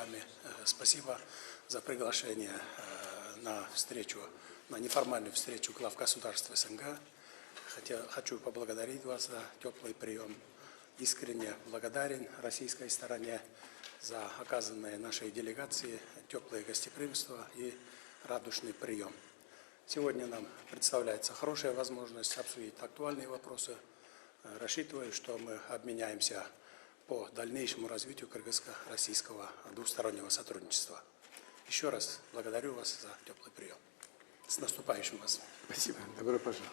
вами. Спасибо за приглашение на встречу, на неформальную встречу глав государств СНГ. Хочу поблагодарить вас за теплый прием. Искренне благодарен российской стороне за оказанное нашей делегации теплое гостеприимство и радушный прием. Сегодня нам представляется хорошая возможность обсудить актуальные вопросы. Рассчитываю, что мы обменяемся по дальнейшему развитию кыргызско-российского двустороннего сотрудничества. Еще раз благодарю вас за теплый прием. С наступающим вас. Спасибо. Добро пожаловать.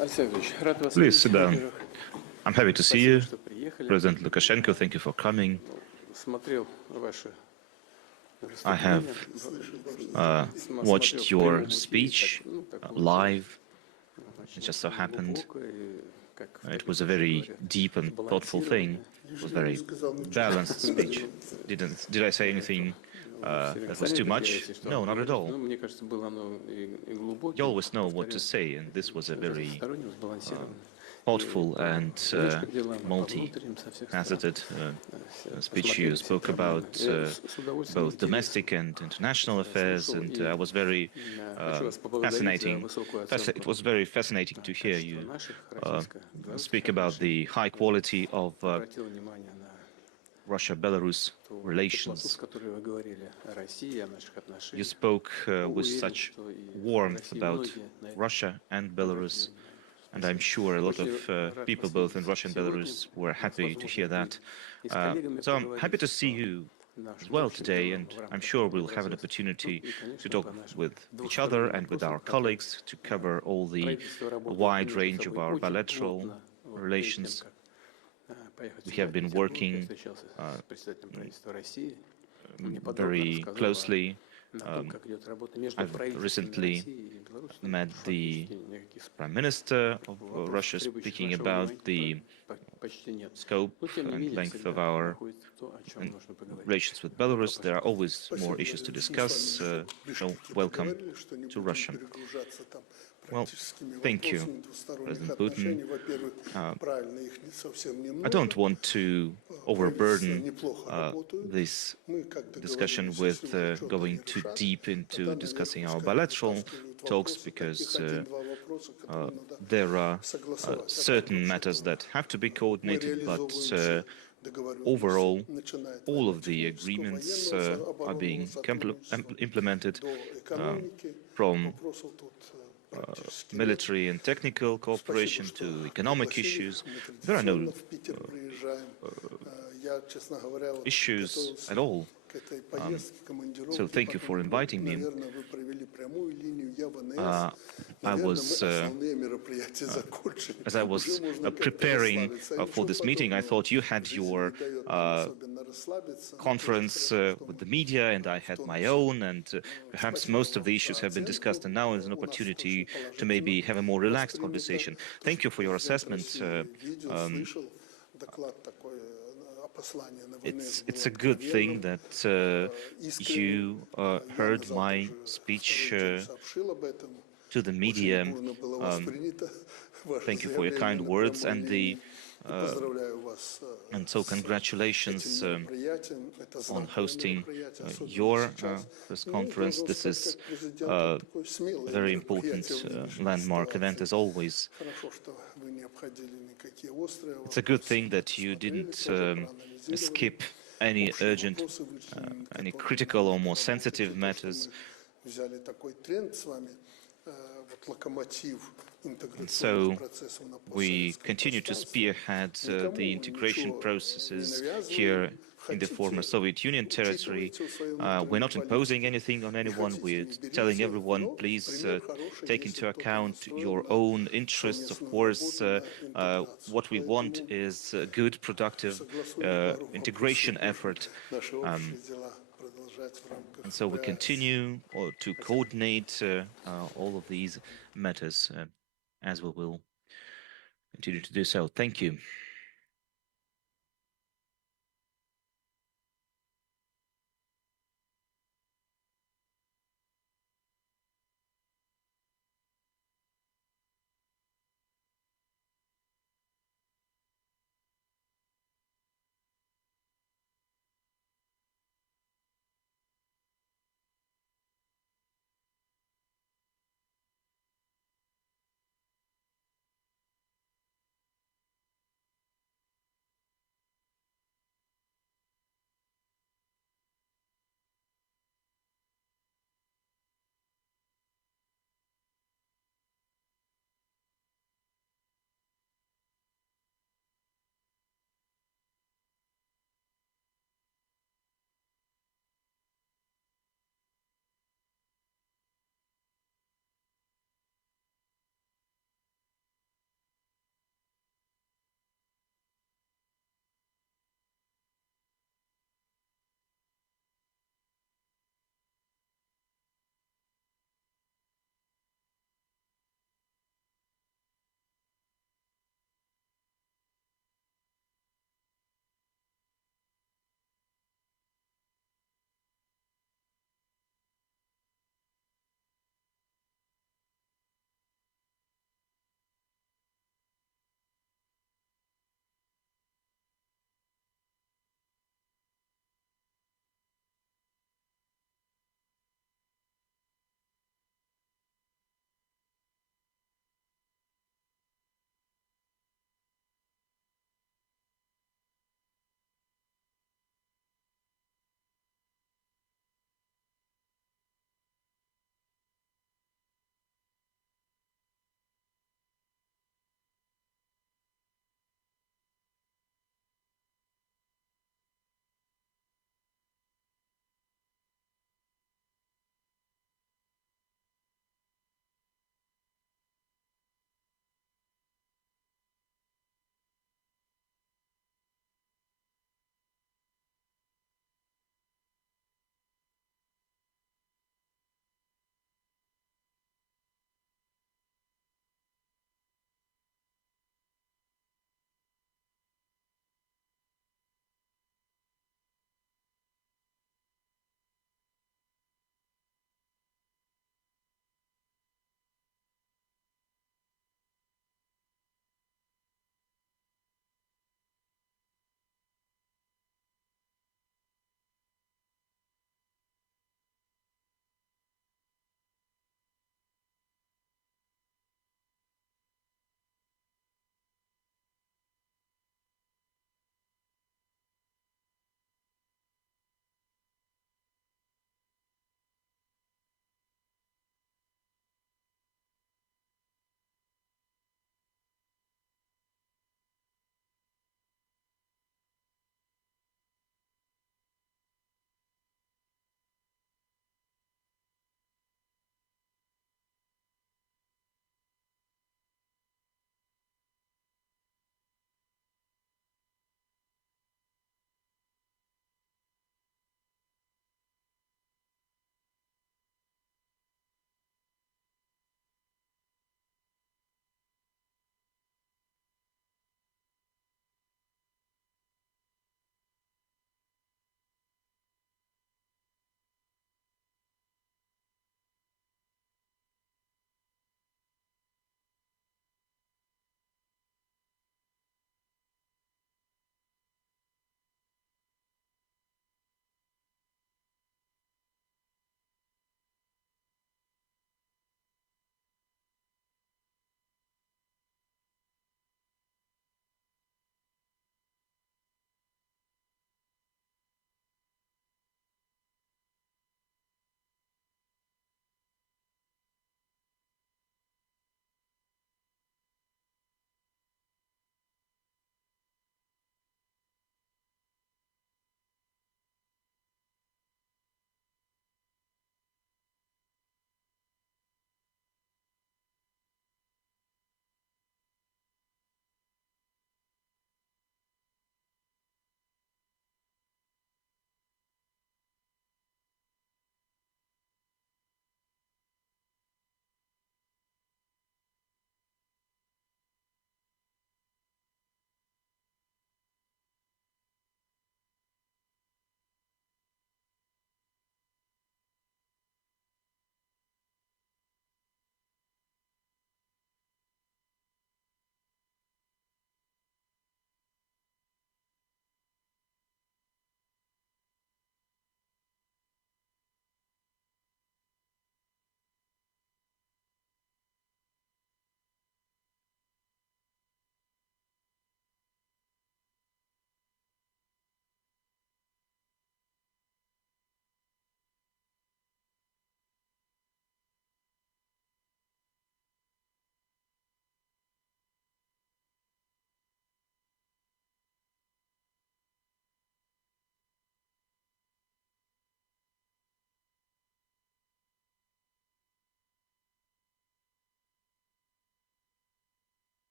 Александрович, рад вас Please видеть. sit down. Во-первых, I'm happy to see спасибо, you, что приехали. President Lukashenko. Thank you for coming. Смотрел ваше I have выступление. watched your speech live. It just so happened it was a very deep and thoughtful thing. It was a very balanced speech. Did I say anything that was too much? No, not at all. You always know what to say, and this was a very thoughtful and multifaceted speech. You spoke about both domestic and international affairs, and I was very fascinating. It was very fascinating to hear you speak about the high quality of Russia-Belarus relations. You spoke with such warmth about Russia and Belarus, and I'm sure a lot of people both in Russia and Belarus were happy to hear that. So I'm happy to see you as well today, and I'm sure we'll have an opportunity to talk with each other and with our colleagues to cover all the wide range of our bilateral relations. We have been working very closely. I've recently met the Prime Minister of Russia, speaking about the scope and length of our relations with Belarus. There are always more issues to discuss. So welcome to Russia. Well, thank you, President Putin. I don't want to overburden this discussion with going too deep into discussing our bilateral talks, because there are certain matters that have to be coordinated, but overall, all of the agreements are being implemented, from military and technical cooperation to economic issues. There are no issues at all. So thank you for inviting me. I was, as I was preparing for this meeting, I thought you had your conference with the media, and I had my own, and perhaps most of the issues have been discussed, and now is an opportunity to maybe have a more relaxed conversation. Thank you for your assessment. It's a good thing that you heard my speech to the media. Thank you for your kind words, and so congratulations on hosting your press conference. This is a very important landmark event, as always. It's a good thing that you didn't skip any urgent, any critical or more sensitive matters. And so we continue to spearhead the integration processes here in the former Soviet Union territory. We're not imposing anything on anyone. We're telling everyone, please take into account your own interests. Of course, what we want is a good, productive integration effort. And so we continue to coordinate all of these matters, as we will continue to do so. Thank you.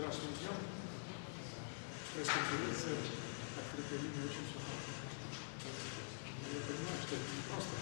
вчерашним днем пресс-конференция открытой линии очень все хорошо. Я понимаю, что это не просто.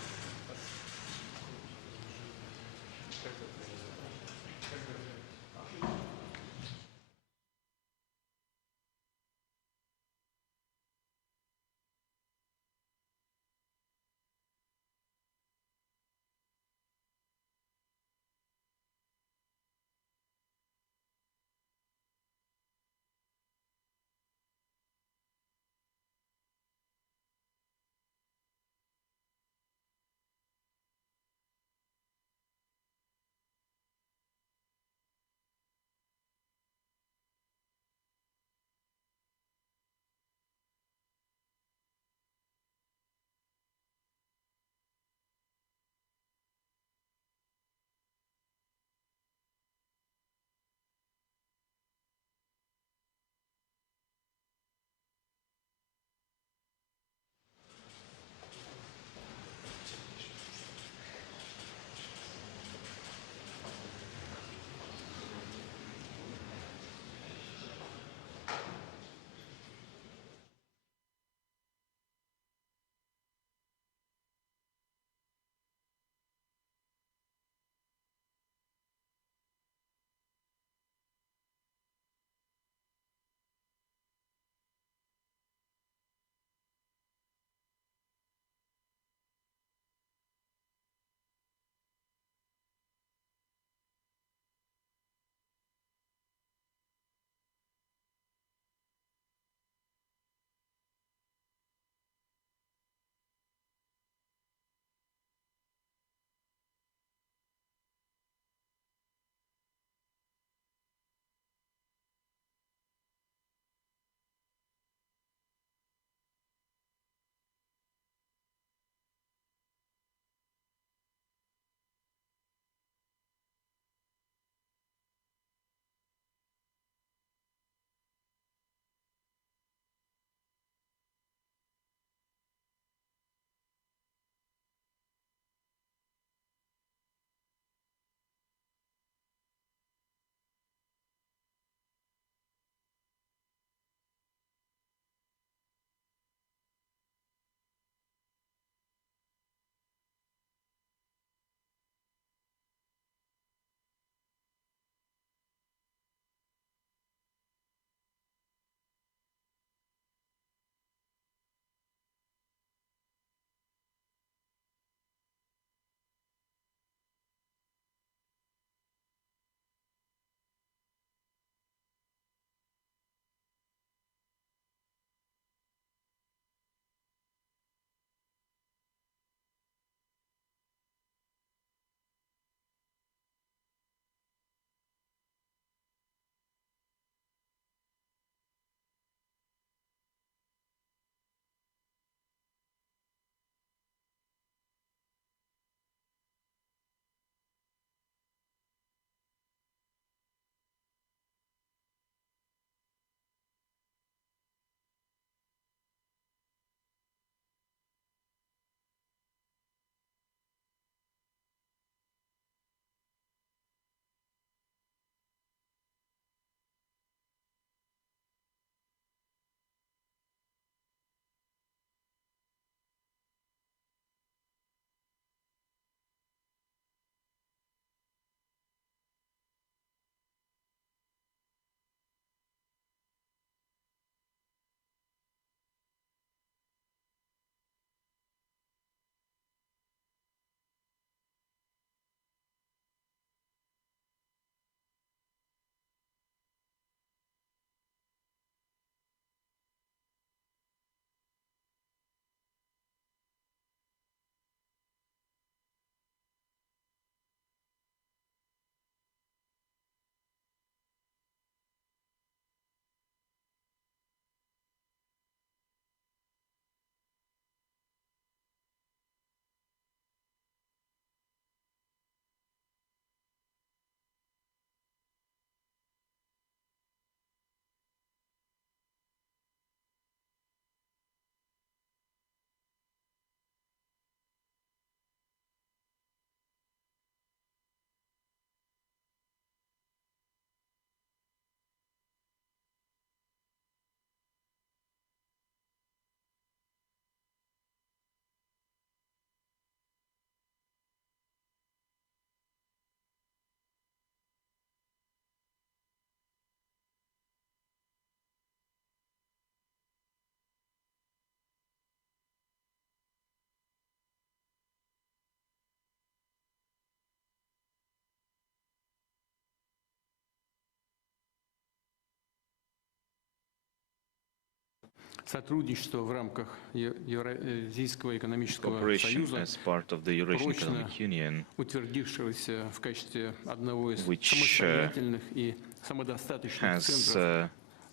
сотрудничество в рамках Евразийского экономического Cooperation союза, as part of the Eurasian прочно Economic Union, утвердившегося в качестве одного из which самостоятельных и самодостаточных has центров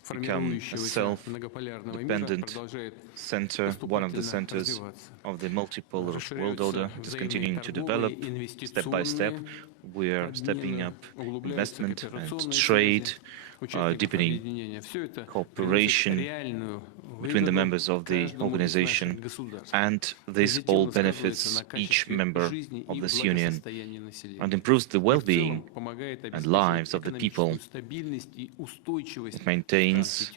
become a формирующегося многополярного мира, self-dependent продолжает center, one of the поступательно centers развиваться. of the multipolar world Расширяются order. It is continuing to develop step by step. We are stepping up углубляются investment and кооперационные trade, связи участников deepening объединения. Все это cooperation приносит реальную between the выгоду members of the каждому из наших organization, государств. and this all benefits each member of this union and improves the well-being and lives of the people. It maintains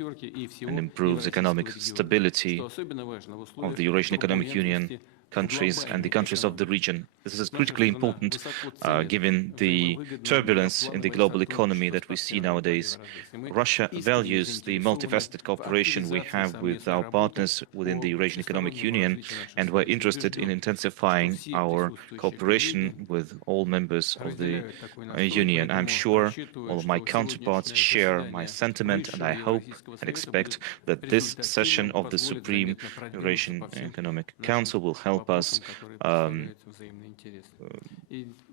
and improves economic stability of the Eurasian Economic Union countries and the countries of the region. This is critically important given the turbulence in the global economy that we see nowadays. Russia values the multifaceted cooperation we have with our partners within the Eurasian Economic Union, and we're interested in intensifying our cooperation with all members of the Union. I'm sure all of my counterparts share my sentiment, and I hope and expect that this session of the Supreme Eurasian Economic Council will help us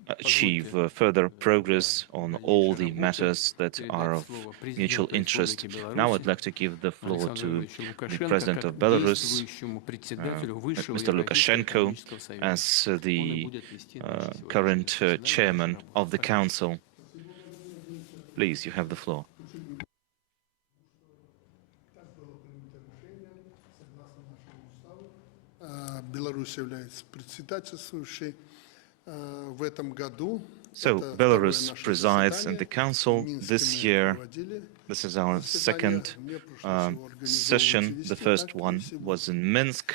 achieve further progress on all the matters that are of mutual interest. Now I'd like to give the floor to the President of Belarus, Mr. Lukashenko, as the current chairman of the Council. Please, you have the floor. Беларусь является председательствующей в этом году. So Belarus presides in the Council this year. This is our second session. The first one was in Minsk.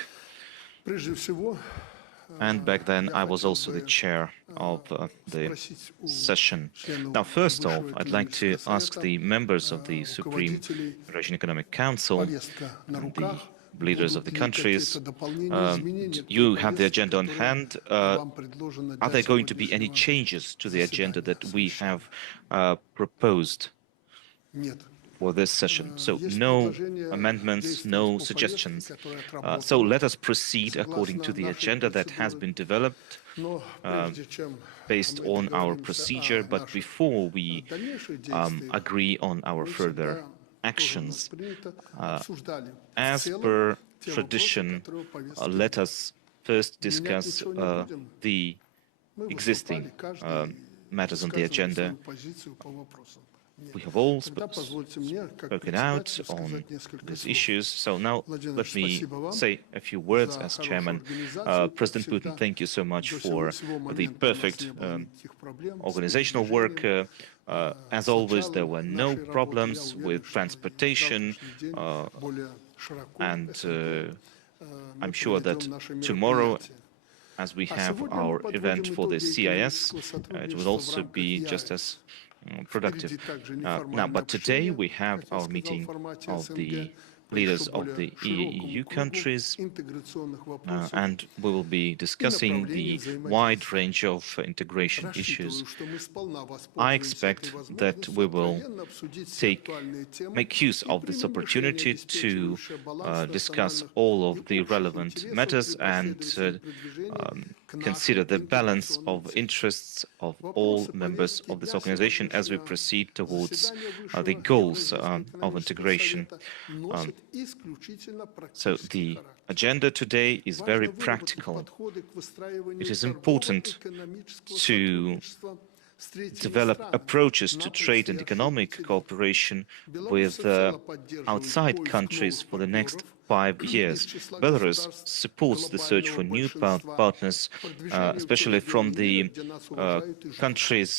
And back then I was also the chair of the session. Now, first off, I'd like to ask the members of the Supreme Eurasian Economic Council and the leaders of the countries, you have the agenda on hand. Are there going to be any changes to the agenda that we have proposed for this session? So no amendments, no suggestions. So let us proceed according to the agenda that has been developed based on our procedure. But before we agree on our further actions, as per tradition, let us first discuss the existing matters on the agenda. We have all spoken out on these issues, so now let me say a few words as chairman. President Putin, thank you so much for the perfect organizational work. As always, there were no problems with transportation, and I'm sure that tomorrow, as we have our event for the CIS, it will also be just as productive. But today we have our meeting of the leaders of the EAEU countries, and we will be discussing the wide range of integration issues. I expect that we will make use of this opportunity to discuss all of the relevant matters and consider the balance of interests of all members of this organization as we proceed towards the goals of integration. So the agenda today is very practical. It is important to develop approaches to trade and economic cooperation with outside countries for the next 5 years. Belarus supports the search for new partners, especially from the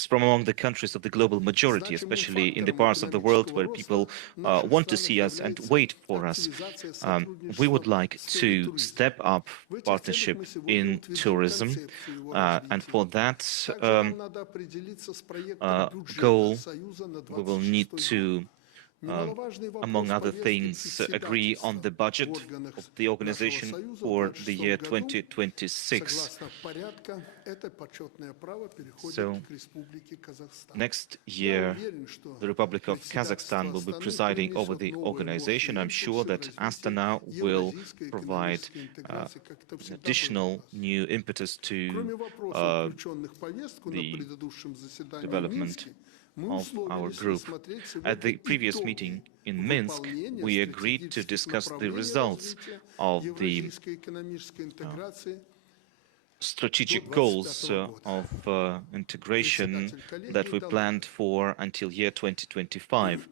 from among the countries of the global majority, especially in the parts of the world where people want to see us and wait for us. We would like to step up partnership in tourism, and for that goal, we will need to among other things, agree on the budget of the organization for the year 2026. So next year, the Republic of Kazakhstan will be presiding over the organization. I'm sure that Astana will provide additional new impetus to the development of our group. At the previous meeting in Minsk, we agreed to discuss the results of the strategic goals of integration that we planned for until year 2025.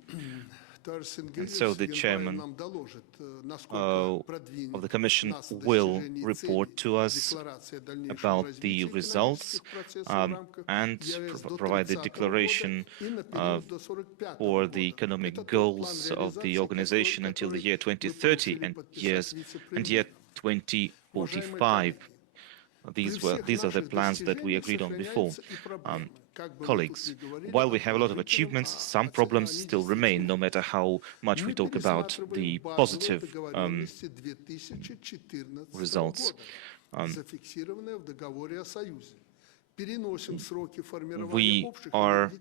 And so the chairman of the Commission will report to us about the results and provide the declaration for the economic goals of the organization until the year 2030 and year 2045. These are the plans that we agreed on before. Colleagues, while we have a lot of achievements, some problems still remain, no matter how much we talk about the positive results. We are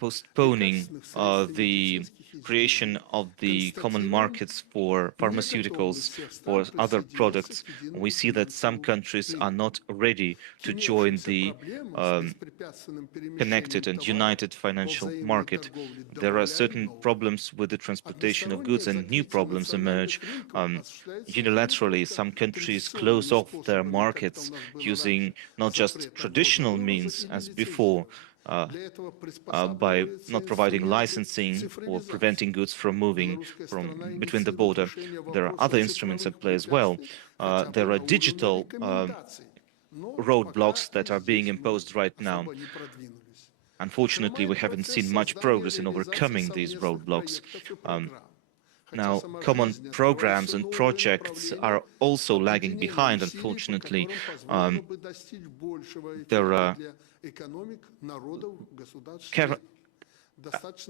postponing the creation of the common markets for pharmaceuticals, for other products. We see that some countries are not ready to join the connected and united financial market. There are certain problems with the transportation of goods, and new problems emerge. Unilaterally, some countries close off their markets using not just traditional means as before, by not providing licensing or preventing goods from moving between the border. There are other instruments at play as well. There are digital roadblocks that are being imposed right now. Unfortunately, we haven't seen much progress in overcoming these roadblocks. Now, common programs and projects are also lagging behind, unfortunately.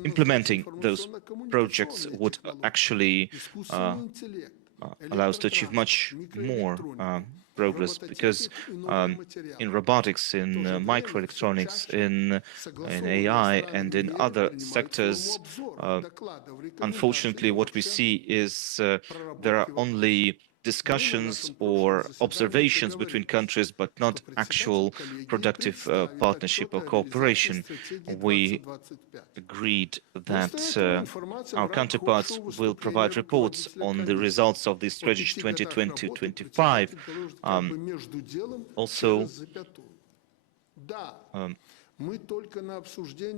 Implementing those projects would actually allow us to achieve much more progress, because in robotics, in microelectronics, in AI, and in other sectors, unfortunately, what we see is there are only discussions or observations between countries, but not actual productive partnership or cooperation. We agreed that our counterparts will provide reports on the results of the strategy 2020-25. Also,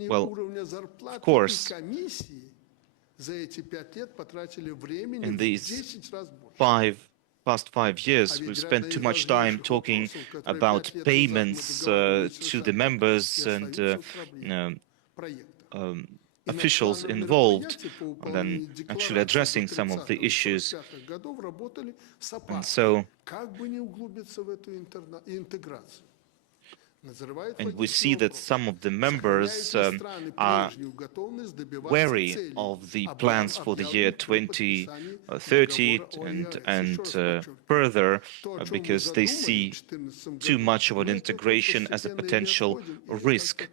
well, of course, in these past 5 years, we've spent too much time talking about payments to the members and officials involved, and then actually addressing some of the issues. And so, and we see that some of the members are wary of the plans for the year 2030 and further, because they see too much of an integration as a potential risk.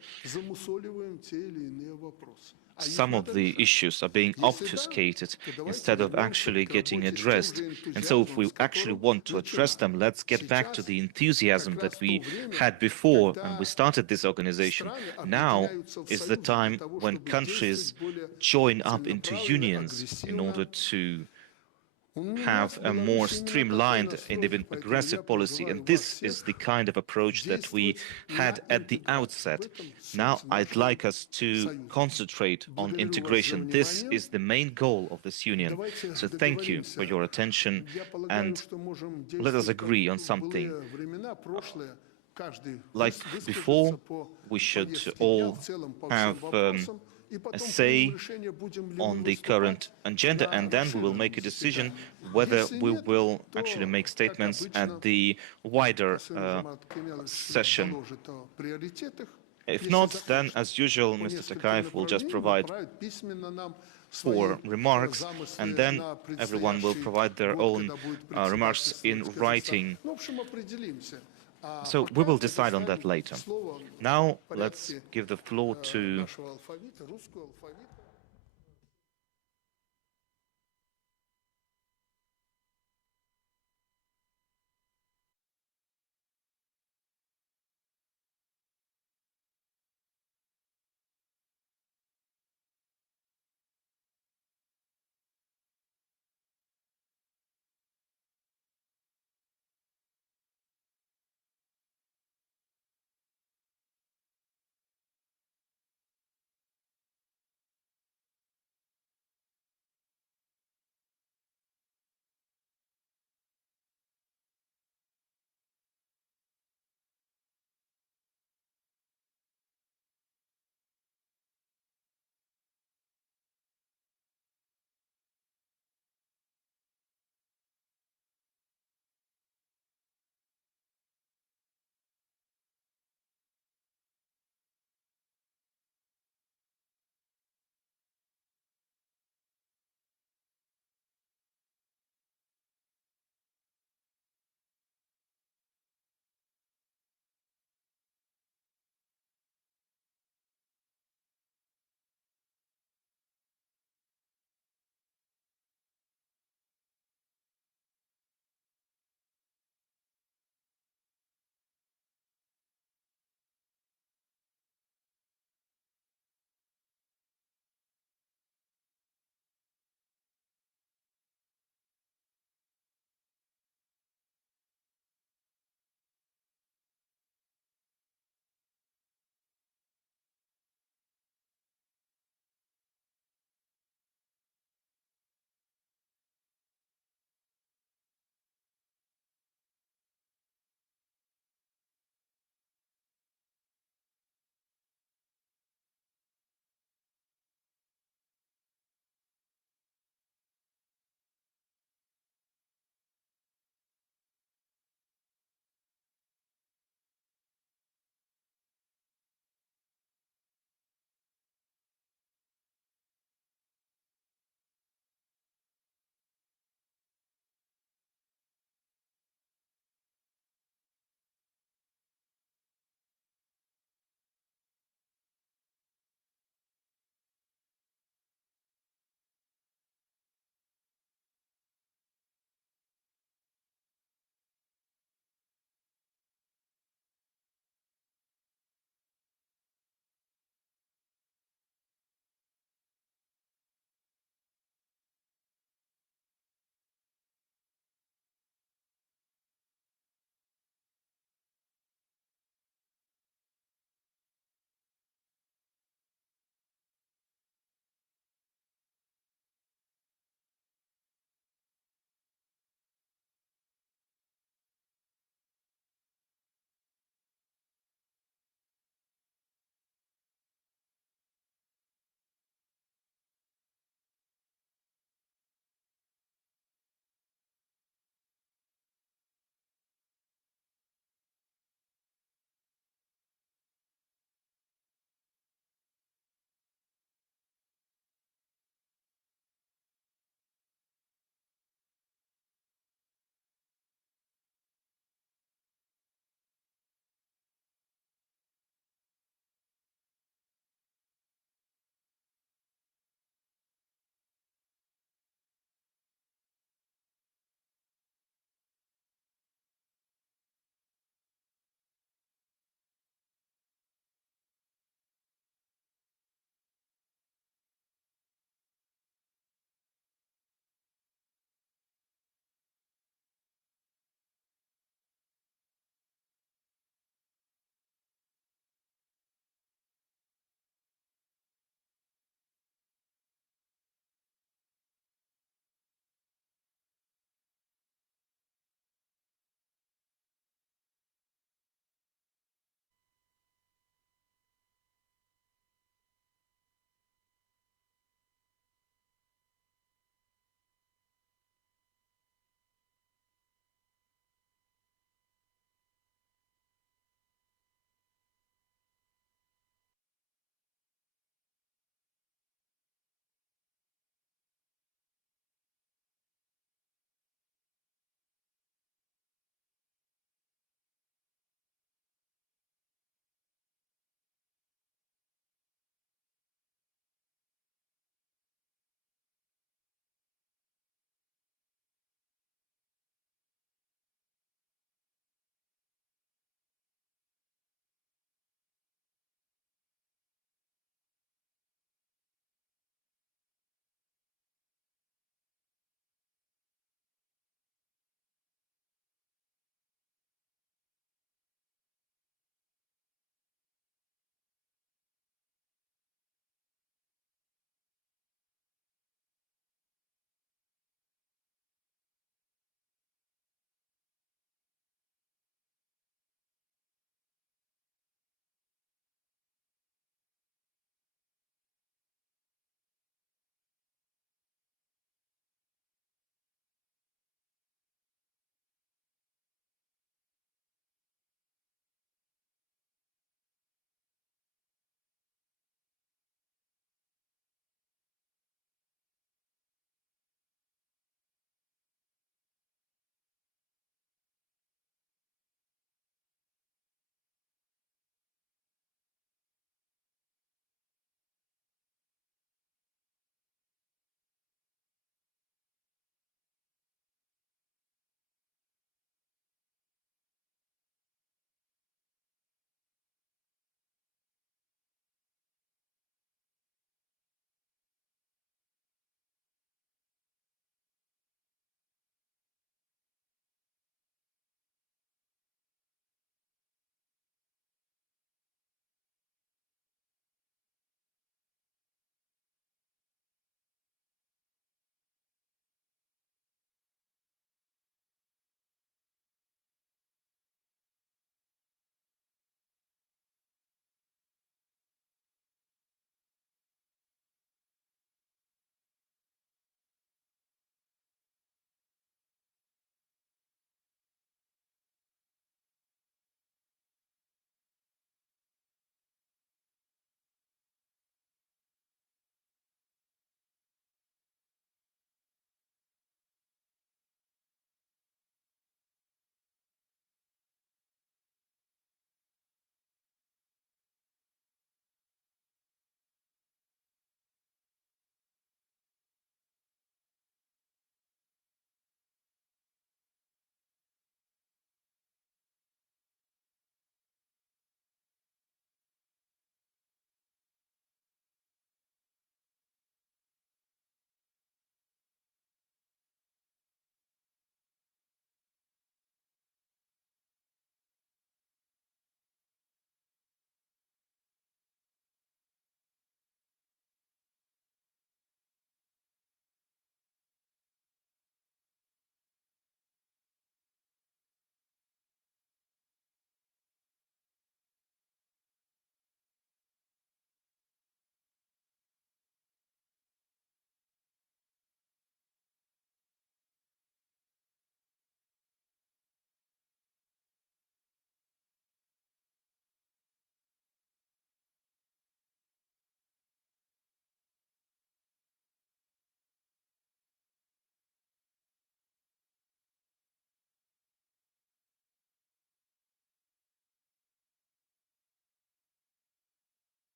Some of the issues are being obfuscated instead of actually getting addressed. And so if we actually want to address them, let's get back to the enthusiasm that we had before when we started this organization. Now is the time when countries join up into unions in order to have a more streamlined and even aggressive policy. And this is the kind of approach that we had at the outset. Now I'd like us to concentrate on integration. This is the main goal of this union. So thank you for your attention, and let us agree on something. Like before, we should all have a say on the current agenda, and then we will make a decision whether we will actually make statements at the wider session. If not, then, as usual, Mr. Tokayev will just provide for remarks, and then everyone will provide their own remarks in writing. So we will decide on that later. Now let's give the floor to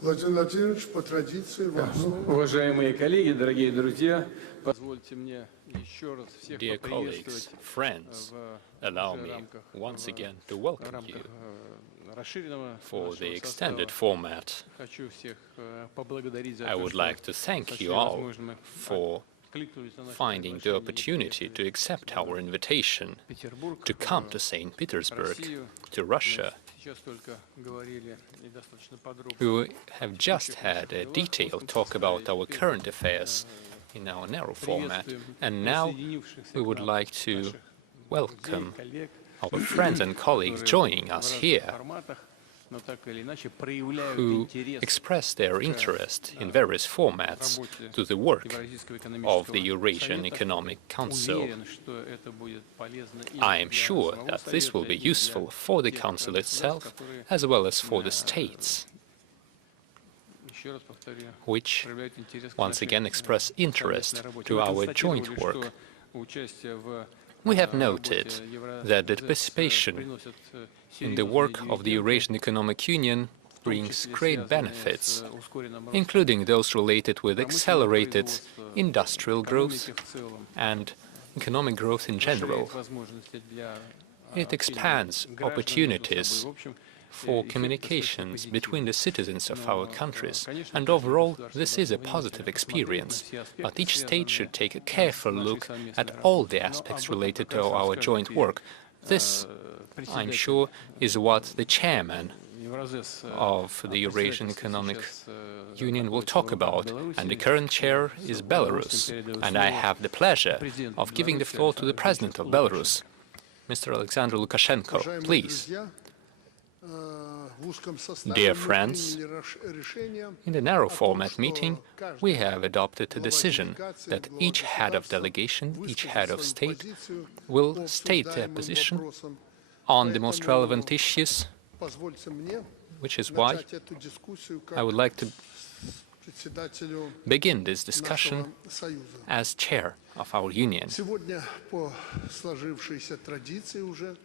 Владимир Владимирович, по традиции вам слово. Уважаемые коллеги, дорогие друзья, позвольте мне еще раз всех Dear colleagues, поприветствовать friends, allow me once again to в welcome рамках you расширенного for the нашего extended состава. format. Хочу всех поблагодарить за I то, would что like to thank сочли you all возможным for откликнулись на наше finding the приглашение opportunity to accept our invitation в Петербург, to come to St. Petersburg, Россию. to Russia. Мы сейчас только говорили и достаточно подробно. We have just had a detailed talk about our current affairs in our narrow format, and now we would like to welcome коллег, our friends and colleagues joining us here, форматах, но так или иначе проявляют who интерес express their interest in various formats to the work Евразийского of the экономического Eurasian совета. Economic Council. Уверен, что это будет полезно и I am для sure самого that this will Совета, be и для useful for the тех Council государств, itself, которые, as well as for the states, еще раз повторю, which проявляют интерес к once нашей, again express interest совместной работе. to Мы our констатировали, joint work. что участие в We have работе noted that the participation приносит in the work of the Eurasian Economic Union brings great benefits, including those related with accelerated industrial growth and economic growth in general. It expands opportunities for communications between the citizens of our countries, and overall this is a positive experience. But each state should take a careful look at all the aspects related to our joint work. This, I'm sure, is what the chairman of the Eurasian Economic Union will talk about, and the current chair is Belarus, and I have the pleasure of giving the floor to the President of Belarus, Mr. Alexander Lukashenko. Уважаемые Please. друзья, в узком составе Dear мы friends, приняли решение in the narrow format meeting, we have adopted a decision that each head of delegation, each head of state, will state their position on the most relevant issues, позвольте мне which is why начать эту дискуссию I как would like to председателю begin this нашего discussion союза. as chair of our union. Сегодня по сложившейся традиции уже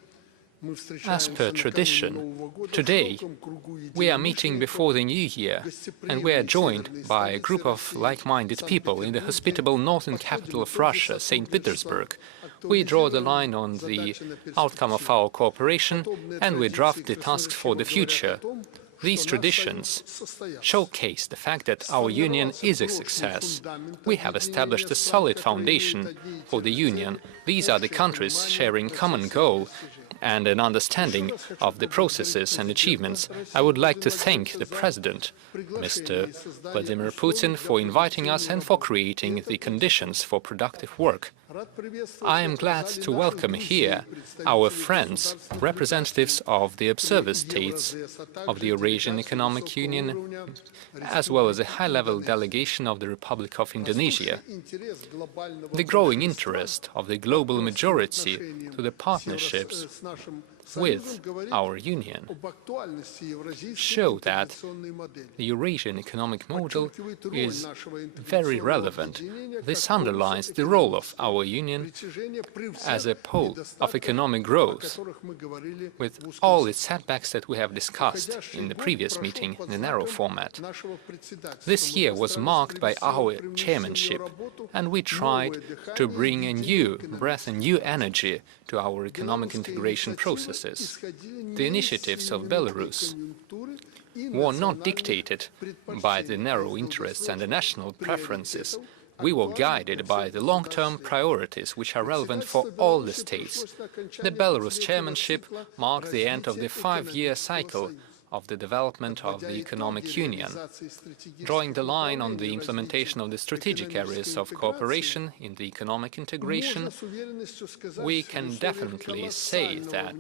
мы As встречаемся per накануне tradition, Нового года в today широком кругу we are meeting before the new year, and we are joined by a group of like-minded people in the hospitable northern capital of Russia, St. Petersburg. We draw the line on the outcome of our cooperation, and we draft the tasks for the future. These traditions showcase the fact that our union is a success. We have established a solid foundation for the union. These are the countries sharing common goal and an understanding of the processes and achievements. I would like to thank the President, Mr. Vladimir Putin, for inviting us and for creating the conditions for productive work. I am glad to welcome here our friends, representatives of the observer states of the Eurasian Economic Union, as well as a high-level delegation of the Republic of Indonesia. The growing interest of the global majority to the partnerships with our union show that the Eurasian economic model is very relevant. This underlines the role of our union as a pole of economic growth, with all its setbacks that we have discussed in the previous meeting in a narrow format. This year was marked by our chairmanship, and we tried to bring a new breath and new energy to our economic integration processes. The initiatives of Belarus were not dictated by the narrow interests and the national preferences. We were guided by the long-term priorities which are relevant for all the states. The Belarus chairmanship marked the end of the 5-year cycle of the development of the economic union, drawing the line on the implementation of the strategic areas of cooperation in the economic integration. We can definitely say that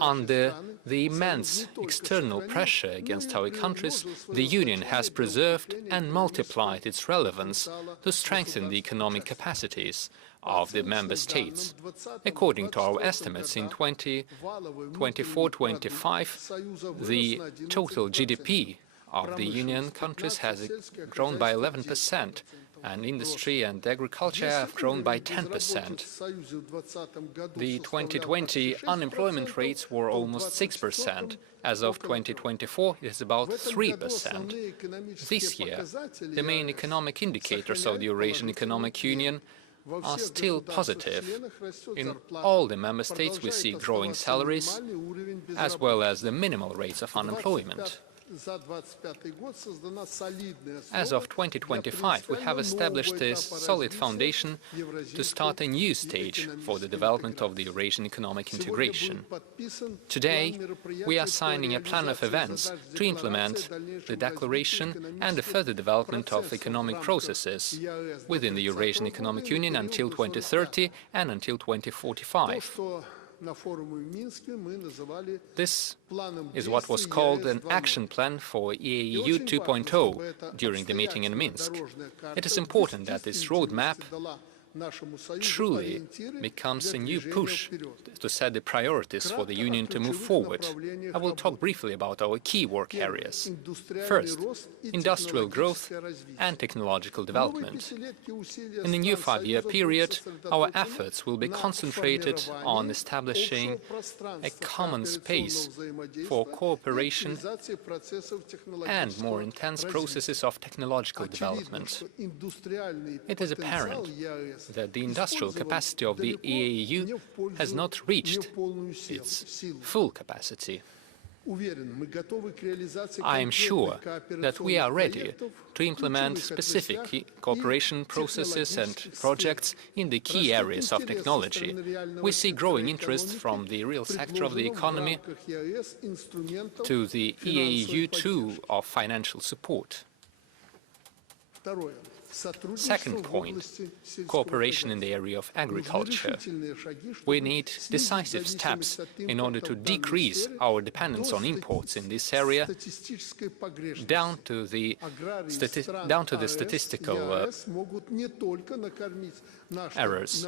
under the immense external pressure against our countries, the Union has preserved and multiplied its relevance to strengthen the economic capacities of the member states. According to our estimates, in 2024-25, the total GDP of the Union countries has grown by 11%, and industry and agriculture have grown by 10%. The 2020 unemployment rates were almost 6%. As of 2024, it is about 3%. This year, the main economic indicators of the Eurasian Economic Union are still positive. In all the member states, we see growing salaries, as well as the minimal rates of unemployment. As of 2025, we have established a solid foundation to start a new stage for the development of the Eurasian economic integration. Today, we are signing a plan of events to implement the declaration and the further development of economic processes within the Eurasian Economic Union until 2030 and until 2045. This is what was called an action plan for EAEU 2.0 during the meeting in Minsk. It is important that this roadmap truly becomes a new push to set the priorities for the Union to move forward. I will talk briefly about our key work areas. First, industrial growth and technological development. In the new five-year period, our efforts will be concentrated on establishing a common space for cooperation and more intense processes of technological development. It is apparent that the industrial capacity of the EAEU has not reached its full capacity. I am sure that we are ready to implement specific cooperation processes and projects in the key areas of technology. We see growing interest from the real sector of the economy to the EAEU2 of financial support. Second point, cooperation in the area of agriculture. We need decisive steps in order to decrease our dependence on imports in this area down to the statistical errors.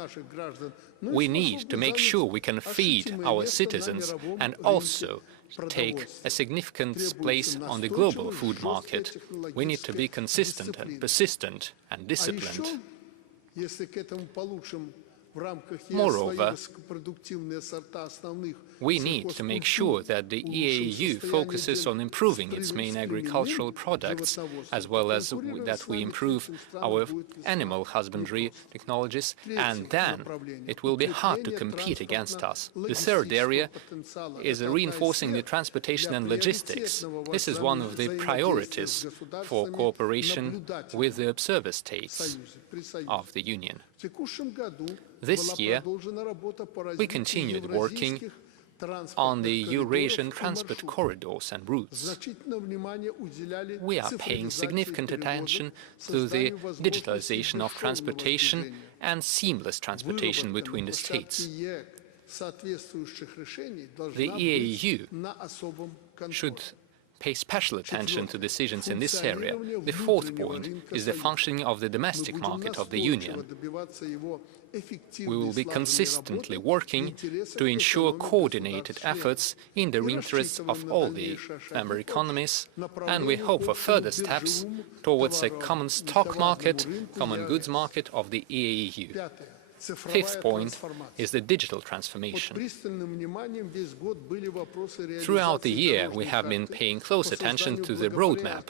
We need to make sure we can feed our citizens and also take a significant place on the global food market. We need to be consistent and persistent and disciplined. Moreover, we need to make sure that the EAEU focuses on improving its main agricultural products, as well as that we improve our animal husbandry technologies, and then it will be hard to compete against us. The third area is reinforcing the transportation and logistics. This is one of the priorities for cooperation with the observer states of the Union. This year, we continued working on the Eurasian transport corridors and routes. We are paying significant attention to the digitalization of transportation and seamless transportation between the states. The EAEU should pay special attention to decisions in this area. The fourth point is the functioning of the domestic market of the Union. We will be consistently working to ensure coordinated efforts in the interests of all the member economies, and we hope for further steps towards a common stock market, common goods market of the EAEU. Fifth point is the digital transformation. Throughout the year, we have been paying close attention to the roadmap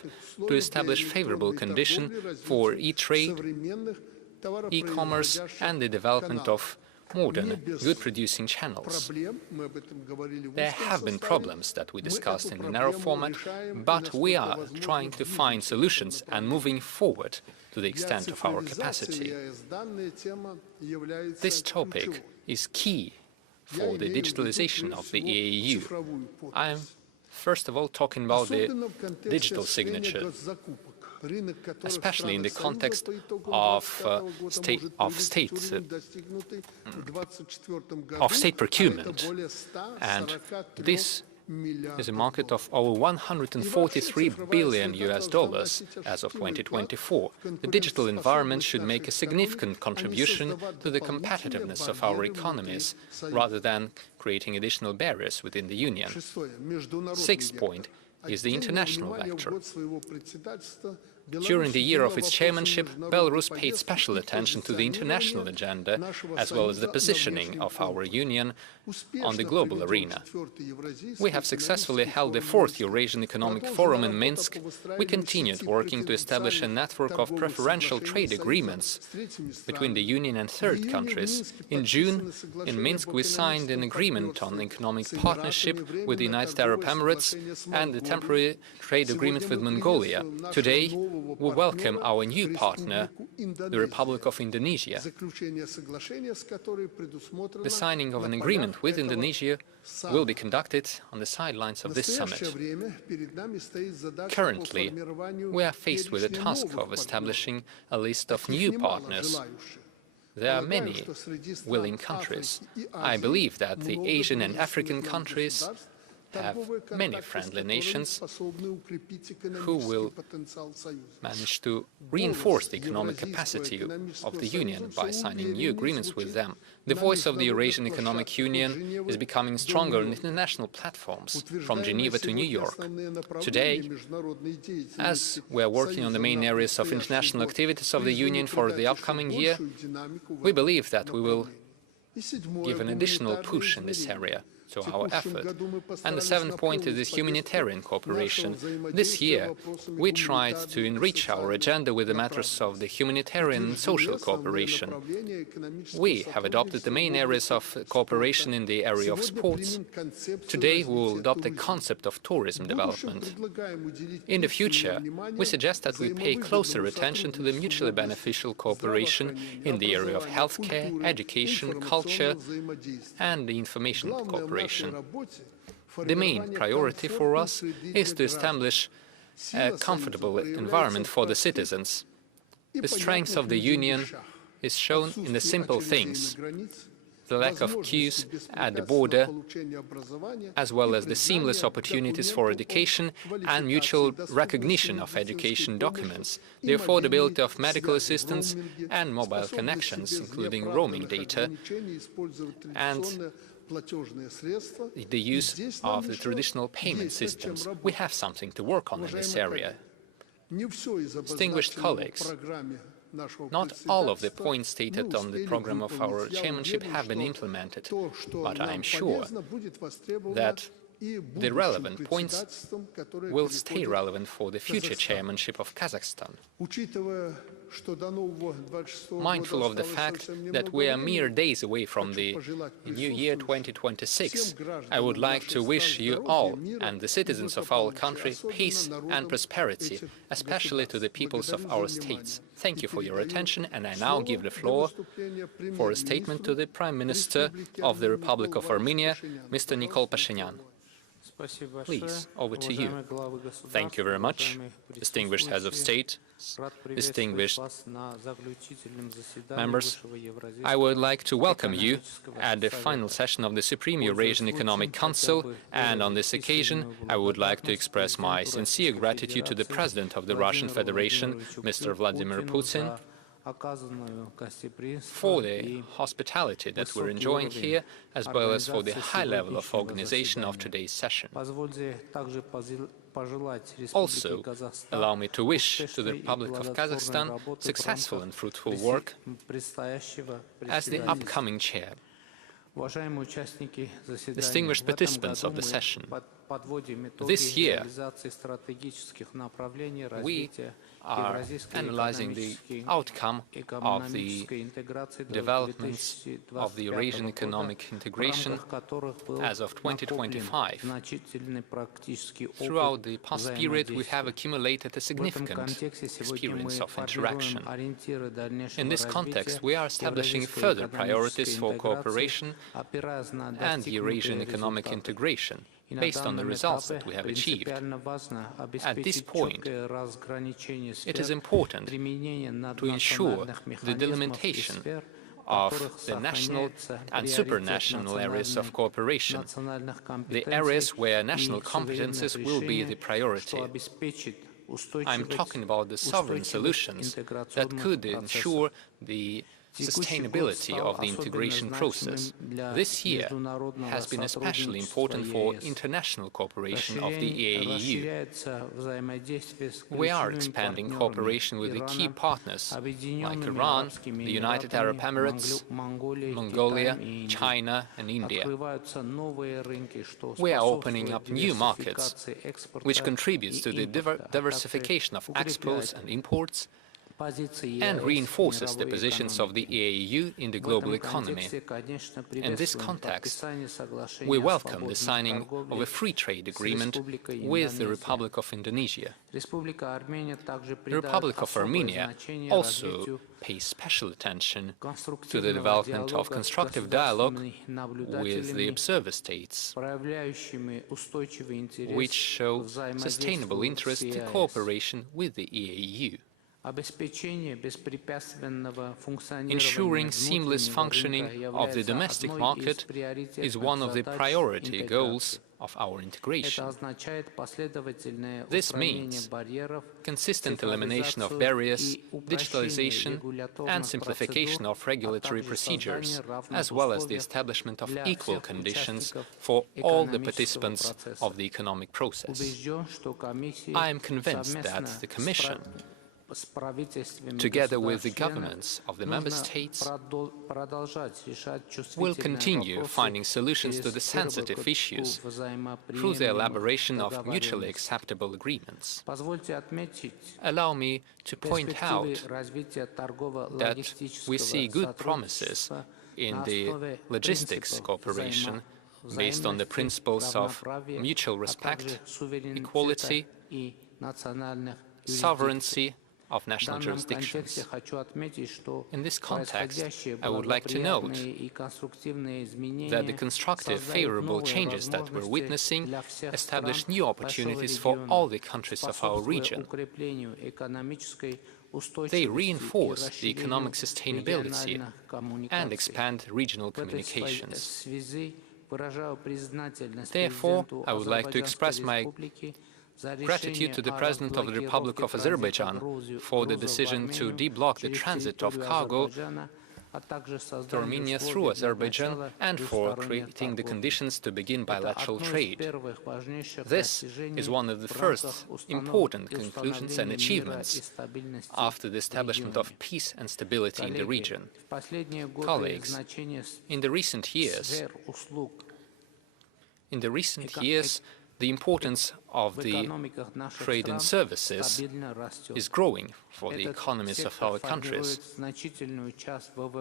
to establish favorable conditions for e-trade, e-commerce, and the development of modern, good-producing channels. There have been problems that we discussed in the narrow format, but we are trying to find solutions and moving forward to the extent of our capacity. This topic is key for the digitalization of the EAEU. I am first of all talking about the digital signature, especially in the context of state procurement. And this is a market of over $143 billion as of 2024. The digital environment should make a significant contribution to the competitiveness of our economies, rather than creating additional barriers within the Union. Sixth point is the international vector. During the year of its chairmanship, Belarus paid special attention to the international agenda, as well as the positioning of our Union on the global arena. We have successfully held the 4th Eurasian Economic Forum in Minsk. We continued working to establish a network of preferential trade agreements between the Union and third countries. In June, in Minsk, we signed an agreement on economic partnership with the United Arab Emirates and a temporary trade agreement with Mongolia. Today, we welcome our new partner, the Republic of Indonesia. The signing of an agreement with Indonesia will be conducted on the sidelines of this summit. Currently, we are faced with the task of establishing a list of new partners. There are many willing countries. I believe that the Asian and African countries have many friendly nations who will manage to reinforce the economic capacity of the Union by signing new agreements with them. The voice of the Eurasian Economic Union is becoming stronger on international platforms, from Geneva to New York. Today, as we are working on the main areas of international activities of the Union for the upcoming year, we believe that we will give an additional push in this area to our effort. And the seventh point is humanitarian cooperation. This year, we tried to enrich our agenda with the matters of the humanitarian and social cooperation. We have adopted the main areas of cooperation in the area of sports. Today, we will adopt the concept of tourism development. In the future, we suggest that we pay closer attention to the mutually beneficial cooperation in the area of healthcare, education, culture, and the information cooperation. The main priority for us is to establish a comfortable environment for the citizens. The strength of the Union is shown in the simple things: the lack of queues at the border, as well as the seamless opportunities for education and mutual recognition of education documents, the affordability of medical assistance and mobile connections, including roaming data, and the use of the traditional payment systems. We have something to work on in this area. Distinguished colleagues, not all of the points stated on the program of our chairmanship have been implemented, but I am sure that the relevant points will stay relevant for the future chairmanship of Kazakhstan. Mindful of the fact that we are mere days away from the new year 2026, I would like to wish you all and the citizens of our country peace and prosperity, especially to the peoples of our states. Thank you for your attention, and I now give the floor for a statement to the Prime Minister of the Republic of Armenia, Mr. Nikol Pashinyan. Please, over to you. Thank you very much, distinguished heads of state, distinguished members. I would like to welcome you at the final session of the Supreme Eurasian Economic Council, and on this occasion I would like to express my sincere gratitude to the President of the Russian Federation, Mr. Vladimir Putin, for the hospitality that we're enjoying here, as well as for the high level of organization of today's session. Also, allow me to wish to the Republic of Kazakhstan successful and fruitful work as the upcoming chair. Distinguished participants of the session, this year we are analyzing the outcome of the developments of the Eurasian economic integration as of 2025. Throughout the past period, we have accumulated a significant experience of interaction. In this context, we are establishing further priorities for cooperation and Eurasian economic integration, based on the results that we have achieved. At this point, it is important to ensure the delimitation of the national and supranational areas of cooperation, the areas where national competences will be the priority. I'm talking about the sovereign solutions that could ensure the sustainability of the integration process. This year has been especially important for international cooperation of the EAEU. We are expanding cooperation with the key partners like Iran, the United Arab Emirates, Mongolia, China and India. We are opening up new markets, which contributes to the diversification of exports and imports and reinforces the positions of the EAEU in the global economy. In this context, we welcome the signing of a free trade agreement with the Republic of Indonesia. The Republic of Armenia also pays special attention to the development of constructive dialogue with the observer states, which show sustainable interest in cooperation with the EAEU. Ensuring seamless functioning of the domestic market is one of the priority goals of our integration. This means consistent elimination of barriers, digitalization and simplification of regulatory procedures, as well as the establishment of equal conditions for all the participants of the economic process. I am convinced that the Commission, together with the governments of the member states, will continue finding solutions to the sensitive issues through the elaboration of mutually acceptable agreements. Allow me to point out that we see good promises in the logistics cooperation based on the principles of mutual respect, equality, sovereignty of national jurisdictions. In this context, I would like to note that the constructive, favorable changes that we're witnessing establish new opportunities for all the countries of our region. They reinforce the economic sustainability and expand regional communications. Therefore, I would like to express my gratitude to the President of the Republic of Azerbaijan for the decision to deblock the transit of cargo to Armenia through Azerbaijan and for creating the conditions to begin bilateral trade. This is one of the first important conclusions and achievements after the establishment of peace and stability in the region. Colleagues, in the recent years, the importance of the trade in services is growing for the economies of our countries.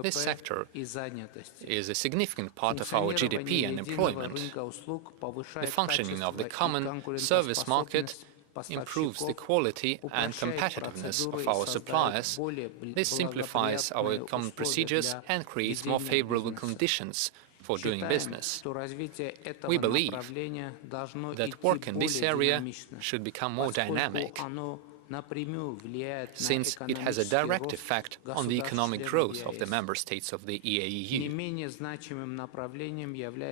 This sector is a significant part of our GDP and employment. The functioning of the common service market improves the quality and competitiveness of our suppliers. This simplifies our common procedures and creates more favorable conditions for doing business. We believe that work in this area should become more dynamic, since it has a direct effect on the economic growth of the member states of the EAEU.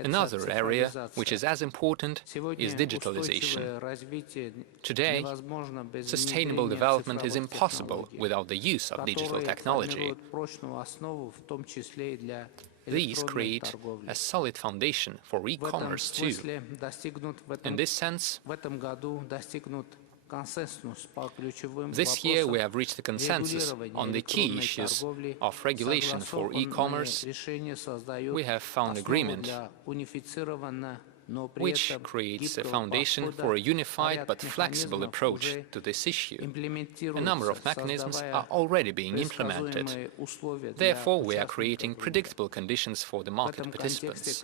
Another area which is as important is digitalization. Today, sustainable development is impossible without the use of digital technology. These create a solid foundation for e-commerce too. In this sense, this year we have reached a consensus on the key issues of regulation for e-commerce. We have found agreement which creates a foundation for a unified but flexible approach to this issue. A number of mechanisms are already being implemented. Therefore, we are creating predictable conditions for the market participants.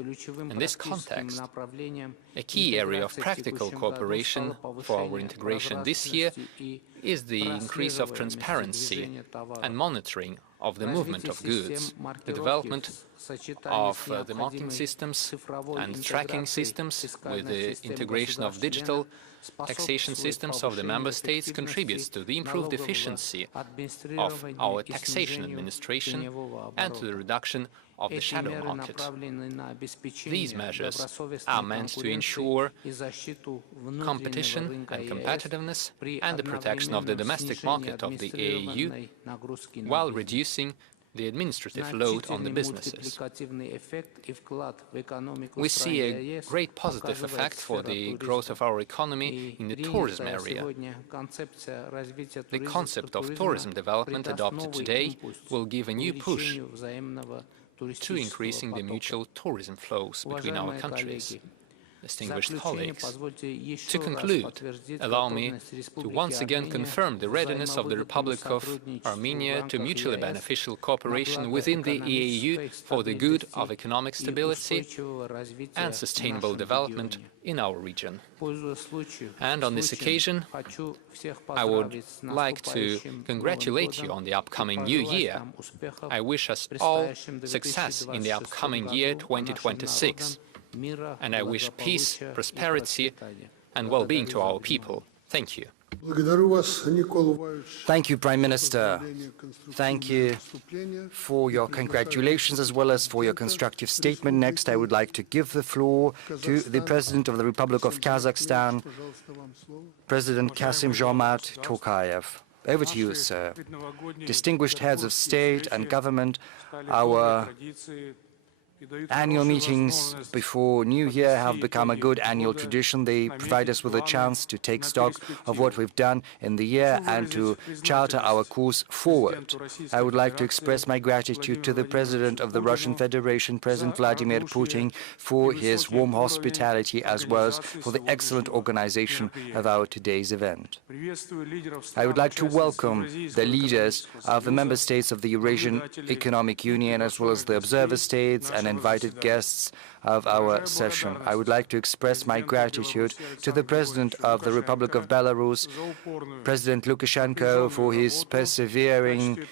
In this context, a key area of practical cooperation for our integration this year is the increase of transparency and monitoring of the movement of goods, the development of the marking systems and tracking systems with the integration of digital taxation systems of the member states contributes to the improved efficiency of our taxation administration and to the reduction of the shadow market. These measures are meant to ensure competition and competitiveness and the protection of the domestic market of the EAEU while reducing the administrative load on the businesses. We see a great positive effect for the growth of our economy in the tourism area. The concept of tourism development adopted today will give a new push to increasing the mutual tourism flows between our countries. Distinguished colleagues, to conclude, allow me to once again confirm the readiness of the Republic of Armenia to mutually beneficial cooperation within the EAEU for the good of economic stability and sustainable development in our region. And on this occasion, I would like to congratulate you on the upcoming new year. I wish us all success in the upcoming year 2026. And I wish peace, prosperity, and well-being to our people. Thank you. Thank you, Prime Minister. Thank you for your congratulations as well as for your constructive statement. Next, I would like to give the floor to the President of the Republic of Kazakhstan, President Kassym-Jomart Tokayev. Over to you, sir. Distinguished heads of state and government, our annual meetings before New Year have become a good annual tradition. They provide us with a chance to take stock of what we've done in the year and to charter our course forward. I would like to express my gratitude to the President of the Russian Federation, President Vladimir Putin, for his warm hospitality as well as for the excellent organization of our today's event. I would like to welcome the leaders of the member states of the Eurasian Economic Union as well as the observer states and invited guests of our session. I would like to express my gratitude to the President of the Republic of Belarus, President Lukashenko, for his persevering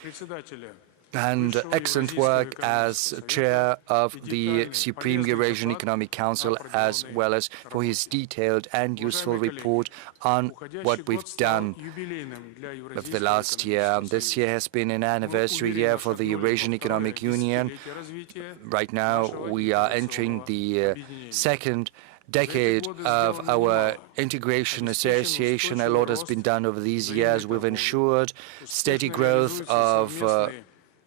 and excellent work as chair of the Supreme Eurasian Economic Council, as well as for his detailed and useful report on what we've done of the last year. This year has been an anniversary year for the Eurasian Economic Union. Right now, we are entering the second decade of our integration association. A lot has been done over these years. We've ensured steady growth of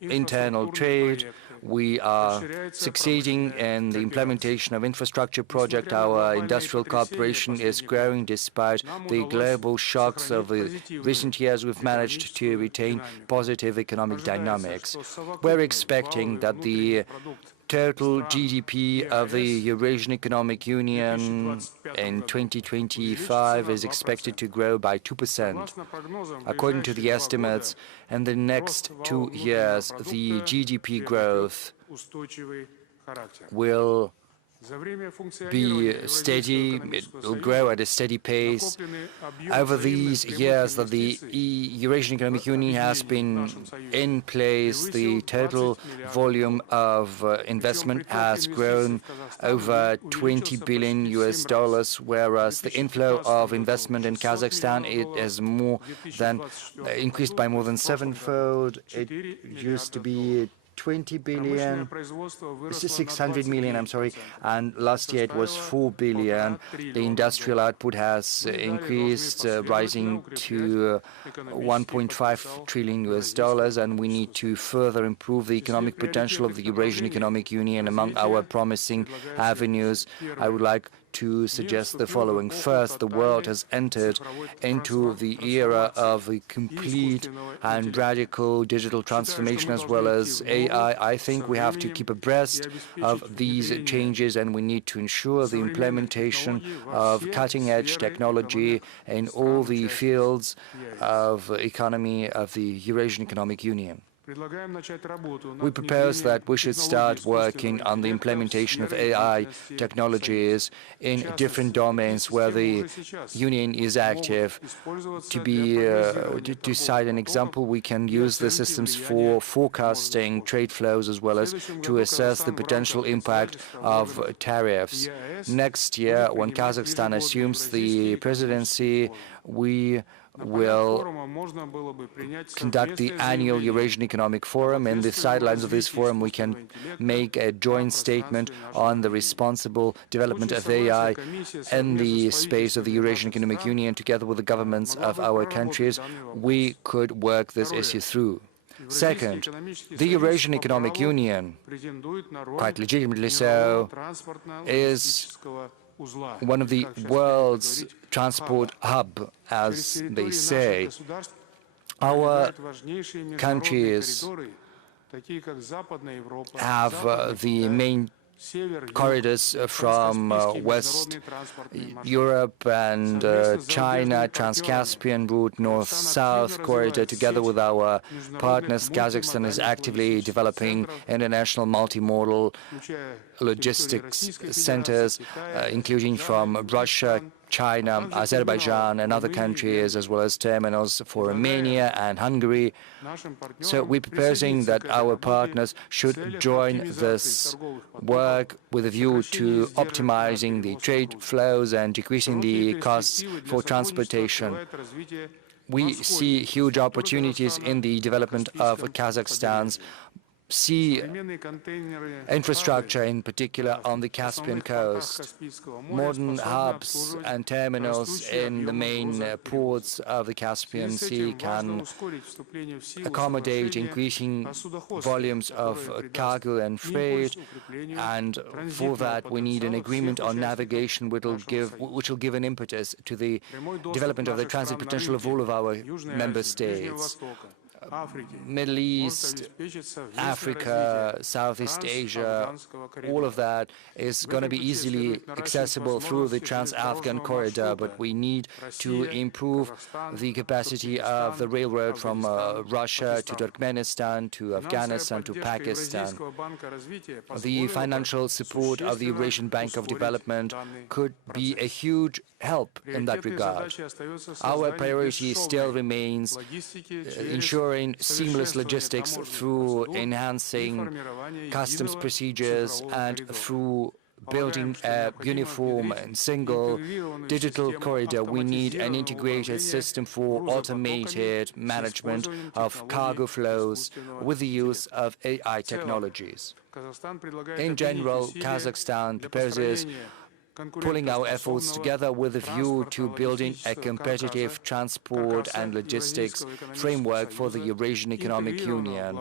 internal trade. We are succeeding in the implementation of infrastructure project. Our industrial cooperation is growing despite the global shocks of the recent years. We've managed to retain positive economic dynamics. We're expecting that the total GDP of the Eurasian Economic Union in 2025 is expected to grow by 2%. According to the estimates, in the next 2 years, the GDP growth will be steady, it will grow at a steady pace. Over these years that the Eurasian Economic Union has been in place, the total volume of investment has grown over $20 billion, whereas the inflow of investment in Kazakhstan, it has more than increased by more than 7-fold. It used to be 20 billion, 600 million, I'm sorry, and last year it was 4 billion. The industrial output has increased, rising to $1.5 trillion, and we need to further improve the economic potential of the Eurasian Economic Union. Among our promising avenues, I would like to suggest the following. First, the world has entered into the era of a complete and radical digital transformation as well as AI. I think we have to keep abreast of these changes, and we need to ensure the implementation of cutting-edge technology in all the fields of economy of the Eurasian Economic Union. We propose that we should start working on the implementation of AI technologies in different domains where the Union is active. To cite an example, we can use the systems for forecasting trade flows as well as to assess the potential impact of tariffs. Next year, when Kazakhstan assumes the presidency, we will conduct the annual Eurasian Economic Forum. In the sidelines of this forum, we can make a joint statement on the responsible development of AI in the space of the Eurasian Economic Union. Together with the governments of our countries, we could work this issue through. Second, the Eurasian Economic Union, quite legitimately so, is one of the world's transport hub, as they say. Our countries have the main corridors from West Europe and China, Trans-Caspian route, North-South corridor. Together with our partners, Kazakhstan is actively developing international multimodal logistics centers, including from Russia, China, Azerbaijan, and other countries, as well as terminals for Romania and Hungary. So we're proposing that our partners should join this work with a view to optimizing the trade flows and decreasing the costs for transportation. We see huge opportunities in the development of Kazakhstan's sea infrastructure, in particular on the Caspian coast. Modern hubs and terminals in the main ports of the Caspian Sea can accommodate increasing volumes of cargo and freight, and for that we need an agreement on navigation which will give an impetus to the development of the transit potential of all of our member states. Middle East, Africa, Southeast Asia, all of that is going to be easily accessible through the Trans-Afghan corridor, but we need to improve the capacity of the railroad from Russia to Turkmenistan, to Afghanistan, to Pakistan. The financial support of the Eurasian Bank of Development could be a huge help in that regard. Our priority still remains ensuring seamless logistics through enhancing customs procedures and through building a uniform and single digital corridor. We need an integrated system for automated management of cargo flows with the use of AI technologies. In general, Kazakhstan proposes pulling our efforts together with a view to building a competitive transport and logistics framework for the Eurasian Economic Union,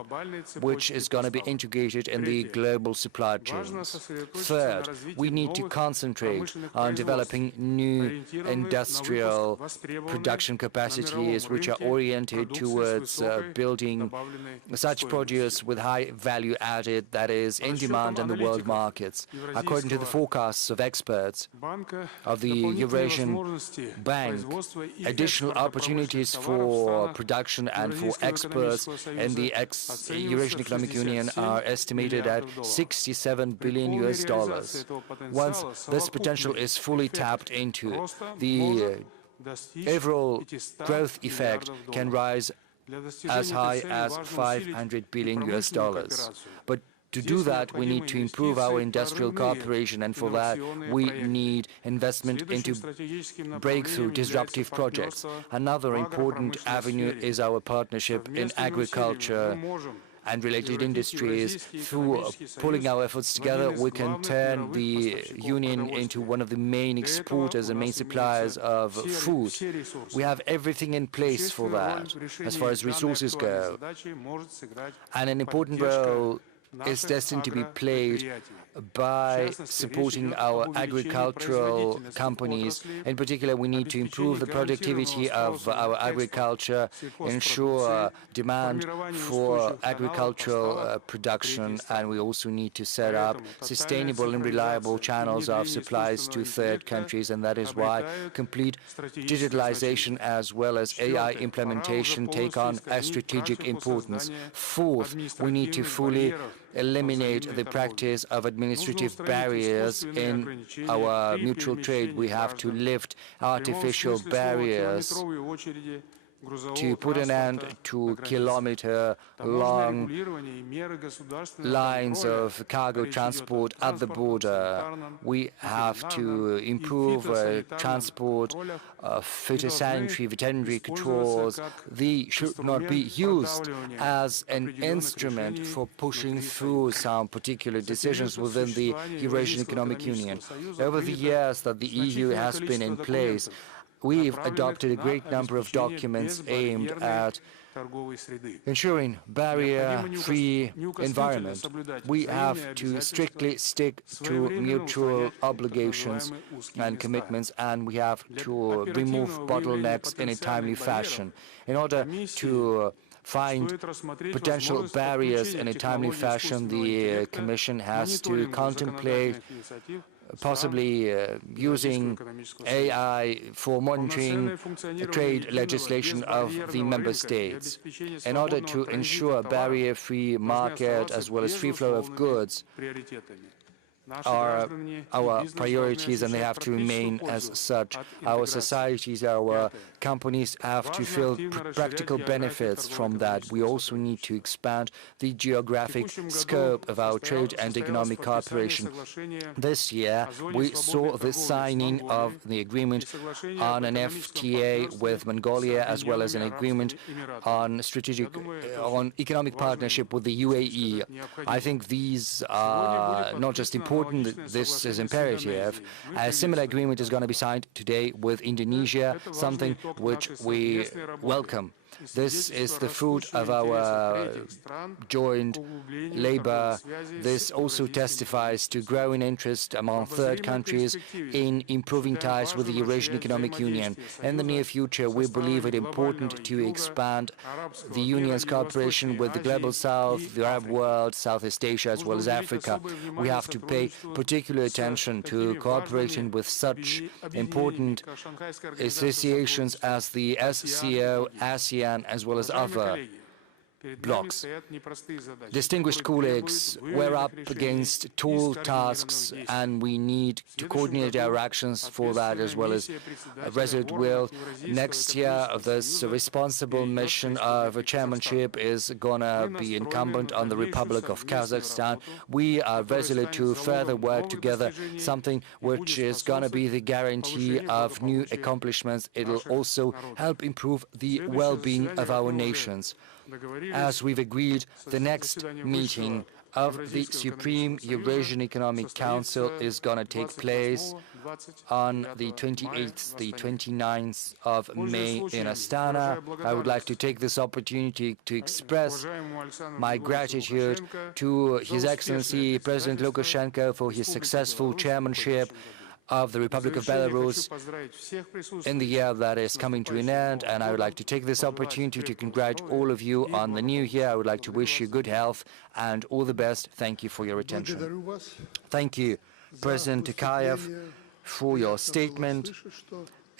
which is going to be integrated in the global supply chains. Third, we need to concentrate on developing new industrial production capacities which are oriented towards building such produce with high value added that is in demand in the world markets. According to the forecasts of experts of the Eurasian Bank, additional opportunities for production and for exports in the Eurasian Economic Union are estimated at $67 billion. Once this potential is fully tapped into, the overall growth effect can rise as high as $500 billion. But to do that, we need to improve our industrial cooperation, and for that, we need investment into breakthrough disruptive projects. Another important avenue is our partnership in agriculture and related industries. Through pulling our efforts together, we can turn the Union into one of the main exporters and main suppliers of food. We have everything in place for that, as far as resources go. And an important role is destined to be played by supporting our agricultural companies. In particular, we need to improve the productivity of our agriculture, ensure demand for agricultural production, and we also need to set up sustainable and reliable channels of supplies to third countries, and that is why complete digitalization as well as AI implementation take on a strategic importance. Fourth, we need to fully eliminate the practice of administrative barriers in our mutual trade. We have to lift artificial barriers to put an end to kilometer-long lines of cargo transport at the border. We have to improve transport of phytosanitary, veterinary controls. They should not be used as an instrument for pushing through some particular decisions within the Eurasian Economic Union. Over the years that the EU has been in place, we've adopted a great number of documents aimed at ensuring barrier-free environment. We have to strictly stick to mutual obligations and commitments, and we have to remove bottlenecks in a timely fashion. In order to find potential barriers in a timely fashion, the Commission has to contemplate possibly using AI for monitoring trade legislation of the member states. In order to ensure barrier-free market as well as free flow of goods are our priorities, and they have to remain as such. Our societies, our companies have to feel practical benefits from that. We also need to expand the geographic scope of our trade and economic cooperation. This year, we saw the signing of the agreement on an FTA with Mongolia, as well as an agreement on economic partnership with the UAE. I think these are not just important, this is imperative. A similar agreement is going to be signed today with Indonesia, something which we welcome. This is the fruit of our joint labor. This also testifies to growing interest among third countries in improving ties with the Eurasian Economic Union. In the near future, we believe it important to expand the Union's cooperation with the Global South, the Arab world, Southeast Asia, as well as Africa. We have to pay particular attention to cooperation with such important associations as the SCO, ASEAN, as well as other blocs. Distinguished colleagues, we're up against tall tasks, and we need to coordinate our actions for that, as well as a resolute will. Next year, this responsible mission of a chairmanship is going to be incumbent on the Republic of Kazakhstan. We are resolute to further work together, something which is going to be the guarantee of new accomplishments. It'll also help improve the well-being of our nations. As we've agreed, the next meeting of the Supreme Eurasian Economic Council is going to take place on the 28th, the 29th of May in Astana. I would like to take this opportunity to express my gratitude to His Excellency President Lukashenko for his successful chairmanship of the Republic of Belarus in the year that is coming to an end, and I would like to take this opportunity to congratulate all of you on the new year. I would like to wish you good health and all the best. Thank you for your attention. Thank you, President Tokayev, for your statement.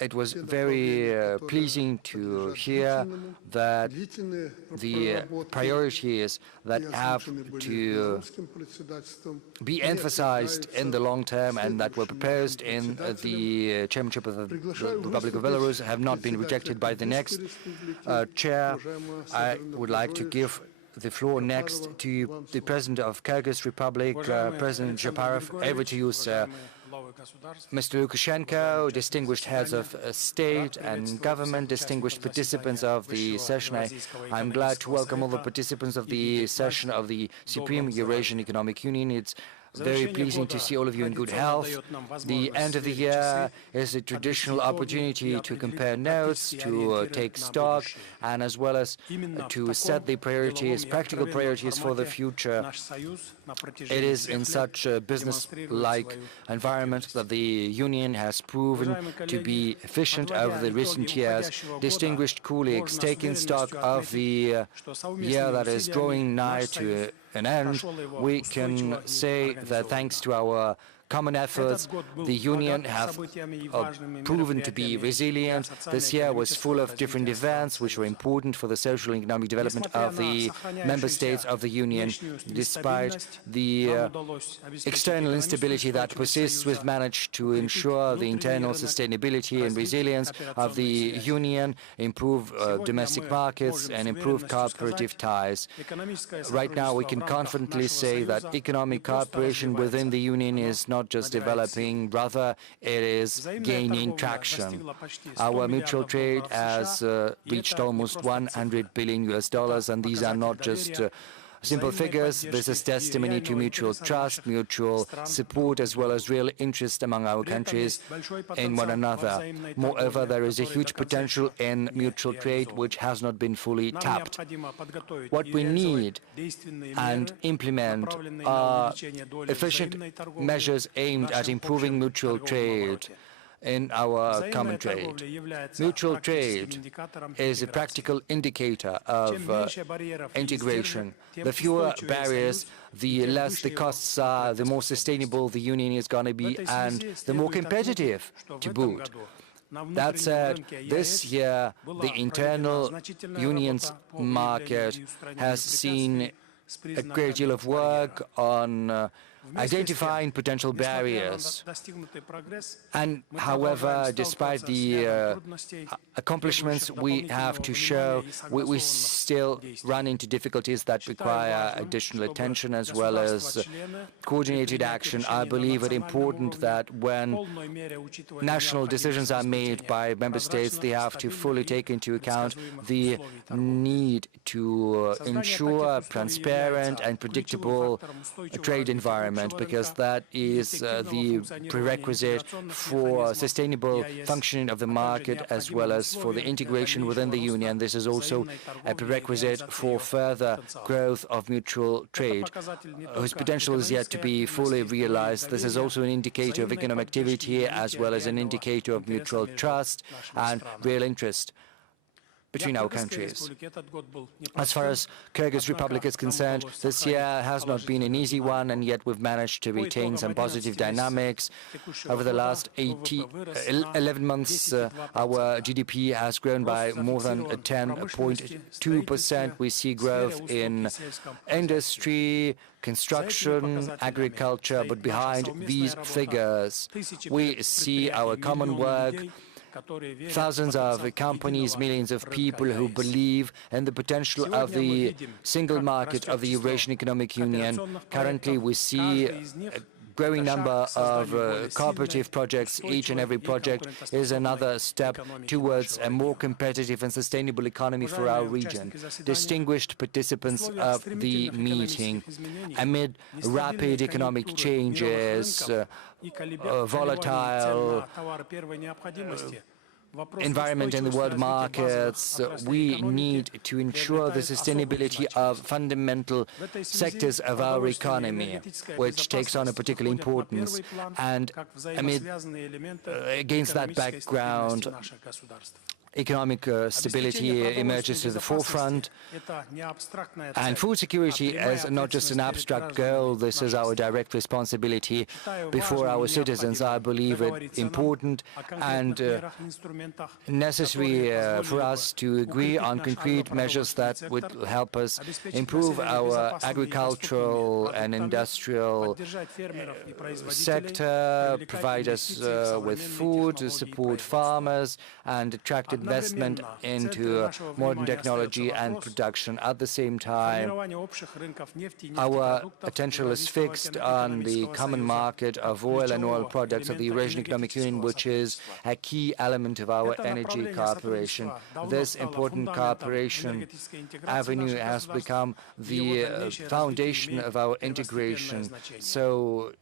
It was very pleasing to hear that the priorities that have to be emphasized in the long term and that were proposed in the chairmanship of the Republic of Belarus have not been rejected by the next chair. I would like to give the floor next to the President of Kyrgyz Republic, President Japarov. Over to you, sir. Mr. Lukashenko, distinguished heads of state and government, distinguished participants of the session, I'm glad to welcome all the participants of the session of the Supreme Eurasian Economic Union. It's very pleasing to see all of you in good health. The end of the year is a traditional opportunity to compare notes, to take stock, and as well as to set the priorities, practical priorities for the future. It is in such a business-like environment that the Union has proven to be efficient over the recent years. Distinguished colleagues, taking stock of the year that is drawing nigh to an end, we can say that thanks to our common efforts, the Union have proven to be resilient. This year was full of different events which were important for the social and economic development of the member states of the Union. Despite the external instability that persists, we've managed to ensure the internal sustainability and resilience of the Union, improve domestic markets, and improve cooperative ties. Right now, we can confidently say that economic cooperation within the Union is not just developing, rather it is gaining traction. Our mutual trade has reached almost $100 billion, and these are not just simple figures. This is testimony to mutual trust, mutual support, as well as real interest among our countries in one another. Moreover, there is a huge potential in mutual trade which has not been fully tapped. What we need and implement are efficient measures aimed at improving mutual trade in our common trade. Mutual trade is a practical indicator of integration. The fewer barriers, the less the costs are, the more sustainable the Union is going to be, and the more competitive to boot. That said, this year, the internal Union's market has seen a great deal of work on identifying potential barriers. And however, despite the accomplishments we have to show, we still run into difficulties that require additional attention as well as coordinated action. I believe it important that when national decisions are made by member states, they have to fully take into account the need to ensure transparent and predictable trade environment, because that is the prerequisite for sustainable functioning of the market as well as for the integration within the Union. This is also a prerequisite for further growth of mutual trade, whose potential is yet to be fully realized. This is also an indicator of economic activity as well as an indicator of mutual trust and real interest between our countries. As far as Kyrgyz Republic is concerned, this year has not been an easy one, and yet we've managed to retain some positive dynamics. Over the last 11 months, our GDP has grown by more than 10.2%. We see growth in industry, construction, agriculture, but behind these figures, we see our common work, thousands of companies, millions of people who believe in the potential of the single market of the Eurasian Economic Union. Currently, we see a growing number of cooperative projects. Each and every project is another step towards a more competitive and sustainable economy for our region. Distinguished participants of the meeting, amid rapid economic changes, volatile environment in the world markets, we need to ensure the sustainability of fundamental sectors of our economy, which takes on a particular importance. And against that background, economic stability emerges to the forefront, and food security is not just an abstract goal. This is our direct responsibility before our citizens. I believe it important and necessary for us to agree on concrete measures that would help us improve our agricultural and industrial sector, provide us with food, to support farmers, and attract investment into modern technology and production. At the same time, our attention is fixed on the common market of oil and oil products of the Eurasian Economic Union, which is a key element of our energy cooperation. This important cooperation avenue has become the foundation of our integration. So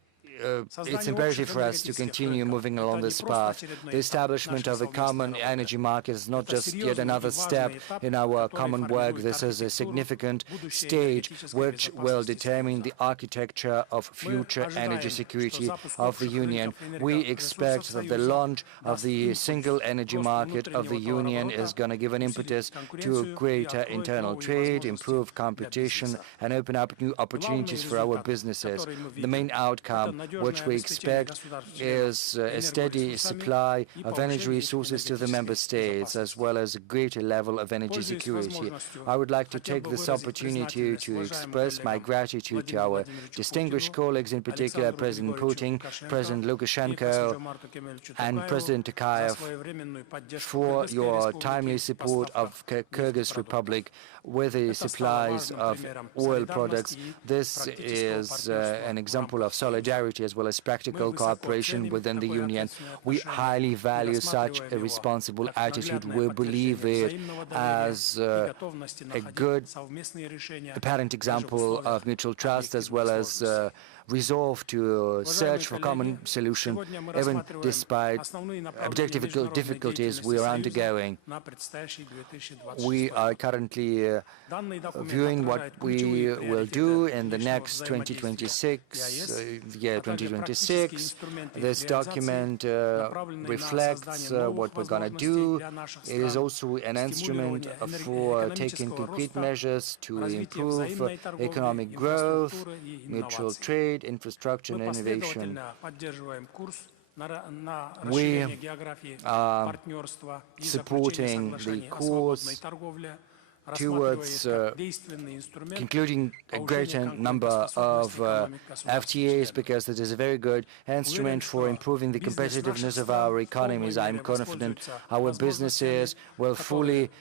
it's imperative for us to continue moving along this path. The establishment of a common energy market is not just yet another step in our common work. This is a significant stage which will determine the architecture of future energy security of the Union. We expect that the launch of the single energy market of the Union is going to give an impetus to greater internal trade, improve competition, and open up new opportunities for our businesses. The main outcome which we expect is a steady supply of energy resources to the member states, as well as a greater level of energy security. I would like to take this opportunity to express my gratitude to our distinguished colleagues, in particular President Putin, President Lukashenko, and President Tokayev, for your timely support of Kyrgyz Republic with the supplies of oil products. This is an example of solidarity as well as practical cooperation within the Union. We highly value such a responsible attitude. We believe it as a good apparent example of mutual trust as well as resolve to search for common solution, even despite objective difficulties we are undergoing. We are currently viewing what we will do in the next 2026. This document reflects what we're going to do. It is also an instrument for taking concrete measures to improve economic growth, mutual trade, infrastructure, and innovation. We are supporting the course towards concluding a greater number of FTAs, because it is a very good instrument for improving the competitiveness of our economies. I'm confident our businesses will fully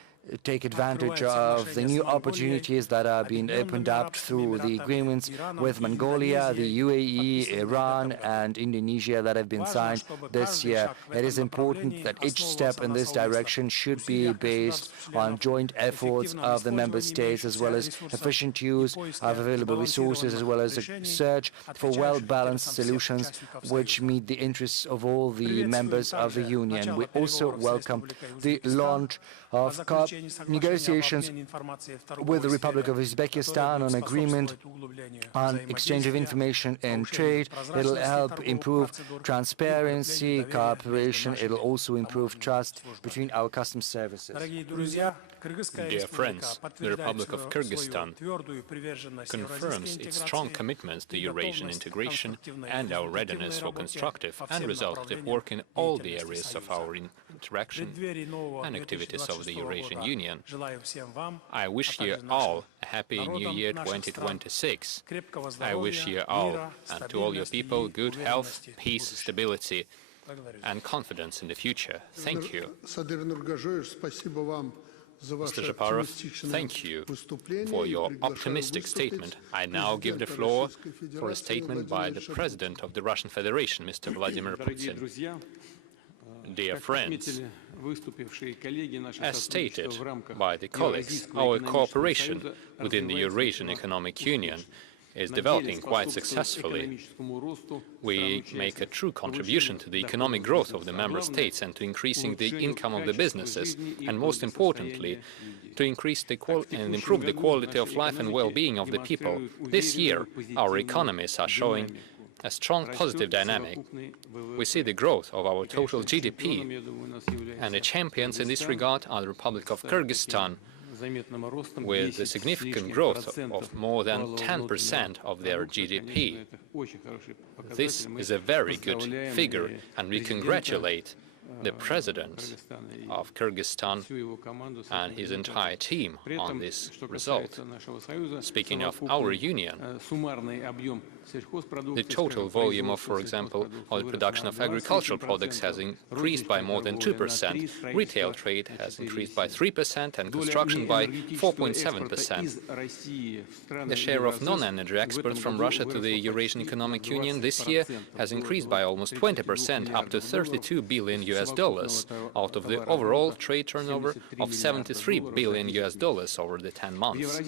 take advantage of the new opportunities that are being opened up through the agreements with Mongolia, the UAE, Iran, and Indonesia that have been signed this year. It is important that each step in this direction should be based on joint efforts of the member states, as well as efficient use of available resources, as well as a search for well-balanced solutions which meet the interests of all the members of the Union. We also welcome the launch of negotiations with the Republic of Uzbekistan on agreement on exchange of information and trade. It will help improve transparency, cooperation. It will also improve trust between our customs services. Dear friends, the Republic of Kyrgyzstan confirms its strong commitment to Eurasian integration and our readiness for constructive and resultative work in all the areas of our interaction and activities of the Eurasian Union. I wish you all a happy New Year 2026. I wish you all and to all your people good health, peace, stability, and confidence in the future. Thank you. Mr. Shaparov, thank you for your optimistic statement. I now give the floor for a statement by the President of the Russian Federation, Mr. Vladimir Putin. Dear friends, as stated by the colleagues, our cooperation within the Eurasian Economic Union is developing quite successfully. We make a true contribution to the economic growth of the member states and to increasing the income of the businesses, and most importantly, to increase and improve the quality of life and well-being of the people. This year, our economies are showing a strong positive dynamic. We see the growth of our total GDP, and the champions in this regard are the Republic of Kyrgyzstan, with a significant growth of more than 10% of their GDP. This is a very good figure, and we congratulate the President of Kyrgyzstan and his entire team on this result. Speaking of our union, The total volume of, for example, oil production of agricultural products has increased by more than 2%, retail trade has increased by 3%, and construction by 4.7%. The share of non-energy exports from Russia to the Eurasian Economic Union this year has increased by almost 20%, up to $32 billion out of the overall trade turnover of $73 billion over the 10 months.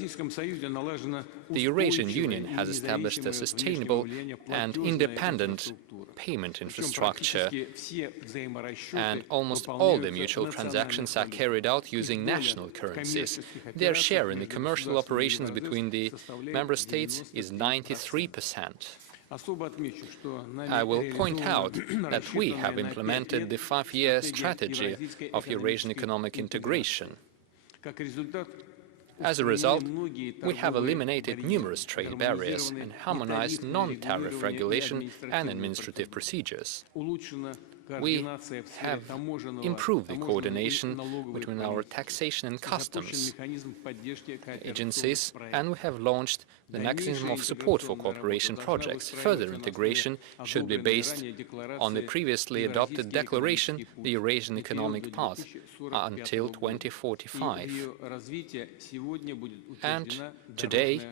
The Eurasian Union has established a sustainable and independent payment infrastructure, and almost all the mutual transactions are carried out using national currencies. Their share in the commercial operations between the member states is 93%. I will point out that we have implemented the 5-year strategy of Eurasian economic integration. As a result, we have eliminated numerous trade barriers and harmonized non-tariff regulation and administrative procedures. We have improved the coordination between our taxation and customs agencies, and we have launched the mechanism of support for cooperation projects. Further integration should be based on the previously adopted declaration, the Eurasian Economic Path, until 2045. And today,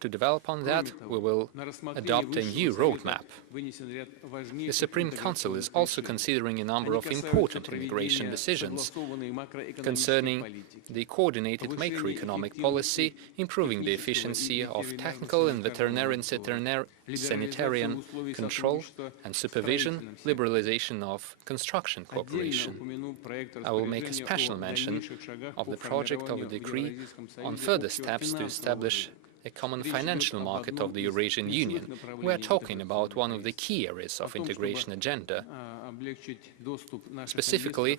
to develop on that, we will adopt a new roadmap. The Supreme Council is also considering a number of important immigration decisions concerning the coordinated macroeconomic policy, improving the efficiency of technical and veterinarian sanitarian control and supervision, liberalization of construction cooperation. I will make a special mention of the project of a decree on further steps to establish a common financial market of the Eurasian Union. We are talking about one of the key areas of integration agenda, specifically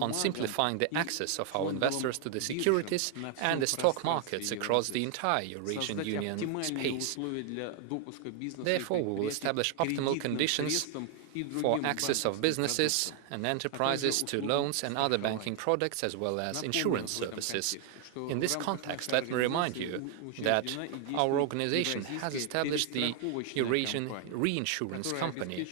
on simplifying the access of our investors to the securities and the stock markets across the entire Eurasian Union space. Therefore, we will establish optimal conditions for access of businesses and enterprises to loans and other banking products, as well as insurance services. In this context, let me remind you that our organization has established the Eurasian Reinsurance Company,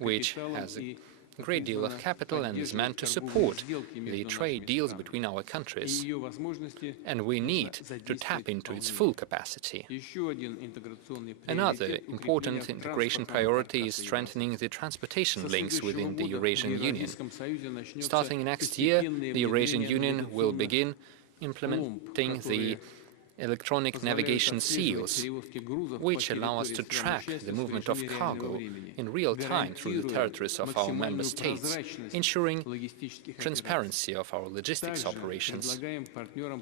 which has a great deal of capital and is meant to support the trade deals between our countries, and we need to tap into its full capacity. Another important integration priority is strengthening the transportation links within the Eurasian Union. Starting next year, the Eurasian Union will begin implementing the electronic navigation seals, which allow us to track the movement of cargo in real time through the territories of our member states, ensuring transparency of our logistics operations.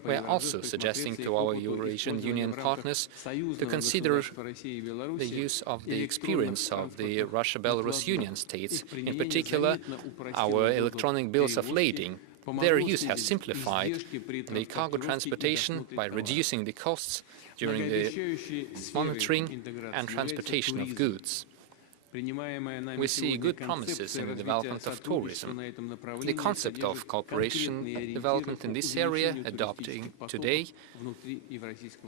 We are also suggesting to our Eurasian Union partners to consider the use of the experience of the Russia-Belarus Union states, in particular our electronic bills of lading. Their use has simplified the cargo transportation by reducing the costs during the monitoring and transportation of goods. We see good promises in the development of tourism. The concept of cooperation development in this area, adopting today,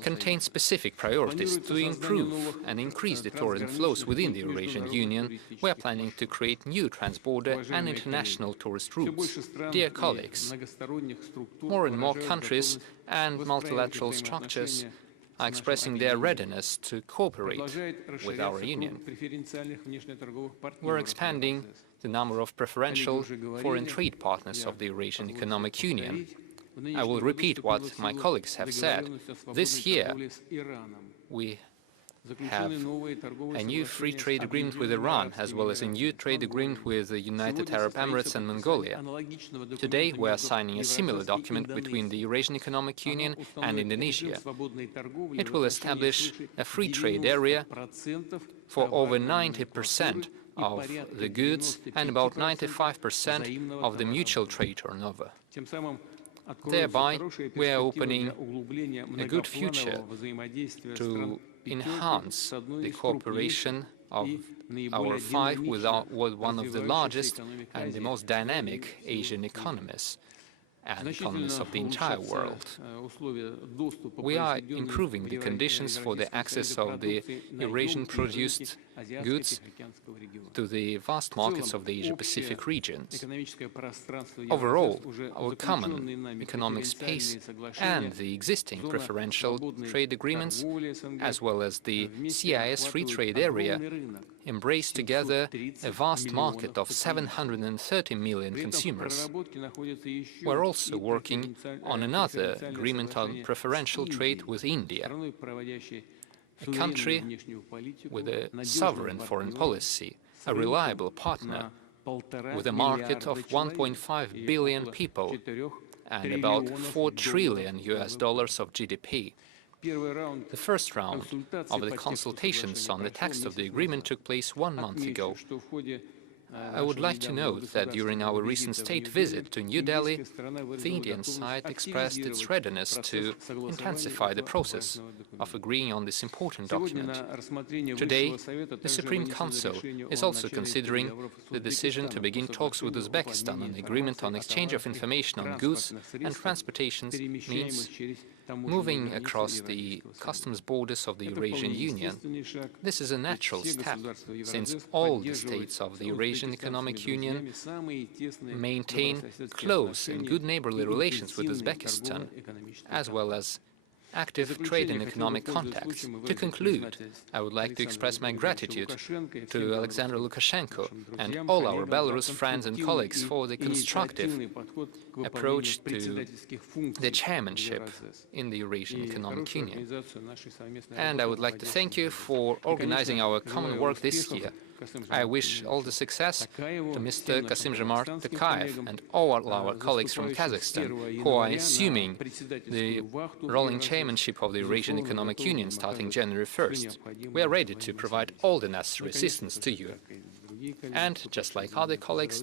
contains specific priorities to improve and increase the tourism flows within the Eurasian Union. We are planning to create new transborder and international tourist routes. Dear colleagues, more and more countries and multilateral structures are expressing their readiness to cooperate with our Union. We're expanding the number of preferential foreign trade partners of the Eurasian Economic Union. I will repeat what my colleagues have said. This year, we have a new free trade agreement with Iran, as well as a new trade agreement with the United Arab Emirates and Mongolia. Today, we are signing a similar document between the Eurasian Economic Union and Indonesia. It will establish a free trade area for over 90% of the goods and about 95% of the mutual trade turnover. Thereby, we are opening a good future to enhance the cooperation of our five with one of the largest and the most dynamic Asian economies, and economies of the entire world. We are improving the conditions for the access of the Eurasian-produced goods to the vast markets of the Asia-Pacific regions. Overall, our common economic space and the existing preferential trade agreements, as well as the CIS free trade area, embrace together a vast market of 730 million consumers. We're also working on another agreement on preferential trade with India, a country with a sovereign foreign policy, a reliable partner, with a market of 1.5 billion people and about $4 trillion of GDP. The first round of the consultations on the text of the agreement took place 1 month ago. I would like to note that during our recent state visit to New Delhi, the Indian side expressed its readiness to intensify the process of agreeing on this important document. Today, the Supreme Council is also considering the decision to begin talks with Uzbekistan on the agreement on exchange of information on goods and transportation means moving across the customs borders of the Eurasian Union. This is a natural step, since all the states of the Eurasian Economic Union maintain close and good neighborly relations with Uzbekistan, as well as active trade and economic contacts. To conclude, I would like to express my gratitude to Alexander Lukashenko and all our Belarus friends and colleagues for the constructive approach to the chairmanship in the Eurasian Economic Union. And I would like to thank you for organizing our common work this year. I wish all the success to Mr. Kassym-Jomart Tokayev and all our colleagues from Kazakhstan, who are assuming the rolling chairmanship of the Eurasian Economic Union starting January 1st. We are ready to provide all the necessary assistance to you. And, just like other colleagues,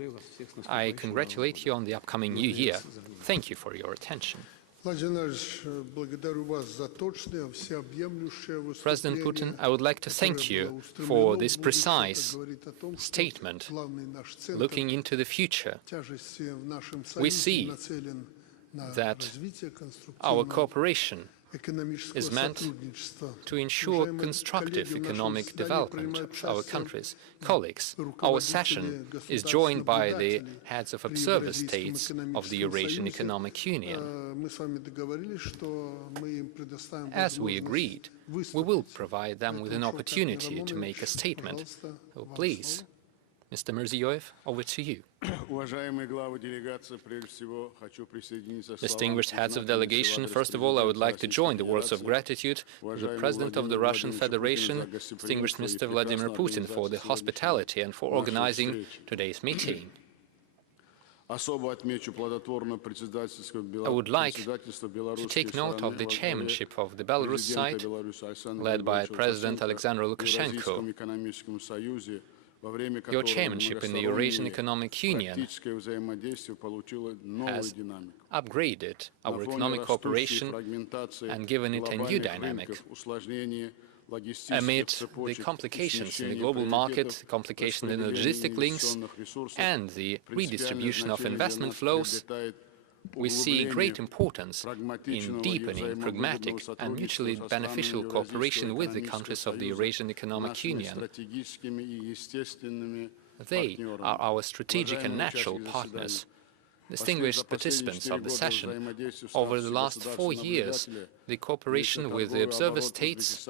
I congratulate you on the upcoming new year. Thank you for your attention. President Putin, I would like to thank you for this precise statement looking into the future. We see that our cooperation is meant to ensure constructive economic development of our countries. Colleagues, our session is joined by the heads of observer states of the Eurasian Economic Union. As we agreed, we will provide them with an opportunity to make a statement. So please, Mr. Mirziyoyev, over to you. Distinguished heads of delegation, first of all, I would like to join the words of gratitude to the President of the Russian Federation, distinguished Mr. Vladimir Putin, for the hospitality and for organizing today's meeting. I would like to take note of the chairmanship of the Belarus side, led by President Alexander Lukashenko. Your chairmanship in the Eurasian Economic Union has upgraded our economic cooperation and given it a new dynamic. Amid the complications in the global market, complications in the logistic links, and the redistribution of investment flows, we see great importance in deepening pragmatic and mutually beneficial cooperation with the countries of the Eurasian Economic Union. They are our strategic and natural partners. Distinguished participants of the session, over the last 4 years, the cooperation with the observer states,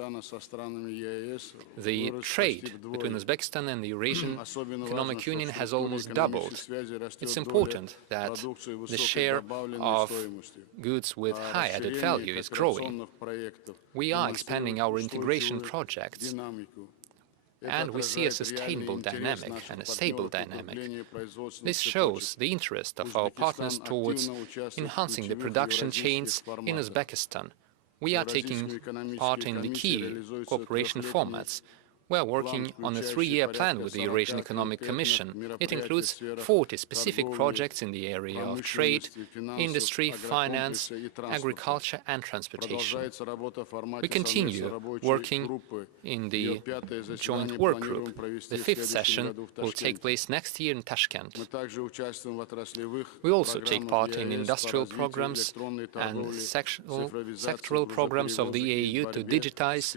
the trade between Uzbekistan and the Eurasian Economic Union has almost doubled. It's important that the share of goods with high added value is growing. We are expanding our integration projects, and we see a sustainable dynamic and a stable dynamic. This shows the interest of our partners towards enhancing the production chains in Uzbekistan. We are taking part in the key cooperation formats. We are working on a 3-year plan with the Eurasian Economic Commission. It includes 40 specific projects in the area of trade, industry, finance, agriculture and transportation. We continue working in the joint work group. The 5th session will take place next year in Tashkent. We also take part in industrial programs and sectoral programs of the EAEU to digitize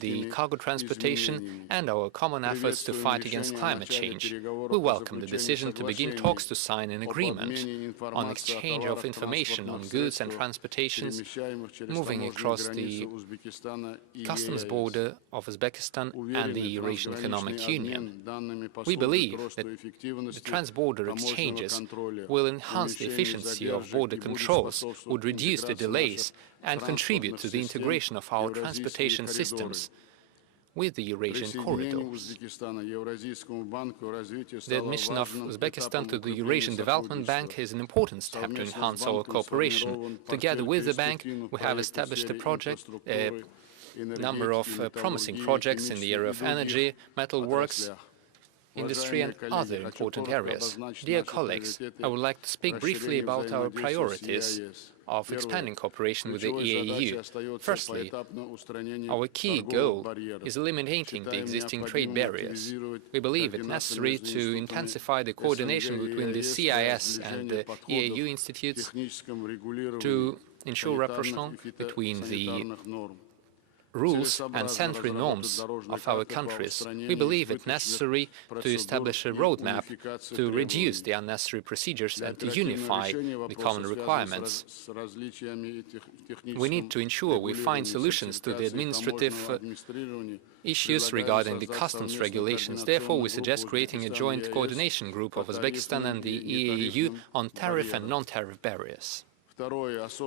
the cargo transportation and our common efforts to fight against climate change. We welcome the decision to begin talks to sign an agreement on exchange of information on goods and transportations moving across the customs border of Uzbekistan and the Eurasian Economic Union. We believe that the trans-border exchanges will enhance the efficiency of border controls, would reduce the delays and contribute to the integration of our transportation systems with the Eurasian corridors. The admission of Uzbekistan to the Eurasian Development Bank is an important step to enhance our cooperation. Together with the bank, we have established a number of promising projects in the area of energy, metalworks, industry and other important areas. Dear colleagues, I would like to speak briefly about our priorities of expanding cooperation with the EAEU. Firstly, our key goal is eliminating the existing trade barriers. We believe it necessary to intensify the coordination between the CIS and the EAEU institutes to ensure rapprochement between the rules and sanitary norms of our countries. We believe it necessary to establish a roadmap to reduce the unnecessary procedures and to unify the common requirements. We need to ensure we find solutions to the administrative issues regarding the customs regulations. Therefore, we suggest creating a joint coordination group of Uzbekistan and the EAEU on tariff and non-tariff barriers.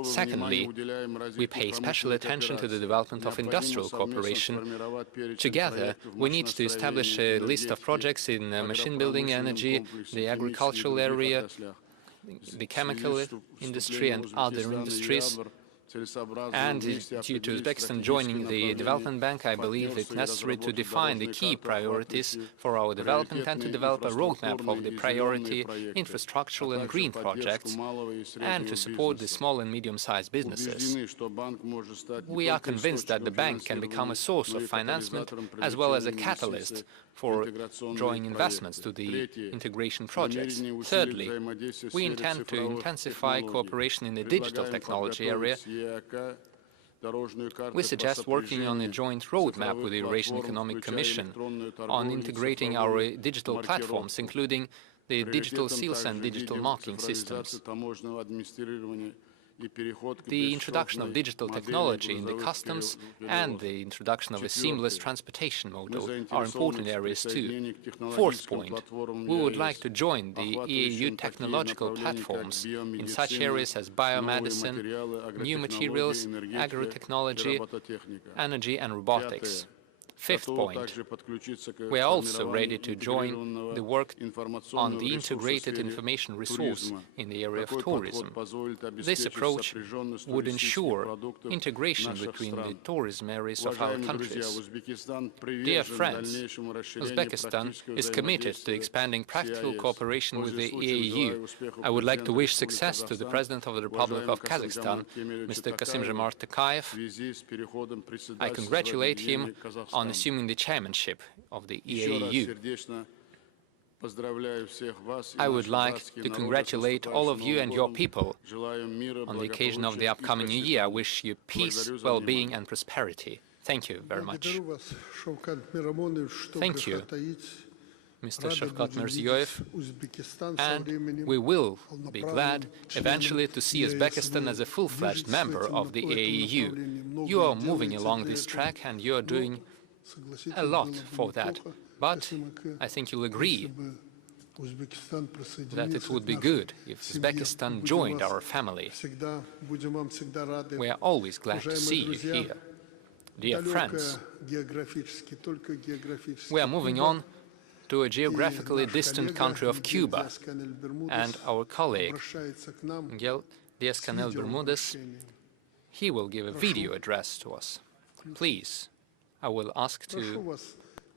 Secondly, we pay special attention to the development of industrial cooperation. Together, we need to establish a list of projects in machine building, energy, the agricultural area, the chemical industry and other industries. And due to Uzbekistan joining the Development Bank, I believe it necessary to define the key priorities for our development and to develop a roadmap of the priority infrastructural and green projects and to support the small and medium-sized businesses. We are convinced that the bank can become a source of financement as well as a catalyst for drawing investments to the integration projects. Thirdly, we intend to intensify cooperation in the digital technology area. We suggest working on a joint roadmap with the Eurasian Economic Commission on integrating our digital platforms, including the digital seals and digital marking systems. The introduction of digital technology in the customs and the introduction of a seamless transportation model are important areas too. Fourth point, we would like to join the EAEU technological platforms in such areas as biomedicine, new materials, agrotechnology, energy and robotics. Fifth point, we are also ready to join the work on the integrated information resource in the area of tourism. This approach would ensure integration between the tourism areas of our countries. Dear friends, Uzbekistan is committed to expanding practical cooperation with the EAEU. I would like to wish success to the President of the Republic of Kazakhstan, Mr. Kassym-Jomart Tokayev. I congratulate him on assuming the chairmanship of the EAEU. I would like to congratulate all of you and your people on the occasion of the upcoming new year. I wish you peace, well-being and prosperity. Thank you very much. Thank you, Mr. Shavkat Mirziyoyev, and we will be glad eventually to see Uzbekistan as a full-fledged member of the EAEU. You are moving along this track and you are doing a lot for that, but I think you'll agree that it would be good if Uzbekistan joined our family. We are always glad to see you here. Dear friends, we are moving on to a geographically distant country of Cuba, and our colleague, Miguel Diaz-Canel Bermudez, he will give a video address to us. Please, I will ask to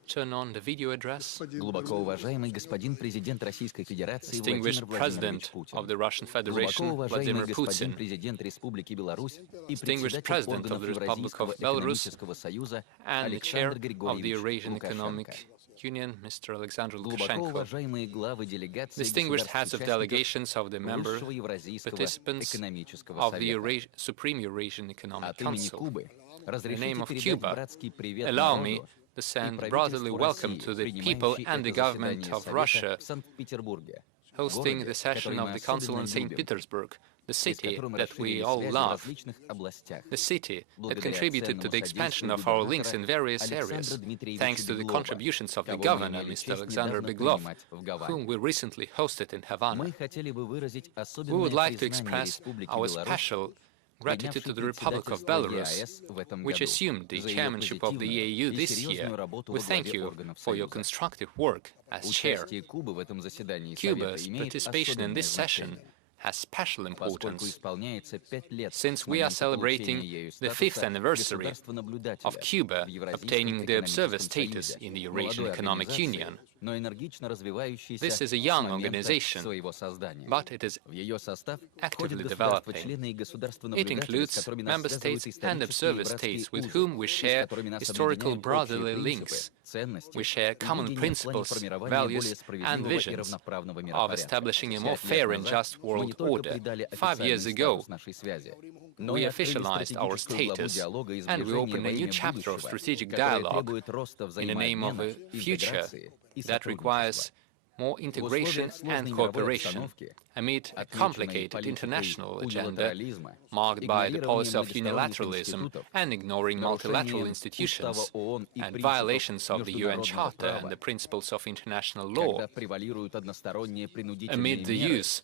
turn on the video address. Глубоко уважаемый господин президент Российской Федерации Distinguished Владимир Владимирович President Путин. of the Russian Глубоко Federation, уважаемый Vladimir господин Putin. президент Республики Беларусь и Distinguished председатель President of органов the Republic Евразийского of Belarus экономического союза and the chair Александр of the Григорьевич Eurasian Лукашенко. Economic Union, Mr. Alexander Глубоко Lukashenko. уважаемые главы делегаций Distinguished heads of государств-участников delegations of the member Высшего Евразийского participants экономического of the совета. Supreme Eurasian Economic От имени Council. Кубы In the разрешите name of передать Cuba, братский привет allow me народу to и send brotherly правительству welcome России, to the people принимающей and the это government заседание of Совета Russia в Санкт-Петербурге, hosting городе, the session который of мы the Council особенно in St. любим, Petersburg, the и с city которым that we расширили all связи в love, различных областях. the city that Благодаря contributed to ценному the expansion содействию of our links in губернатора various areas, Александра Дмитриевича thanks to the Беглова, contributions of the кого мы governor, имели Mr. честь Alexander недавно Beglov, принимать в whom Гаване. we recently hosted in Havana. Мы хотели бы выразить We would особенное like to признание express Республике our Беларусь, special gratitude to принявшей the Republic of председательство Belarus, ЕАЭС в этом which году, assumed the за ее chairmanship of the позитивную EAEU и this year. серьезную работу We во thank главе you органов for your Союза. constructive work as chair. Участие Кубы в этом заседании Cuba's Совета имеет participation in особенное this session значение, has special поскольку importance, исполняется 5 лет since с we are момента celebrating получения ею the статуса 5th anniversary государства-наблюдателя of Cuba в Евразийском obtaining the observer экономическом status союзе, in the Eurasian молодой Economic организации, Union. но энергично развивающейся This is a с young момента organization, своего создания. but it is В ее состав actively входят государства, developing. члены и It государства-наблюдатели, с includes которыми нас member связывают states and исторические observer братские states with узы, whom we и с share которыми нас historical объединяют brotherly общие links. принципы, ценности We share и common видение в плане principles, формирования более values, and справедливого и visions равноправного of миропорядка. establishing a 5 more лет fair and назад just мы не world только order. придали 5 years официальный ago, статус нашей связи, но we и открыли officialized our стратегическую главу status, диалога и and we сближения opened во a new имя chapter of будущего, strategic которое dialogue требует роста in the name of взаимообмена, a future интеграции и that requires сотрудничества. more integration and cooperation amid a complicated international agenda marked by the policy of unilateralism and ignoring multilateral institutions and violations of the UN Charter and the principles of international law, amid the use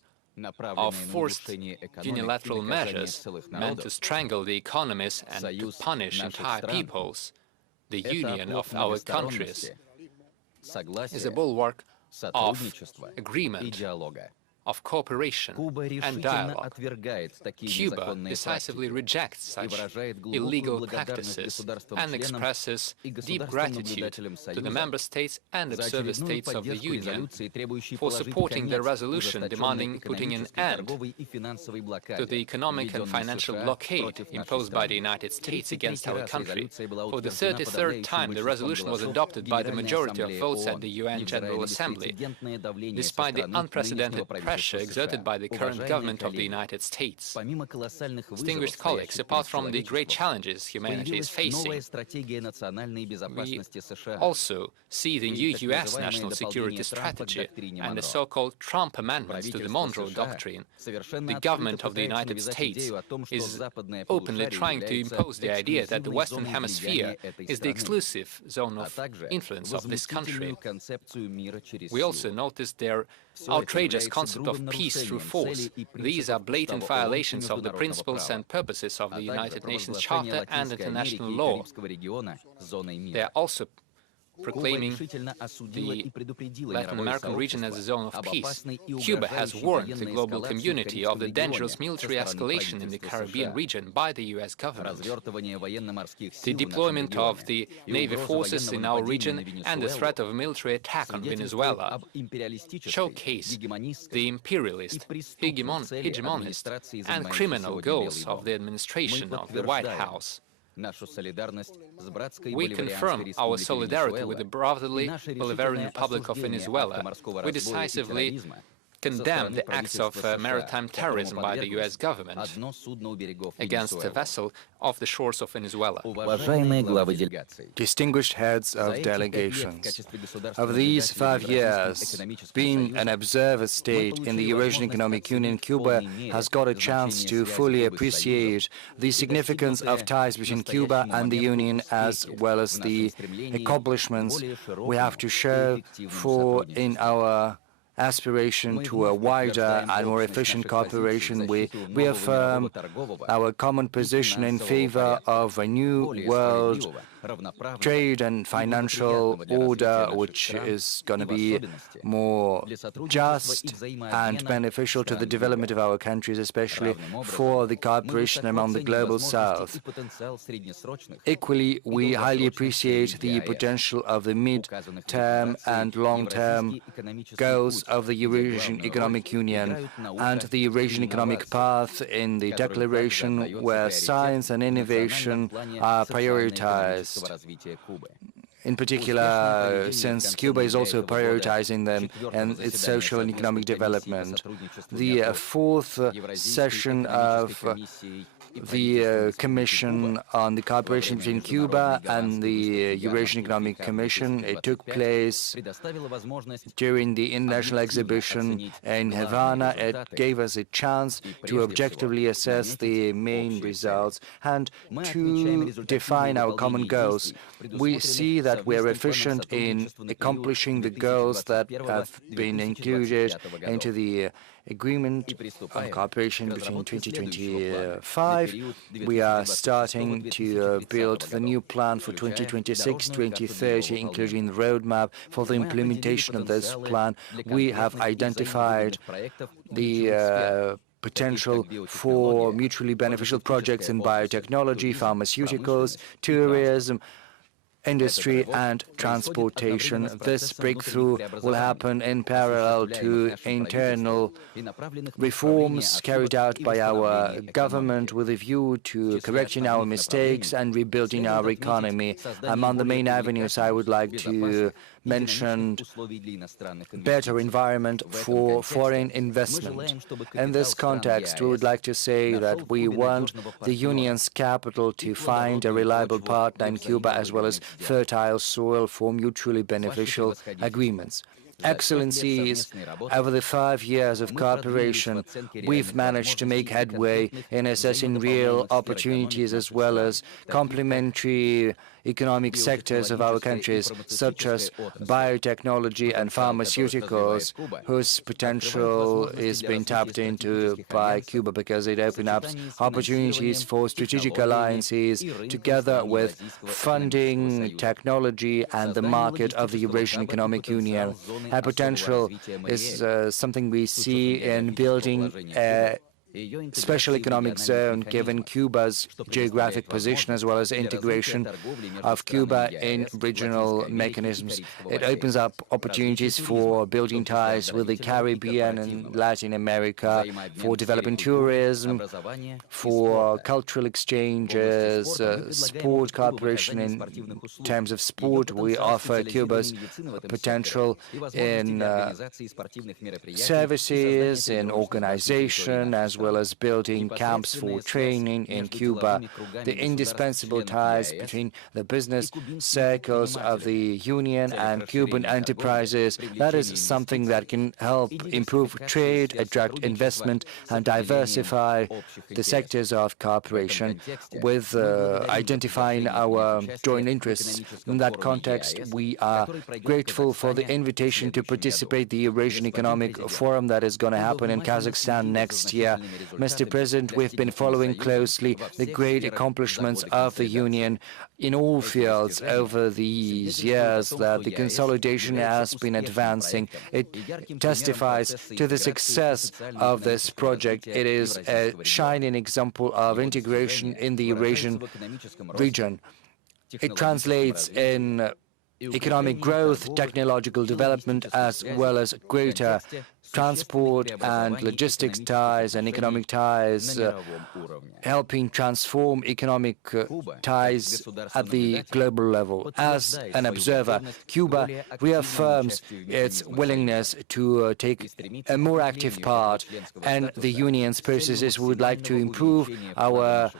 of forced unilateral measures meant to strangle the economies and to punish entire peoples. The union of our countries is a bulwark of agreement, of cooperation and dialogue. Cuba decisively rejects such illegal practices and expresses deep gratitude to the member states and observer states of the Union for supporting the resolution demanding putting an end to the economic and financial blockade imposed by the United States against our country. For the 33rd time, the resolution was adopted by the majority of votes at the UN General Assembly, despite the unprecedented pressure exerted by the current government of the United States. Distinguished colleagues, apart from the great challenges humanity is facing, we also see the new U.S. national security strategy and the so-called Trump amendments to the Monroe Doctrine. The government of the United States is openly trying to impose the idea that the Western Hemisphere is the exclusive zone of influence of this country. We also noticed their outrageous concept of peace through force. These are blatant violations of the principles and purposes of the United Nations Charter and international law. They are also proclaiming the Latin American region as a zone of peace. Cuba has warned the global community of the dangerous military escalation in the Caribbean region by the U.S. government. The deployment of the Navy forces in our region and the threat of a military attack on Venezuela showcase the imperialist, hegemonist, and criminal goals of the administration of the White House. We confirm our solidarity with the brotherly Bolivarian Republic of Venezuela. We decisively condemn the acts of maritime terrorism by the U.S. government against a vessel off the shores of Venezuela. Distinguished heads of delegations, over these 5 years, being an observer state in the Eurasian Economic Union, Cuba has got a chance to fully appreciate the significance of ties between Cuba and the Union, as well as the accomplishments we have to show for in our aspiration to a wider and more efficient cooperation. We reaffirm our common position in favor of a new world trade and financial order which is going to be more just and beneficial to the development of our countries, especially for the cooperation among the global south. Equally, we highly appreciate the potential of the mid-term and long-term goals of the Eurasian Economic Union and the Eurasian economic path in the declaration where science and innovation are prioritized. In particular, since Cuba is also prioritizing them and its social and economic development. The fourth session of the Commission on the Cooperation between Cuba and the Eurasian Economic Commission. It took place during the international exhibition in Havana. It gave us a chance to objectively assess the main results and to define our common goals. We see that we are efficient in accomplishing the goals that have been included into the agreement on cooperation between 2025. We are starting to build the new plan for 2026-2030, including the roadmap for the implementation of this plan. We have identified the potential for mutually beneficial projects in biotechnology, pharmaceuticals, tourism, industry and transportation. This breakthrough will happen in parallel to internal reforms carried out by our government with a view to correcting our mistakes and rebuilding our economy. Among the main avenues, I would like to mention better environment for foreign investment. In this context, we would like to say that we want the Union's capital to find a reliable partner in Cuba as well as fertile soil for mutually beneficial agreements. Excellencies, over the 5 years of cooperation, we've managed to make headway in assessing real opportunities as well as complementary economic sectors of our countries, such as biotechnology and pharmaceuticals, whose potential is being tapped into by Cuba because it opens up opportunities for strategic alliances together with funding, technology, and the market of the Eurasian Economic Union. Our potential is something we see in building a special economic zone, given Cuba's geographic position as well as integration of Cuba in regional mechanisms. It opens up opportunities for building ties with the Caribbean and Latin America, for developing tourism, for cultural exchanges, sport cooperation. In terms of sport, we offer Cuba's potential in services, in organization, as well as building camps for training in Cuba. The indispensable ties between the business circles of the Union and Cuban enterprises, that is something that can help improve trade, attract investment, and diversify the sectors of cooperation with identifying our joint interests. In that context, we are grateful for the invitation to participate in the Eurasian Economic Forum that is going to happen in Kazakhstan next year. Mr. President, we've been following closely the great accomplishments of the Union in all fields over these years, that the consolidation has been advancing. It testifies to the success of this project. It is a shining example of integration in the Eurasian region. It translates in economic growth, technological development, as well as greater transport and logistics ties and economic ties, helping transform economic ties at the global level. As an observer, Cuba reaffirms its willingness to take a more active part in the Union's processes. We would like to improve our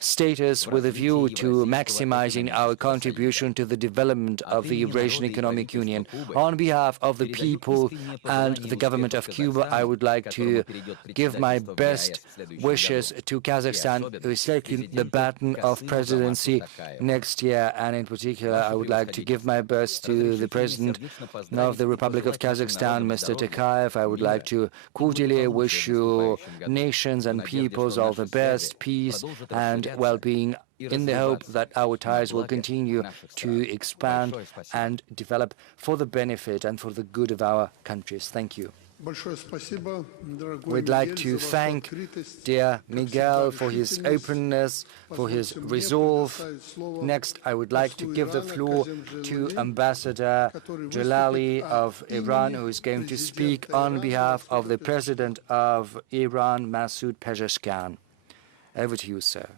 status with a view to maximizing our contribution to the development of the Eurasian Economic Union. On behalf of the people and the government of Cuba, I would like to give my best wishes to Kazakhstan, who is taking the baton of presidency next year. And in particular, I would like to give my best to the President of the Republic of Kazakhstan, Mr. Tokayev. I would like to cordially wish you nations and peoples all the best, peace and well-being, in the hope that our ties will continue to expand and develop for the benefit and for the good of our countries. Thank you. We'd like to thank dear Miguel for his openness, for his resolve. Next, I would like to give the floor to Ambassador Jalali of Iran, who is going to speak on behalf of the President of Iran, Masoud Pezeshkian. Over to you, sir.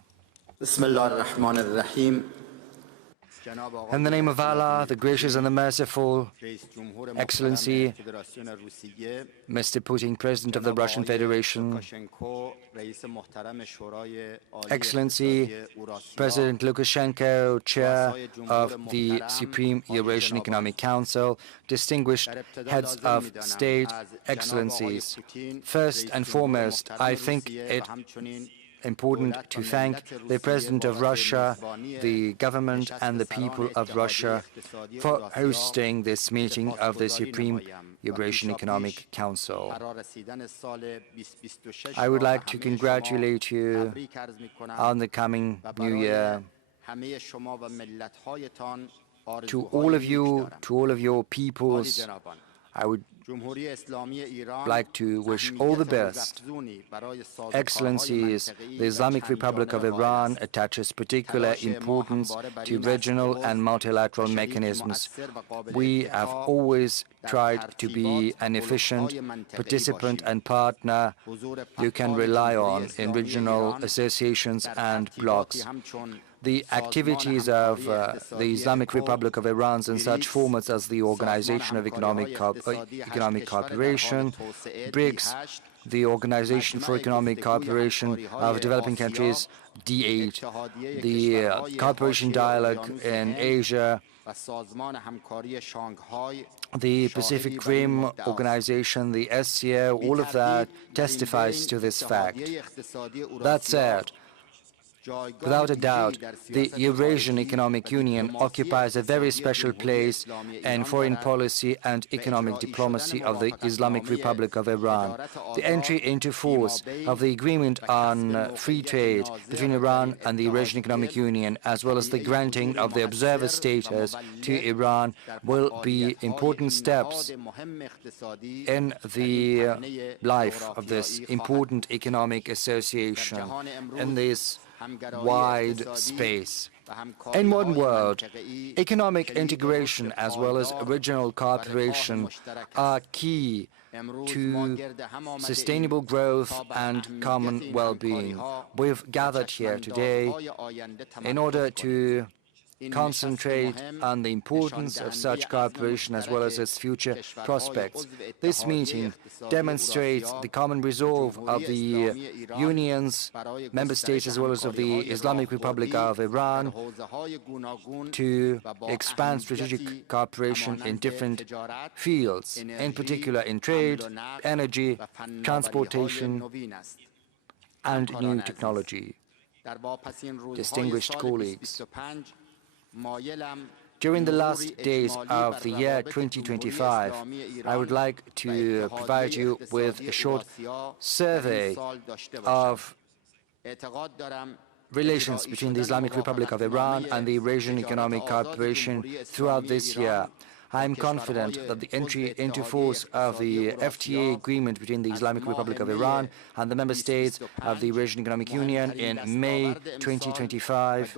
In the name of Allah, the Gracious and the Merciful, Excellency, Mr. Putin, President of the Russian Federation, Excellency, President Lukashenko, Chair of the Supreme Eurasian Economic Council, distinguished heads of state, Excellencies. First and foremost, I think it important to thank the President of Russia, the government and the people of Russia for hosting this meeting of the Supreme Eurasian Economic Council. I would like to congratulate you on the coming new year. To all of you, to all of your peoples, I would like to wish all the best. Excellencies, the Islamic Republic of Iran attaches particular importance to regional and multilateral mechanisms. We have always tried to be an efficient participant and partner you can rely on in regional associations and blocs. The activities of the Islamic Republic of Iran in such formats as the Organization of Economic Cooperation, BRICS, the Organization for Economic Cooperation of Developing Countries, D8, the Cooperation Dialogue in Asia, the Pacific Rim Organization, the SCO, all of that testifies to this fact. That said, without a doubt, the Eurasian Economic Union occupies a very special place in foreign policy and economic diplomacy of the Islamic Republic of Iran. The entry into force of the agreement on free trade between Iran and the Eurasian Economic Union, as well as the granting of the observer status to Iran, will be important steps in the life of this important economic association in this wide space. In modern world, economic integration as well as regional cooperation are key to sustainable growth and common well-being. We've gathered here today in order to concentrate on the importance of such cooperation as well as its future prospects. This meeting demonstrates the common resolve of the Union's member states as well as of the Islamic Republic of Iran to expand strategic cooperation in different fields, in particular in trade, energy, transportation, and new technology. Distinguished colleagues, during the last days of the year 2025, I would like to provide you with a short survey of relations between the Islamic Republic of Iran and the Eurasian Economic Cooperation throughout this year. I am confident that the entry into force of the FTA agreement between the Islamic Republic of Iran and the member states of the Eurasian Economic Union in May 2025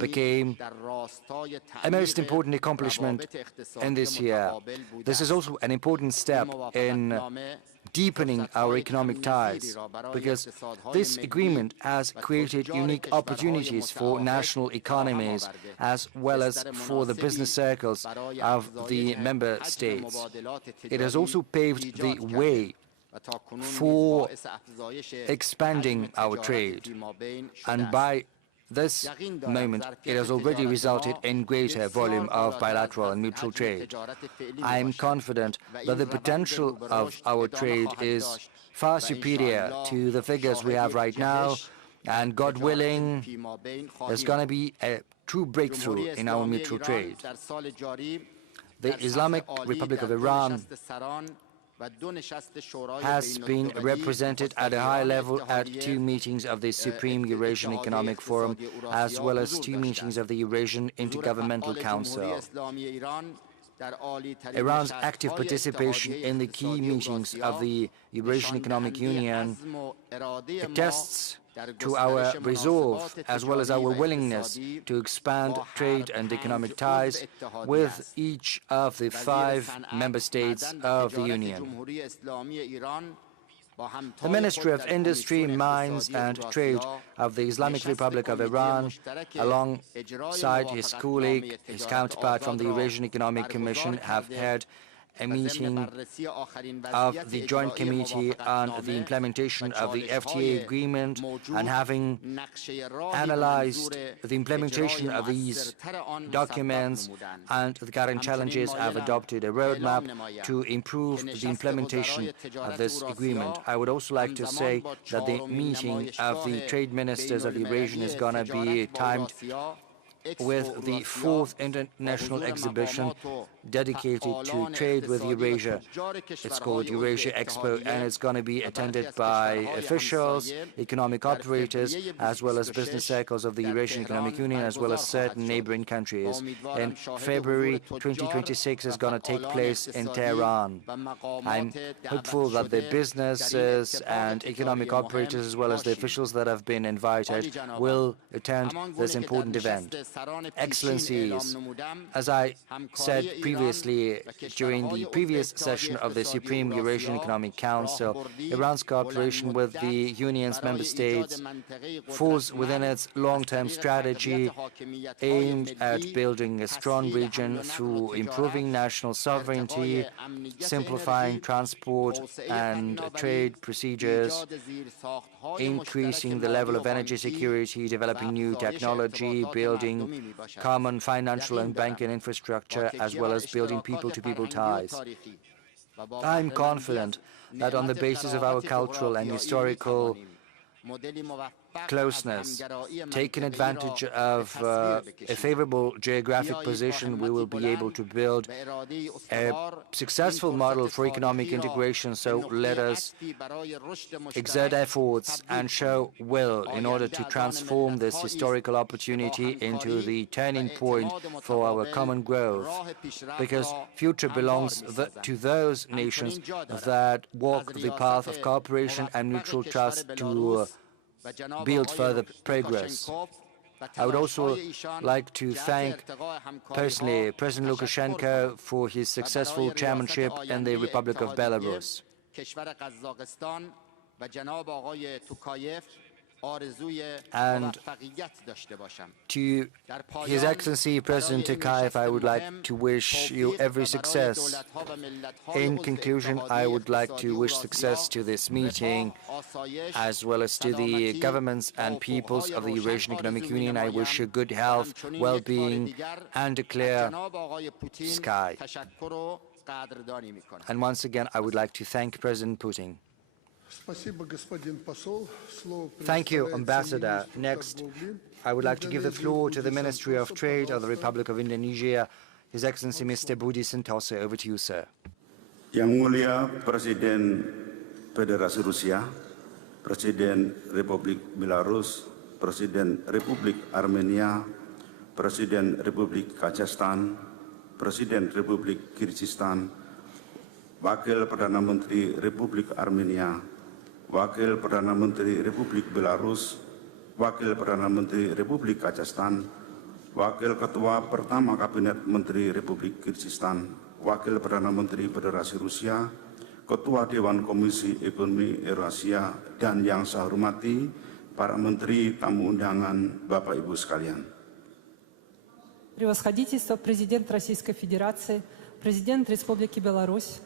became a most important accomplishment in this year. This is also an important step in deepening our economic ties, because this agreement has created unique opportunities for national economies as well as for the business circles of the member states. It has also paved the way for expanding our trade, and by this moment, it has already resulted in greater volume of bilateral and mutual trade. I am confident that the potential of our trade is far superior to the figures we have right now, and God willing, there's going to be a true breakthrough in our mutual trade. The Islamic Republic of Iran has been represented at a high level at 2 meetings of the Supreme Eurasian Economic Forum, as well as 2 meetings of the Eurasian Intergovernmental Council. Iran's active participation in the key meetings of the Eurasian Economic Union attests to our resolve as well as our willingness to expand trade and economic ties with each of the 5 member states of the Union. The Ministry of Industry, Mines and Trade of the Islamic Republic of Iran, alongside his colleague, his counterpart from the Eurasian Economic Commission, have had a meeting of the Joint Committee on the implementation of the FTA agreement, and having analyzed the implementation of these documents and the current challenges, have adopted a roadmap to improve the implementation of this agreement. I would also like to say that the meeting of the trade ministers of the Eurasian is going to be timed with the 4th international exhibition dedicated to trade with Eurasia. It's called Eurasia Expo, and it's going to be attended by officials, economic operators, as well as business circles of the Eurasian Economic Union, as well as certain neighboring countries. In February 2026 is going to take place in Tehran. I'm hopeful that the businesses and economic operators, as well as the officials that have been invited, will attend this important event. Excellencies, as I said previously during the previous session of the Supreme Eurasian Economic Council, Iran's cooperation with the Union's member states falls within its long-term strategy aimed at building a strong region through improving national sovereignty, simplifying transport and trade procedures, increasing the level of energy security, developing new technology, building common financial and banking infrastructure, as well as building people-to-people ties. I'm confident that on the basis of our cultural and historical closeness, taking advantage of a favorable geographic position, we will be able to build a successful model for economic integration. So let us exert efforts and show will in order to transform this historical opportunity into the turning point for our common growth, because future belongs to those nations that walk the path of cooperation and mutual trust to build further progress. I would also like to thank personally President Lukashenko for his successful chairmanship in the Republic of Belarus. And to His Excellency President Tokayev, I would like to wish you every success. In conclusion, I would like to wish success to this meeting, as well as to the governments and peoples of the Eurasian Economic Union. I wish you good health, well-being, and a clear sky. And once again, I would like to thank President Putin. Thank you, Ambassador. Next, I would like to give the floor to the Ministry of Trade of the Republic of Indonesia, His Excellency Mr. Budi Santoso. Over to you, sir. Yang Mulia Presiden Federasi Rusia, Presiden Republik Belarus, Presiden Republik Armenia, Presiden Republik Kazakhstan, Presiden Republik Kyrgyzstan, Wakil Perdana Menteri Republik Armenia, Wakil Perdana Menteri Republik Belarus, Wakil Perdana Menteri Republik Kazakhstan, Wakil Ketua Pertama Kabinet Menteri Republik Kyrgyzstan, Wakil Perdana Menteri Federasi Rusia, Ketua Dewan Komisi Ekonomi Eurasia, dan yang saya hormati para menteri, tamu undangan, Bapak Ibu sekalian. Превосходительство президент Российской Федерации, президент Республики Беларусь,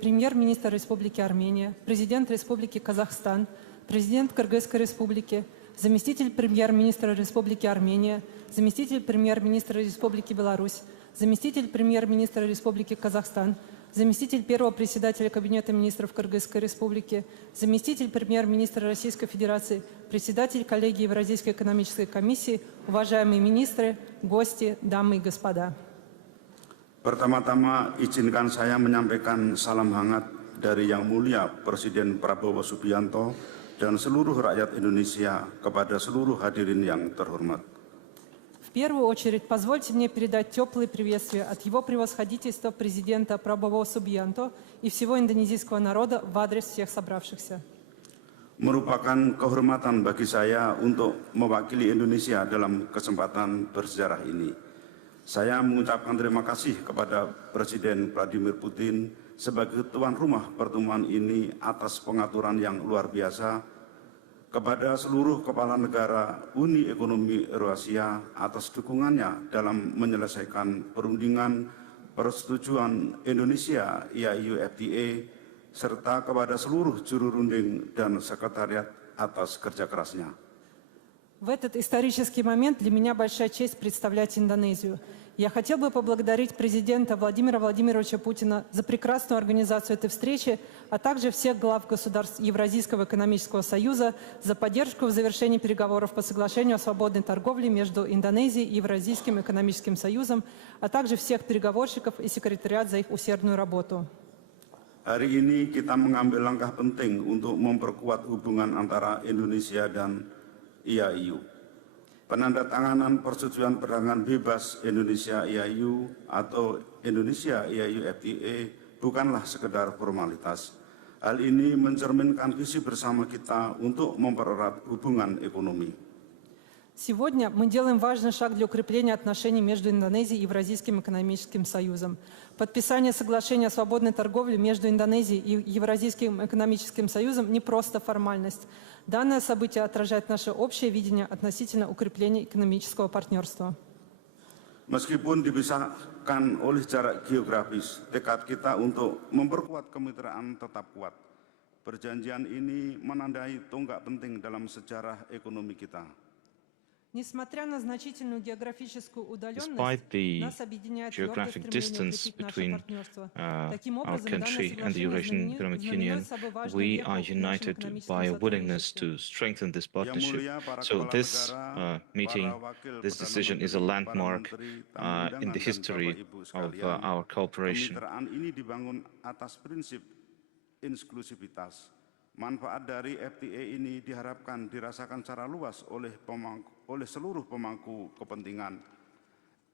премьер-министр Республики Армения, президент Республики Казахстан, президент Кыргызской Республики, заместитель премьер-министра Республики Армения, заместитель премьер-министра Республики Беларусь, заместитель премьер-министра Республики Казахстан, заместитель первого председателя Кабинета министров Кыргызской Республики, заместитель премьер-министра Российской Федерации, председатель коллегии Евразийской экономической комиссии, уважаемые министры, гости, дамы и господа. Pertama-tama izinkan saya menyampaikan salam hangat dari Yang Mulia Presiden Prabowo Subianto dan seluruh rakyat Indonesia kepada seluruh hadirin yang terhormat. В первую очередь позвольте мне передать теплые приветствия от Его Превосходительства президента Прабово Субьянто и всего индонезийского народа в адрес всех собравшихся. Merupakan kehormatan bagi saya untuk mewakili Indonesia dalam kesempatan bersejarah ini. Saya mengucapkan terima kasih kepada Presiden Vladimir Putin sebagai tuan rumah pertemuan ini atas pengaturan yang luar biasa, kepada seluruh kepala negara Uni Ekonomi Eurasia atas dukungannya dalam menyelesaikan perundingan persetujuan Indonesia EAEU FTA, serta kepada seluruh juru runding dan sekretariat atas kerja kerasnya. В этот исторический момент для меня большая честь представлять Индонезию. Я хотел бы поблагодарить президента Владимира Владимировича Путина за прекрасную организацию этой встречи, а также всех глав государств Евразийского экономического союза за поддержку в завершении переговоров по соглашению о свободной торговле между Индонезией и Евразийским экономическим союзом, а также всех переговорщиков и секретариат за их усердную работу. Hari ini kita mengambil langkah penting untuk memperkuat hubungan antara Indonesia dan EAEU. Penandatanganan persetujuan perdagangan bebas Indonesia EAEU atau Indonesia EAEU FTA bukanlah sekedar formalitas. Hal ini mencerminkan visi bersama kita untuk mempererat hubungan ekonomi. Сегодня мы делаем важный шаг для укрепления отношений между Индонезией и Евразийским экономическим союзом. Подписание соглашения о свободной торговле между Индонезией и Евразийским экономическим союзом не просто формальность. Данное событие отражает наше общее видение относительно укрепления экономического партнерства. Meskipun dipisahkan oleh jarak geografis, tekad kita untuk memperkuat kemitraan tetap kuat. Perjanjian ini menandai tonggak penting dalam sejarah ekonomi kita. Несмотря на значительную географическую удаленность, Despite the нас объединяет geographic твердое стремление distance укрепить наше between партнерство. Таким our образом, данное country and the соглашение Eurasian Economic Union, знаменует собой важную we веху are в нашем united экономическом by a willingness сотрудничестве. to strengthen this partnership. So this meeting, this decision is a landmark in the history of our cooperation. Kemitraan ini dibangun atas prinsip inklusivitas. Manfaat dari FTA ini diharapkan dirasakan secara luas oleh seluruh pemangku kepentingan.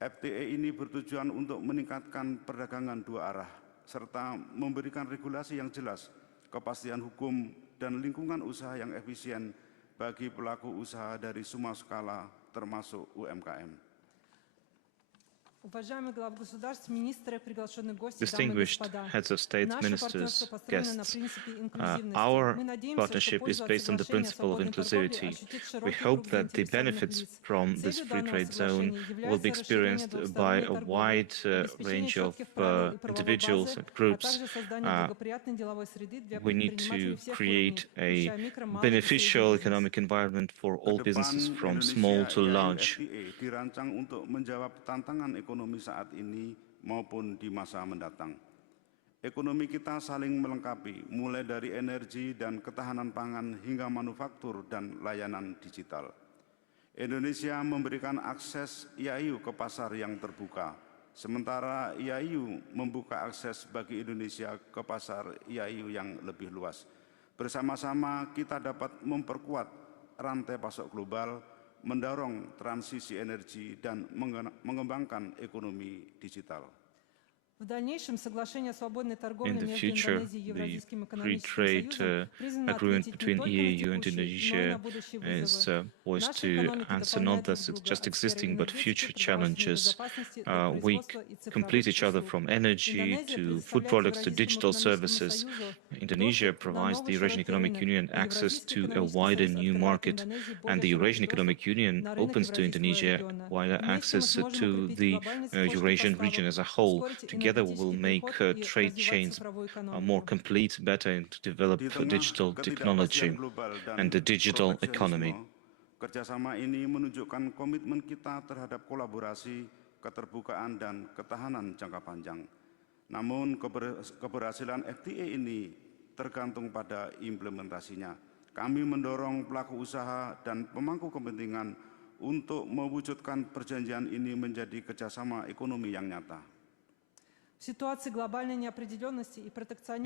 FTA ini bertujuan untuk meningkatkan perdagangan dua arah, serta memberikan regulasi yang jelas, kepastian hukum, dan lingkungan usaha yang efisien bagi pelaku usaha dari semua skala, termasuk UMKM. Distinguished heads of state, ministers, guests, our partnership is based on the principle of inclusivity. We hope that the benefits from this free trade zone will be experienced by a wide range of individuals and groups. We need to create a beneficial economic environment for all businesses from small to large. Dirancang untuk menjawab tantangan ekonomi saat ini maupun di masa mendatang. Ekonomi kita saling melengkapi, mulai dari energi dan ketahanan pangan hingga manufaktur dan layanan digital. Indonesia memberikan akses EAEU ke pasar yang terbuka, sementara EAEU membuka akses bagi Indonesia ke pasar EAEU yang lebih luas. Bersama-sama kita dapat memperkuat rantai pasok global, mendorong transisi energi dan mengembangkan ekonomi digital. В дальнейшем соглашение о свободной торговле In the между future, Индонезией и the Евразийским free экономическим trade союзом призвано agreement ответить не between только на EAEU and текущие, но и Indonesia на будущие is вызовы. poised Наши to экономики answer дополняют not друг just друга just от сферы existing but энергетики, future продовольственной challenges. безопасности до We производства и цифровых complete each other услуг. from energy Индонезия to food предоставляет products to Евразийскому digital экономическому services. союзу Indonesia доступ на provides the новый Eurasian широкий Economic рынок, Union а access Евразийский to a экономический wider союз new открывает market, Индонезии and более the широкий Eurasian Economic доступ Union на рынок opens to Евразийского Indonesia региона. wider Вместе мы access сможем to укрепить the глобальные цепочки Eurasian region поставок, as a whole. ускорить Together we will энергетический make переход и trade развивать chains цифровую more экономику. complete, better, and to develop Di tengah digital technology ketidakpastian global dan and the digital proteksionisme, economy. Kerjasama ini menunjukkan komitmen kita terhadap kolaborasi, keterbukaan, dan ketahanan jangka panjang. Namun keberhasilan FTA ini tergantung pada implementasinya. Kami mendorong pelaku usaha dan pemangku kepentingan untuk mewujudkan perjanjian ini menjadi kerjasama ekonomi yang nyata. In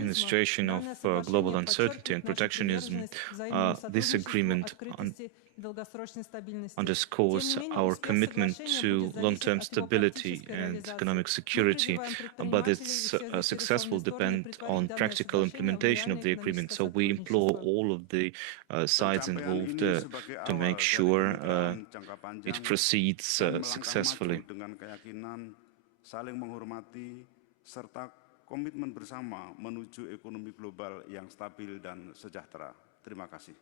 the situation of global uncertainty and protectionism, this agreement underscores our commitment to long-term stability and economic security, but its success will depend on practical implementation of the agreement. So we implore all of the sides involved to make sure it proceeds successfully. Saling menghormati serta komitmen bersama menuju ekonomi global yang stabil dan sejahtera. Terima kasih.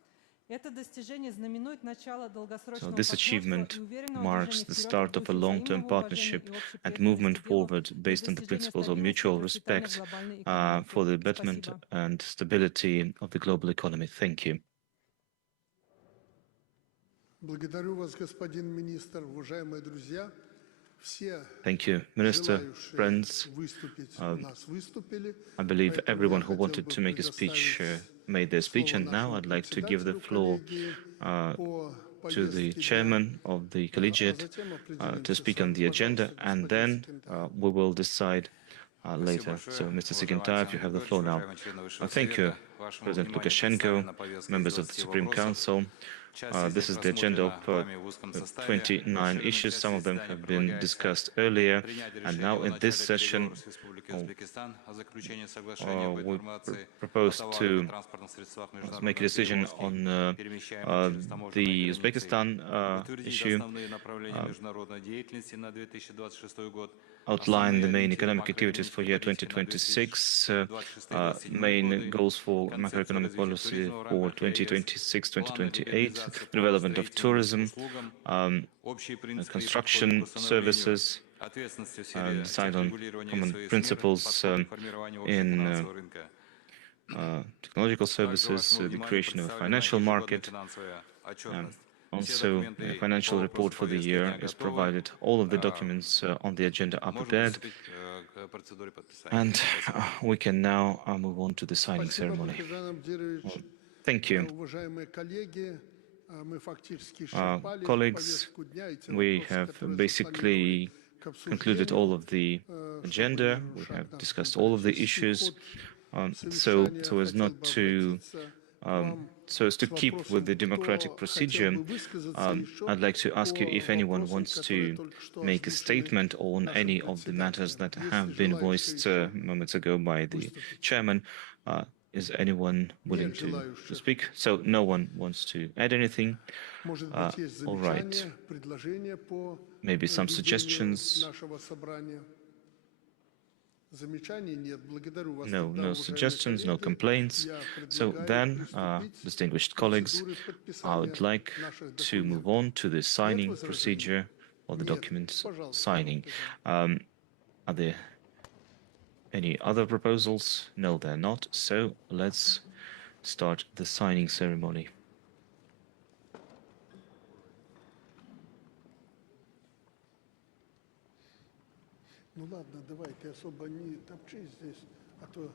So this achievement marks the start of a long-term partnership and movement forward based on the principles of mutual respect for the betterment and stability of the global economy. Thank you. Благодарю вас, господин министр, уважаемые друзья. Thank you, Minister, friends. I believe everyone who wanted to make a speech made their speech, and now I'd like to give the floor to the chairman of the collegiate to speak on the agenda, and then we will decide later. So, Mr. Sigintayev, you have the floor now. Thank you, President Lukashenko, members of the Supreme Council. This is the agenda of 29 issues. Some of them have been discussed earlier, and now in this session we propose to make a decision on the Uzbekistan issue, outline the main economic activities for year 2026, main goals for macroeconomic policy for 2026-2028, development of tourism, construction services, decide on common principles in technological services, the creation of a financial market. Also, a financial report for the year is provided. All of the documents on the agenda are prepared, and we can now move on to the signing ceremony. Thank you. Colleagues, we have basically concluded all of the agenda. We have discussed all of the issues. So as to keep with the democratic procedure, I'd like to ask you if anyone wants to make a statement on any of the matters that have been voiced moments ago by the chairman. Is anyone willing to speak? So no one wants to add anything. All right. Maybe some suggestions. No suggestions, no complaints. So then, distinguished colleagues, I would like to move on to the signing procedure or the documents signing. Are there any other proposals? No, they're not. So let's start the signing ceremony. Ну ладно, давайте особо не топчись здесь, а то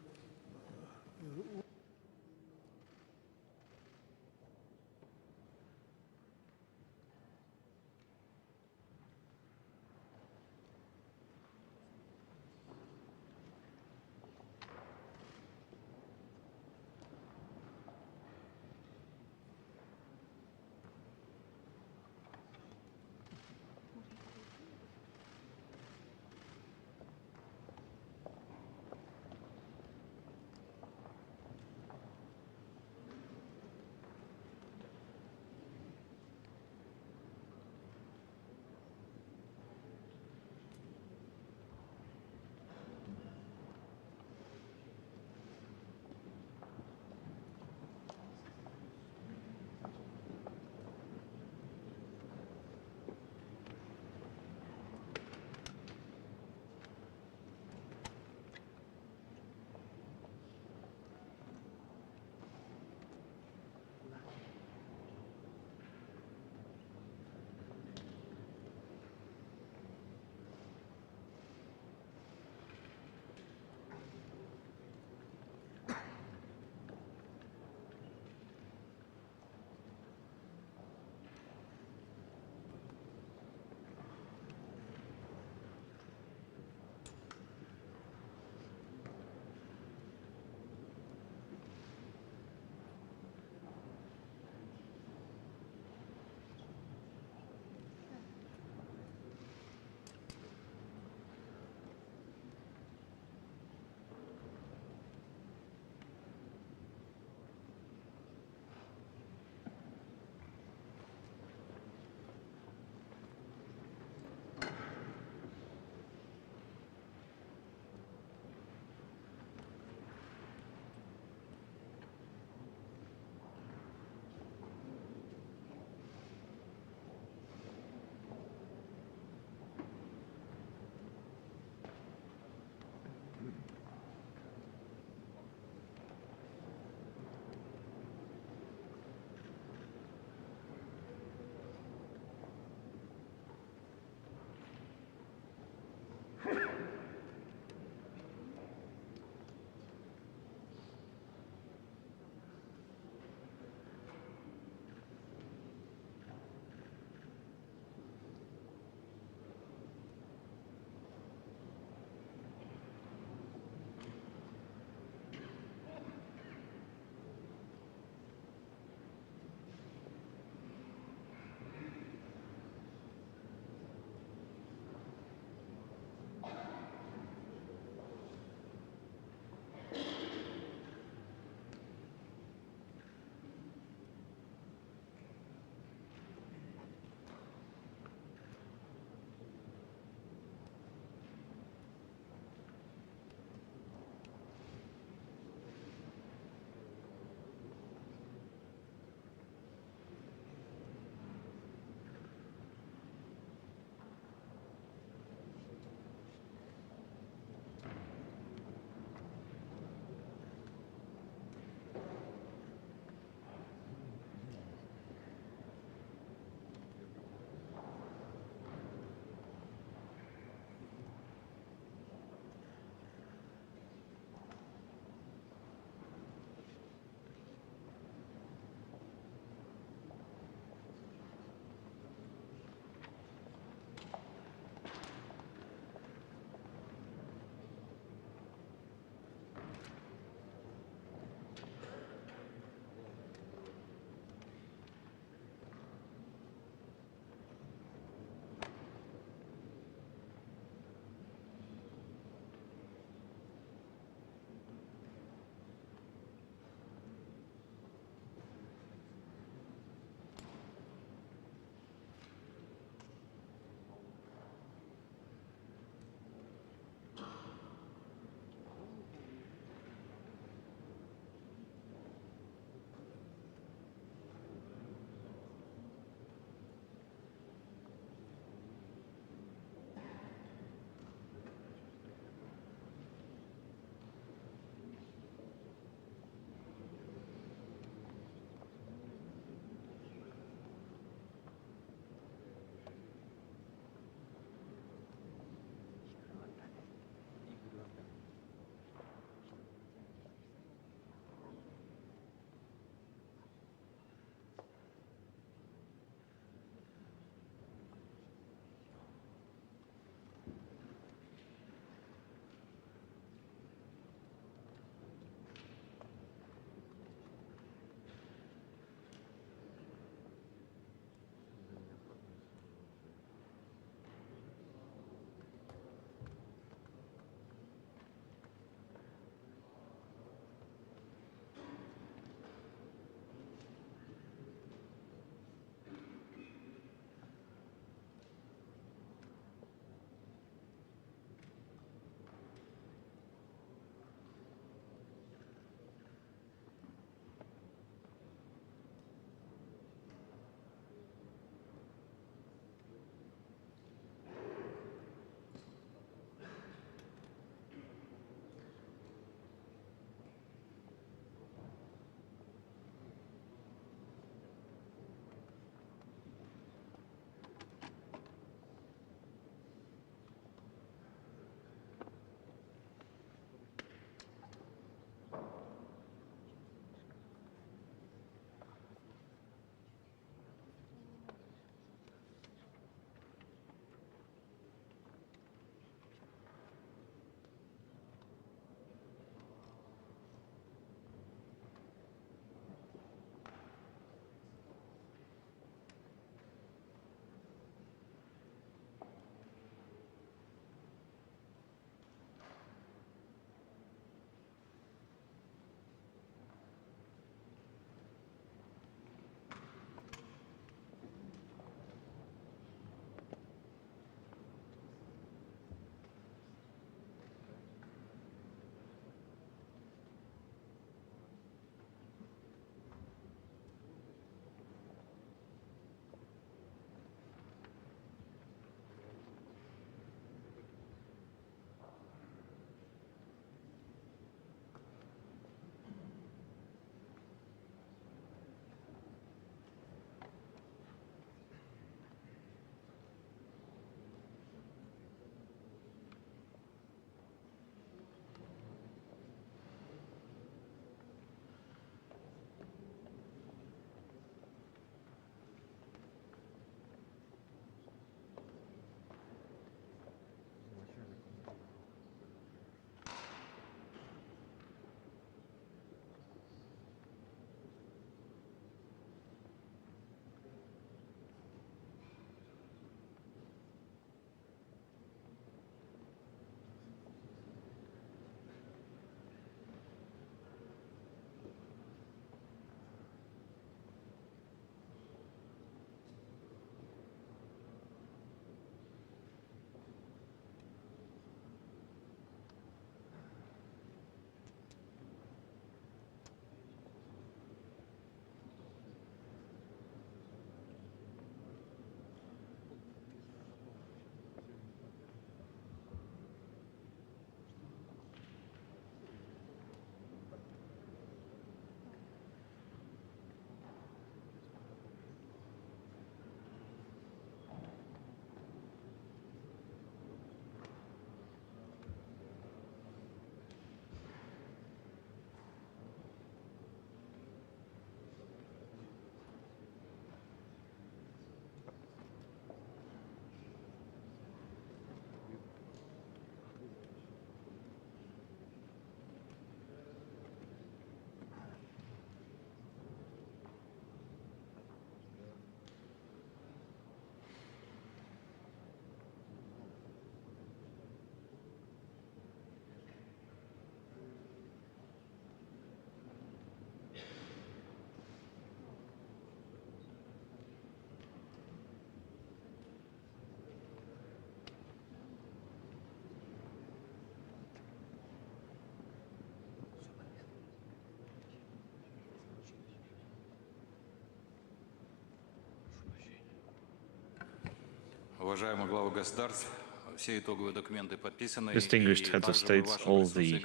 Distinguished heads of states, all the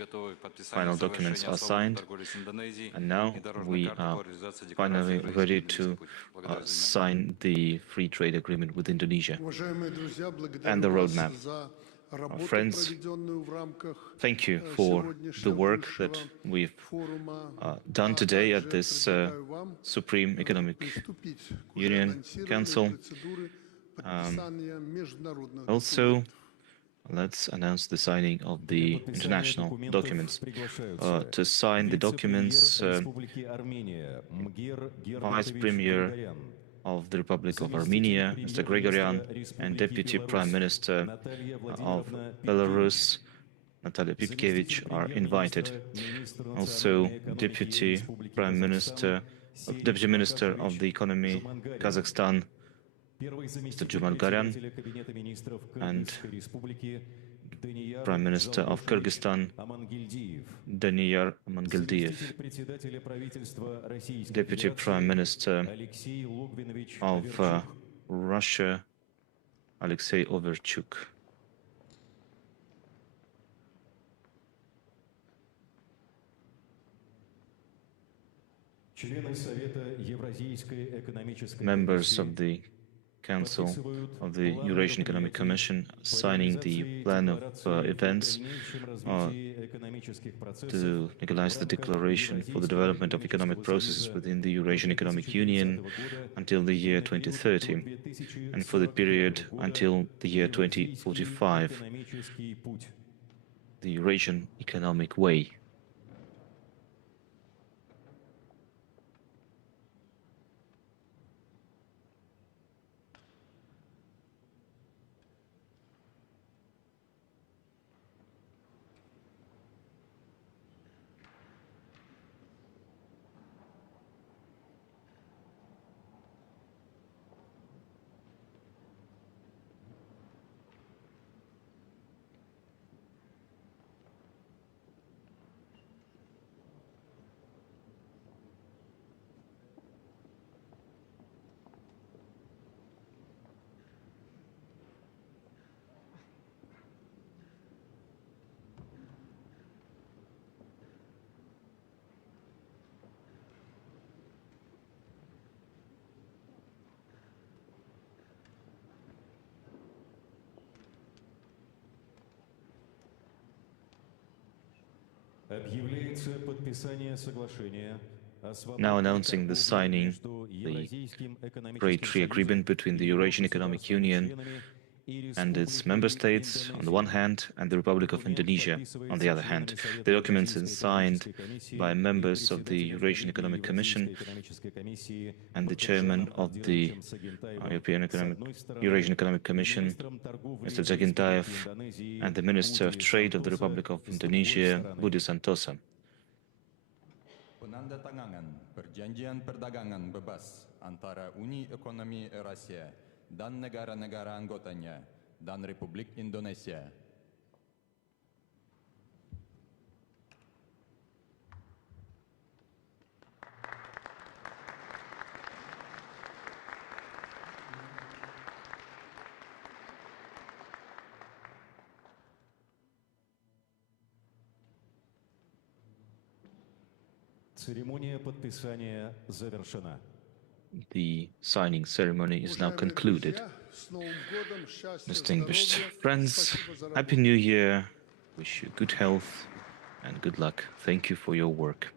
final documents are signed, and now we are finally ready to sign the free trade agreement with Indonesia and the roadmap. Friends, thank you for the work that we've done today at this Supreme Economic Union Council. Also, let's announce the signing of the international documents. To sign the documents, Vice Premier of the Republic of Armenia, Mr. Grigoryan, and Deputy Prime Minister of Belarus, Natalia Pipkevich, are invited. Also, Deputy Minister of the Economy, Kazakhstan, Mr. Juman and Prime Minister of Kyrgyzstan, Daniyar Amangildiev, Deputy Prime Minister of Russia, Alexei Overchuk. Members of the Council of the Eurasian Economic Commission signing the plan of events to legalize the declaration for the development of economic processes within the Eurasian Economic Union until the year 2030 and for the period until the year 2045, the Eurasian Economic Way. Now announcing the signing the Free Trade Agreement between the Eurasian Economic Union and its member states on the one hand and the Republic of Indonesia on the other hand. The documents are signed by members of the Eurasian Economic Commission and the chairman of the Eurasian Economic Commission, Mr. Jagintayev, and the Minister of Trade of the Republic of Indonesia, Budi Santosa. Penandatanganan Perjanjian Perdagangan Bebas antara Uni Ekonomi Eurasia dan negara-negara anggotanya dan Republik Indonesia. The signing ceremony is now concluded. Distinguished friends, Happy New Year. Wish you good health and good luck. Thank you for your work.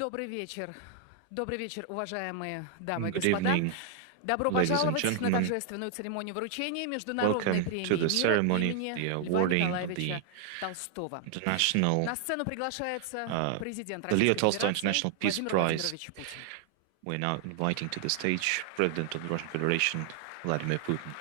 Добрый вечер. Добрый вечер, уважаемые дамы и Good господа. evening, Добро ladies and пожаловать на gentlemen. торжественную церемонию вручения Международной Welcome to премии the мира ceremony, имени the Льва awarding of Николаевича the Толстого. international, На сцену приглашается президент the Leo Российской Tolstoy Федерации International Peace Владимир Prize. Владимирович Путин. We're now inviting to the stage President of the Russian Federation, Vladimir Putin.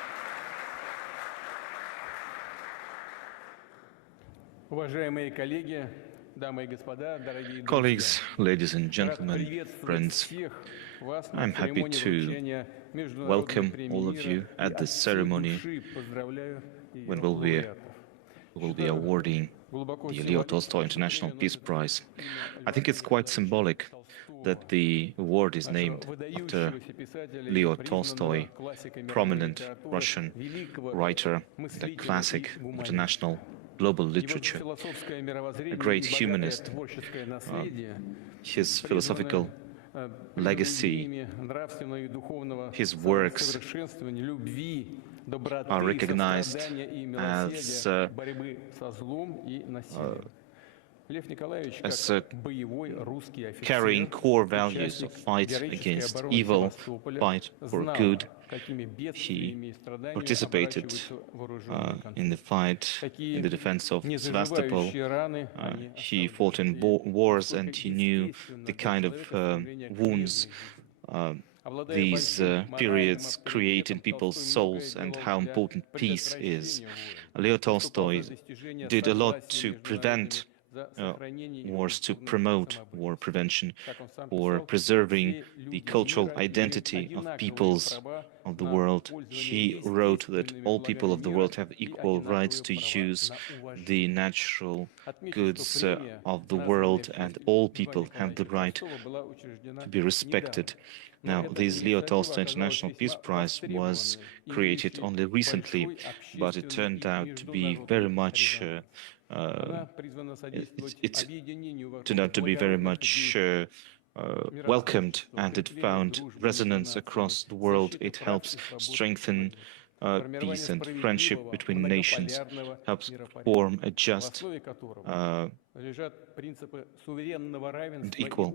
Уважаемые коллеги, дамы и господа, дорогие Colleagues, друзья, ladies and рад gentlemen, приветствовать friends, всех вас на I'm happy церемонии to вручения Международной welcome премии all of мира you и at от this всей ceremony души поздравляю ее when лауреатов. we'll be awarding Глубоко the Leo Tolstoy International Peace Prize. I think it's quite symbolic that the award is named after Leo Tolstoy, prominent Russian writer, the classic of international global literature, a great humanist. His philosophical legacy, his works are recognized as carrying core values of fight against evil, fight for good. He participated in the fight in the defense of Sevastopol. He fought in wars, and he knew the kind of wounds these periods create in people's souls and how important peace is. Leo Tolstoy did a lot to prevent wars, to promote war prevention, or preserving the cultural identity of peoples of the world. He wrote that all people of the world have equal rights to use the natural goods of the world, and all people have the right to be respected. Now, this Leo Tolstoy International Peace Prize was created only recently, but it turned out to be very much welcomed, and it found resonance across the world. It helps strengthen peace and friendship between nations, helps form a just and equal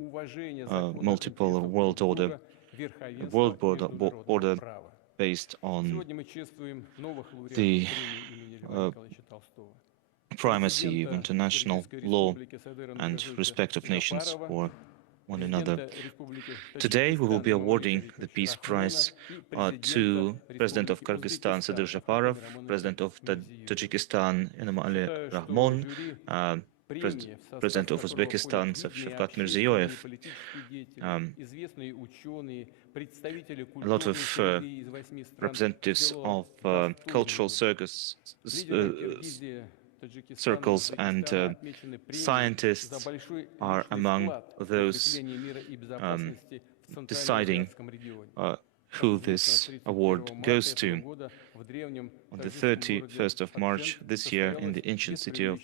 multipolar world order, a world order based on the primacy of international law and respect of nations for one another. Today we will be awarding the Peace Prize to President of Kyrgyzstan Sadir Japarov, President of Tajikistan Emomali Rahmon, President of Uzbekistan Shavkat Mirziyoyev. A lot of representatives of cultural circles and scientists are among those deciding who this award goes to. On the 31st of March this year, in the ancient city of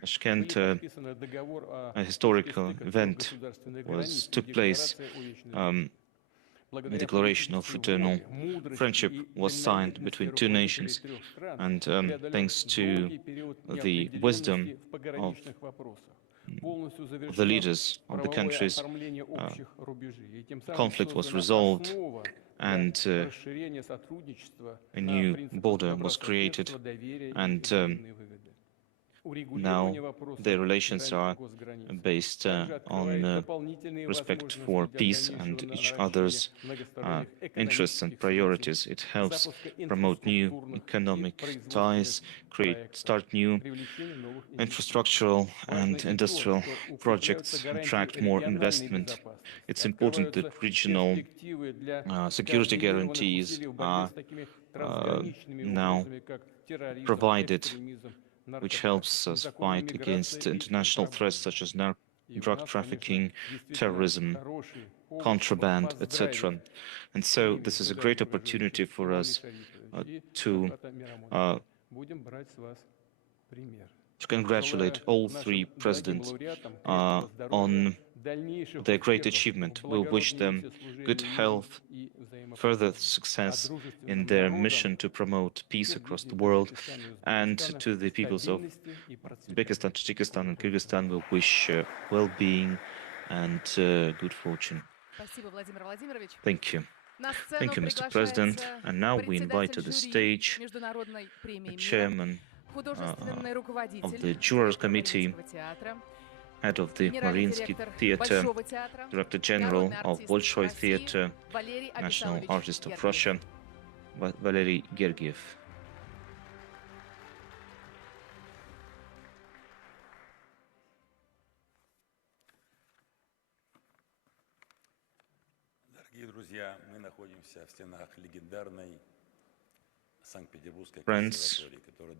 Tashkent, a historical event took place. The declaration of eternal friendship was signed between two nations, and thanks to the wisdom of the leaders of the countries, conflict was resolved, and a new border was created, and now their relations are based on respect for peace and each other's interests and priorities. It helps promote new economic ties, start new infrastructural and industrial projects, attract more investment. It's important that regional security guarantees are now provided, which helps us fight against international threats such as drug trafficking, terrorism, contraband, etc. And so this is a great opportunity for us to congratulate all three presidents on their great achievement. We wish them good health, further success in their mission to promote peace across the world, and to the peoples of Uzbekistan, Tajikistan, and Kyrgyzstan we wish well-being and good fortune. Thank you. Thank you, Mr. President. And now we invite to the stage the chairman of the Jurors Committee, head of the Mariinsky Theatre, Director General of Bolshoi Theatre, National Artist of Russia, Valery Gergiev. Friends,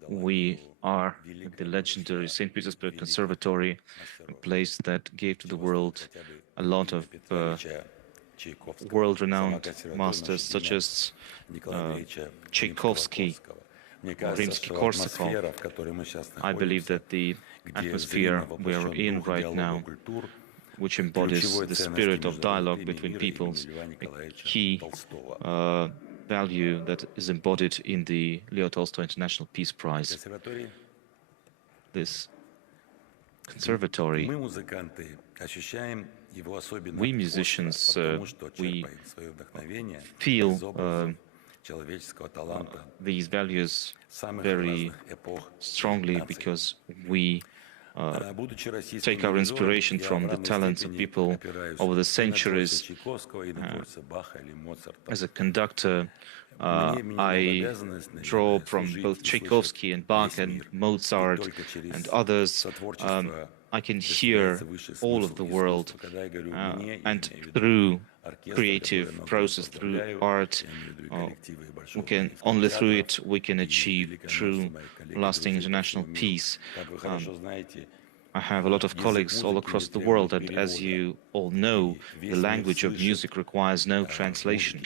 we are at the legendary St. Petersburg Conservatory, a place that gave to the world a lot of world-renowned masters such as Tchaikovsky, Rimsky-Korsakov. I believe that the atmosphere we are in right now, which embodies the spirit of dialogue between peoples, a key value that is embodied in the Leo Tolstoy International Peace Prize. This conservatory, we musicians, we feel these values very strongly because we take our inspiration from the talents of people over the centuries. As a conductor, I draw from both Tchaikovsky and Bach and Mozart and others. I can hear all of the world, and through creative process, through art, only through it we can achieve true, lasting international peace. I have a lot of colleagues all across the world, and as you all know, the language of music requires no translation.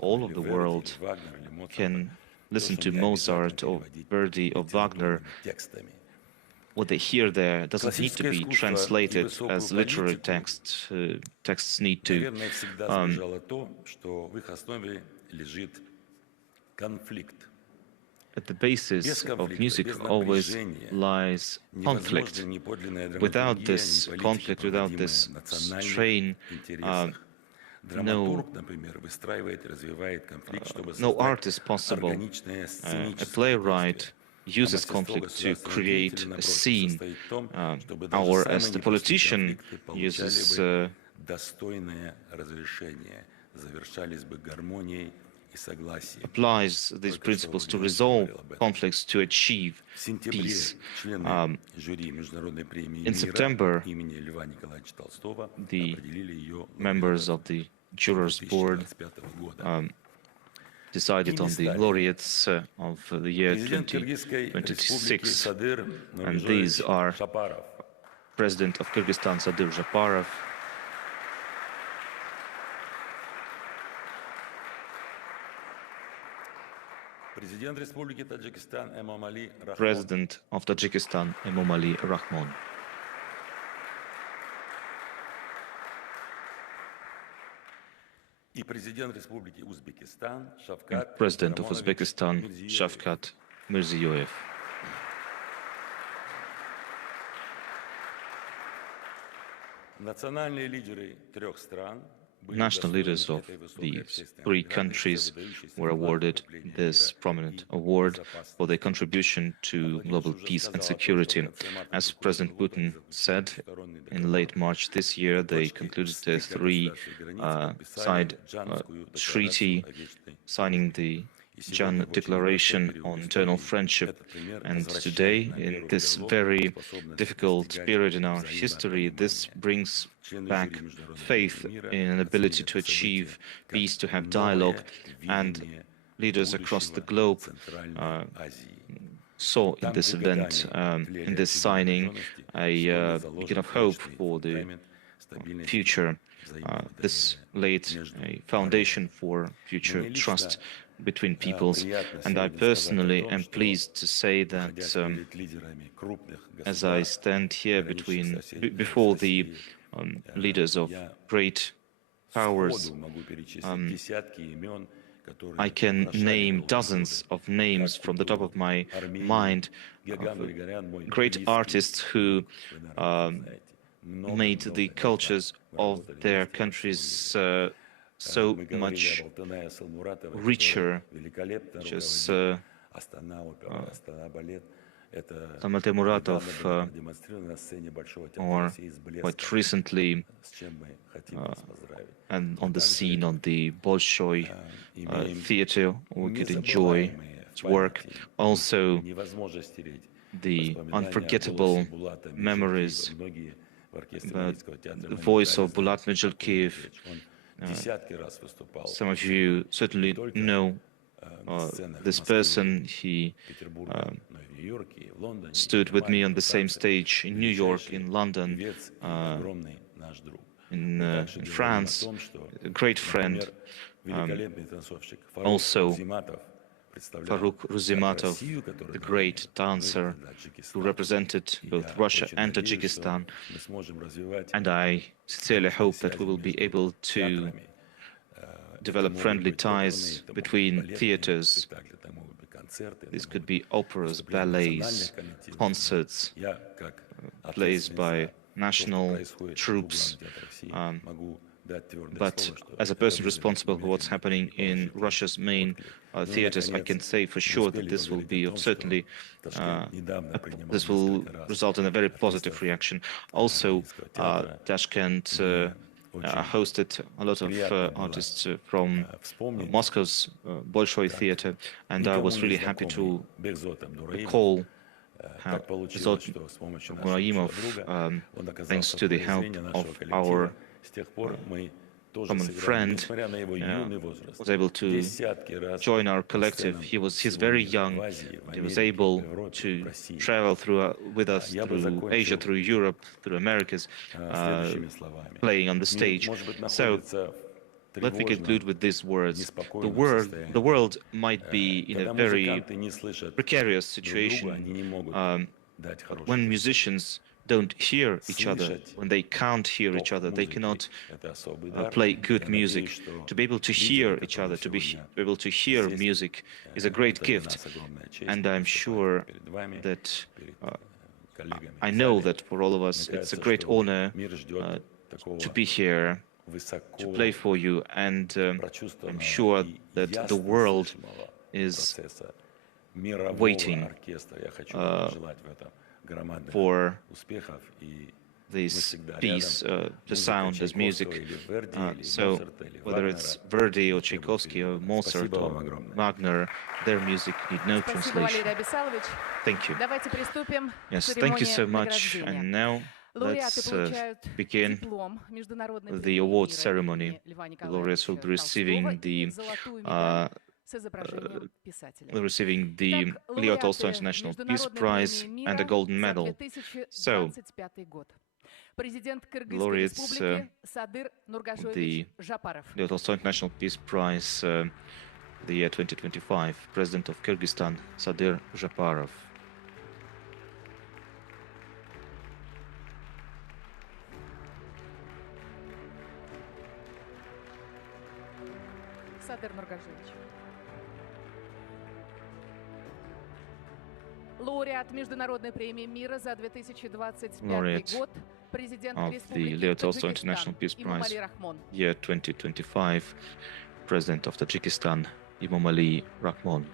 All of the world can listen to Mozart or Verdi or Wagner. What they hear there doesn't need to be translated as literary texts. Texts need to. At the basis of music always lies conflict. Without this conflict, without this strain, no art is possible. A playwright uses conflict to create a scene, or as the politician uses applies these principles to resolve conflicts to achieve peace. In September, the members of the Jurors Board decided on the laureates of the year 2026, and these are President of Kyrgyzstan Sadyr Japarov, President of Tajikistan Emomali Rahmon, and President of Uzbekistan Shavkat Mirziyoyev. National leaders of these three countries were awarded this prominent award for their contribution to global peace and security. As President Putin said, in late March this year, they concluded a three-side treaty, signing the Jan Declaration on Internal Friendship. And today, in this very difficult period in our history, this brings back faith in an ability to achieve peace, to have dialogue, and leaders across the globe saw in this event, in this signing, a beacon of hope for the future. This laid a foundation for future trust between peoples, and I personally am pleased to say that as I stand here before the leaders of great powers. I can name dozens of names from the top of my mind of great artists who made the cultures of their countries so much richer, just Tamate Muratov, or quite recently, and on the scene on the Bolshoi theater, we could enjoy his work. Also, the unforgettable memories, the voice of Bulat Medjelkiev. Some of you certainly know this person. He stood with me on the same stage in New York, in London, in France, a great friend. Also, Faruk Ruzimatov, the great dancer who represented both Russia and Tajikistan. And I sincerely hope that we will be able to develop friendly ties between theaters. This could be operas, ballets, concerts, plays by national troops. But as a person responsible for what's happening in Russia's main theaters, I can say for sure that this will be certainly, this will result in a very positive reaction. Also, Tashkent hosted a lot of artists from Moscow's Bolshoi theater, and I was really happy to recall how Bezot Muraimov, thanks to the help of our common friend, was able to join our collective. He's very young. He was able to travel with us through Asia, through Europe, through Americas, playing on the stage. So let me conclude with these words. The world might be in a very precarious situation, but when musicians don't hear each other, when they can't hear each other, they cannot play good music. To be able to hear each other, to be able to hear music is a great gift. And I'm sure that, I know that for all of us, it's a great honor to be here, to play for you. And I'm sure that the world is waiting for this piece to sound as music. So whether it's Verdi or Tchaikovsky or Mozart or Wagner, their music need no translation. Thank you. Yes, thank you so much. And now let's begin the award ceremony. The laureates will be receiving the Leo Tolstoy International Peace Prize and a golden medal. So, laureates the Leo Tolstoy International Peace Prize, the year 2025, President of Kyrgyzstan, Sadir Japarov. Лауреат Международной премии мира за 2025 год, президент the Leo Tolstoy International Peace Prize, year 2025, President of Tajikistan, Emomali Rahmon.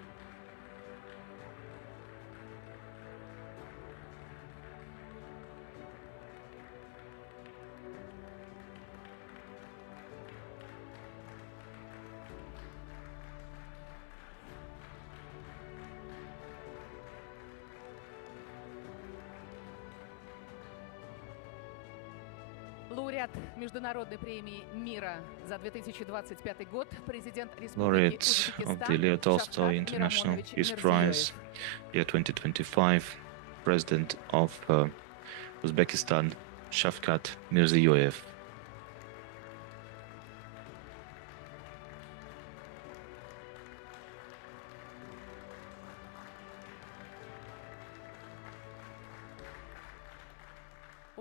Лауреат Международной премии мира за 2025 год, президент Laureate Республики of the Leo Tolstoy International Peace Prize, year 2025, President of Uzbekistan, Shavkat Mirziyoyev.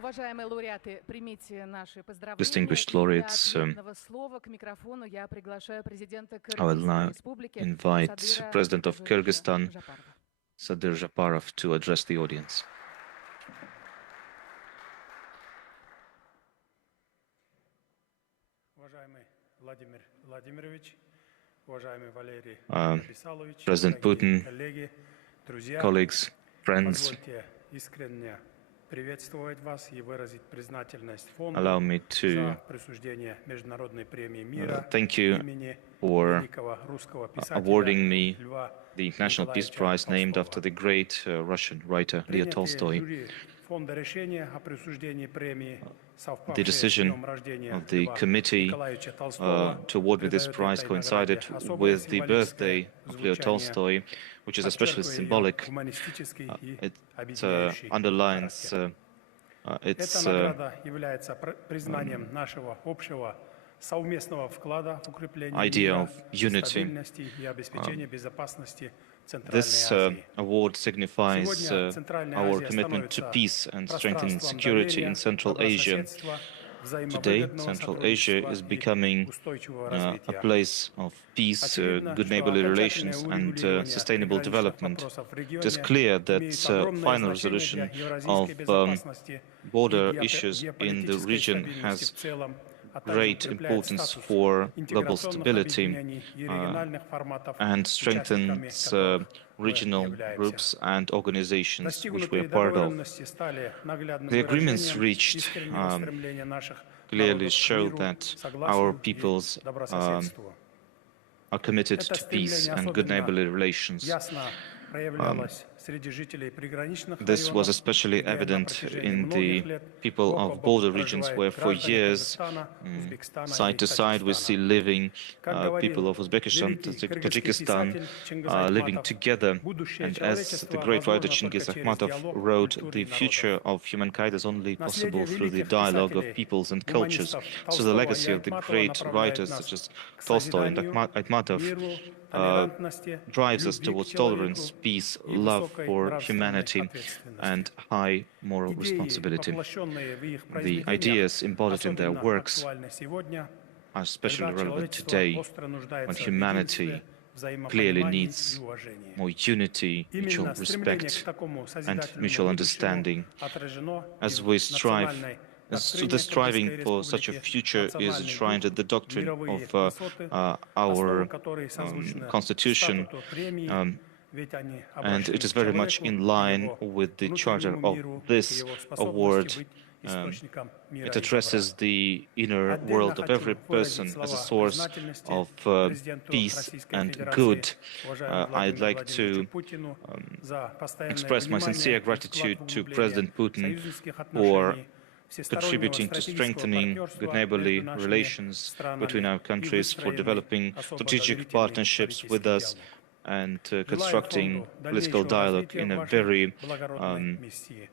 Уважаемые лауреаты, примите наши поздравления. Distinguished И для laureates, ответного слова к микрофону я приглашаю президента I will Кыргызской now республики invite Садыра President of Жапаровича Kyrgyzstan, Жапарова. Sadir Japarov, to address the audience. Уважаемый Владимир Владимирович, уважаемый Валерий Абисалович, President дорогие Putin, коллеги, друзья, colleagues, friends, позвольте искренне приветствовать вас и выразить признательность фонду allow me за to присуждение Международной премии мира thank you имени for великого русского писателя awarding me Льва the International Peace Николаевича Prize named Толстого. after the great Russian writer Leo Принятие Tolstoy. жюри фонда решения о присуждении премии, The совпавшее с decision днем рождения of the Льва committee Николаевича Толстого, to award me this придает prize этой coincided награде особое with the символическое birthday of Leo звучание, Tolstoy, which is especially подчеркивая ее symbolic. гуманистический и It объединяющий underlines характер. Эта its награда является признанием нашего общего совместного вклада в укрепление idea мира, of unity. стабильности и обеспечение безопасности Центральной This Азии. award signifies Сегодня Центральная our Азия commitment to становится peace and strengthening пространством security доверия, in Central Asia. добрососедства, Today, взаимовыгодного Central Asia сотрудничества is и becoming устойчивого a развития. place of peace, Очевидно, good что neighborly окончательное relations, and урегулирование sustainable приграничных development. вопросов в It is регионе clear that имеет огромное final значение для resolution евразийской of безопасности и border issues in the геополитической region стабильности has в целом, а также great укрепляет importance статус for global интеграционных stability объединений и региональных форматов, and участниками strengthens которых мы regional являемся. groups and organizations which we Достигнутые are part of. договоренности стали наглядным The agreements выражением reached искреннего стремления наших clearly народов к show миру, that our согласию и peoples добрососедству. are committed Это to peace стремление and good особенно neighborly relations. ясно проявлялось среди жителей приграничных This was районов, especially где на evident протяжении in многих the лет people бок о of бок border regions проживают where for граждане years, Казахстана, Узбекистана side и to side, we see Таджикистана. living Как people говорил of Uzbekistan, великий кыргызский Tajikistan, писатель Чингиз living Айтматов, together. будущее And as the человечества great writer возможно только Chingiz через Akhmatov диалог wrote, культур the и future народов. of humankind is only Наследие possible through the великих dialogue of писателей, peoples and cultures. гуманистов So the Толстого и legacy of the Айтматова great направляет writers нас such as к Tolstoy and созиданию, Айтmatov миру, толерантности, drives us любви к towards tolerance, человеку peace, и love высокой for нравственной humanity, ответственности. and high moral Идеи, responsibility. воплощенные в их The произведениях, ideas embodied in their особенно works актуальны сегодня, are especially когда relevant человечество today остро when нуждается в humanity единстве, clearly взаимопонимании и needs уважении. more unity, mutual Именно стремление к respect, такому and созидательному mutual будущему understanding. отражено и As в we strive, национальной as доктрине the striving Кыргызской for such a Республики, future is национальный enshrined дух, in the doctrine мировые of высоты, our основы которой созвучны constitution, статуту премии, ведь они and it обращены is к very much человеку in и line его with the charter внутреннему of миру, к this его award. способности быть источником мира It и addresses добра. the inner Отдельно world of every хочу выразить person as a слова source признательности of президенту peace Российской and Федерации, good. уважаемому I'd Владимиру like Владимировичу to Путину за постоянное express my sincere внимание и вклад gratitude в to углубление President Putin союзнических for отношений, всестороннего contributing to стратегического strengthening партнерства good между neighborly нашими relations between странами our и countries, for выстроенный developing особо strategic доверительный partnerships with политический us, диалог. and Желаю constructing фонду political дальнейшего dialogue развития in a вашей very благородной миссии.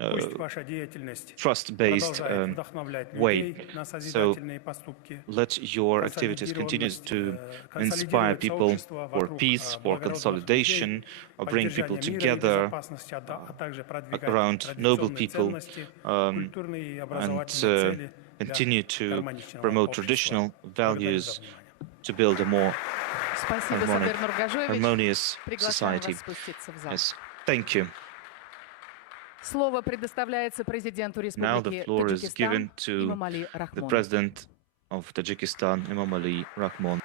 Пусть ваша деятельность trust-based продолжает вдохновлять way. людей на So созидательные поступки, let your activities continue to inspire консолидировать people сообщество for вокруг peace, for благородных людей, consolidation, or bring people поддержания мира и together безопасности, а также продвигать around noble традиционные people, ценности, культурные и and образовательные цели для continue to гармоничного promote общества. traditional Благодарю за values внимание. to build a more Спасибо, Садыр Нургажоевич. harmonious Приглашаем society. вас спуститься в зал. Yes, thank you. Слово предоставляется президенту Now the Республики floor is Таджикистан given to Имамали the Рахмону. President of Tajikistan, Imamali Rahmon.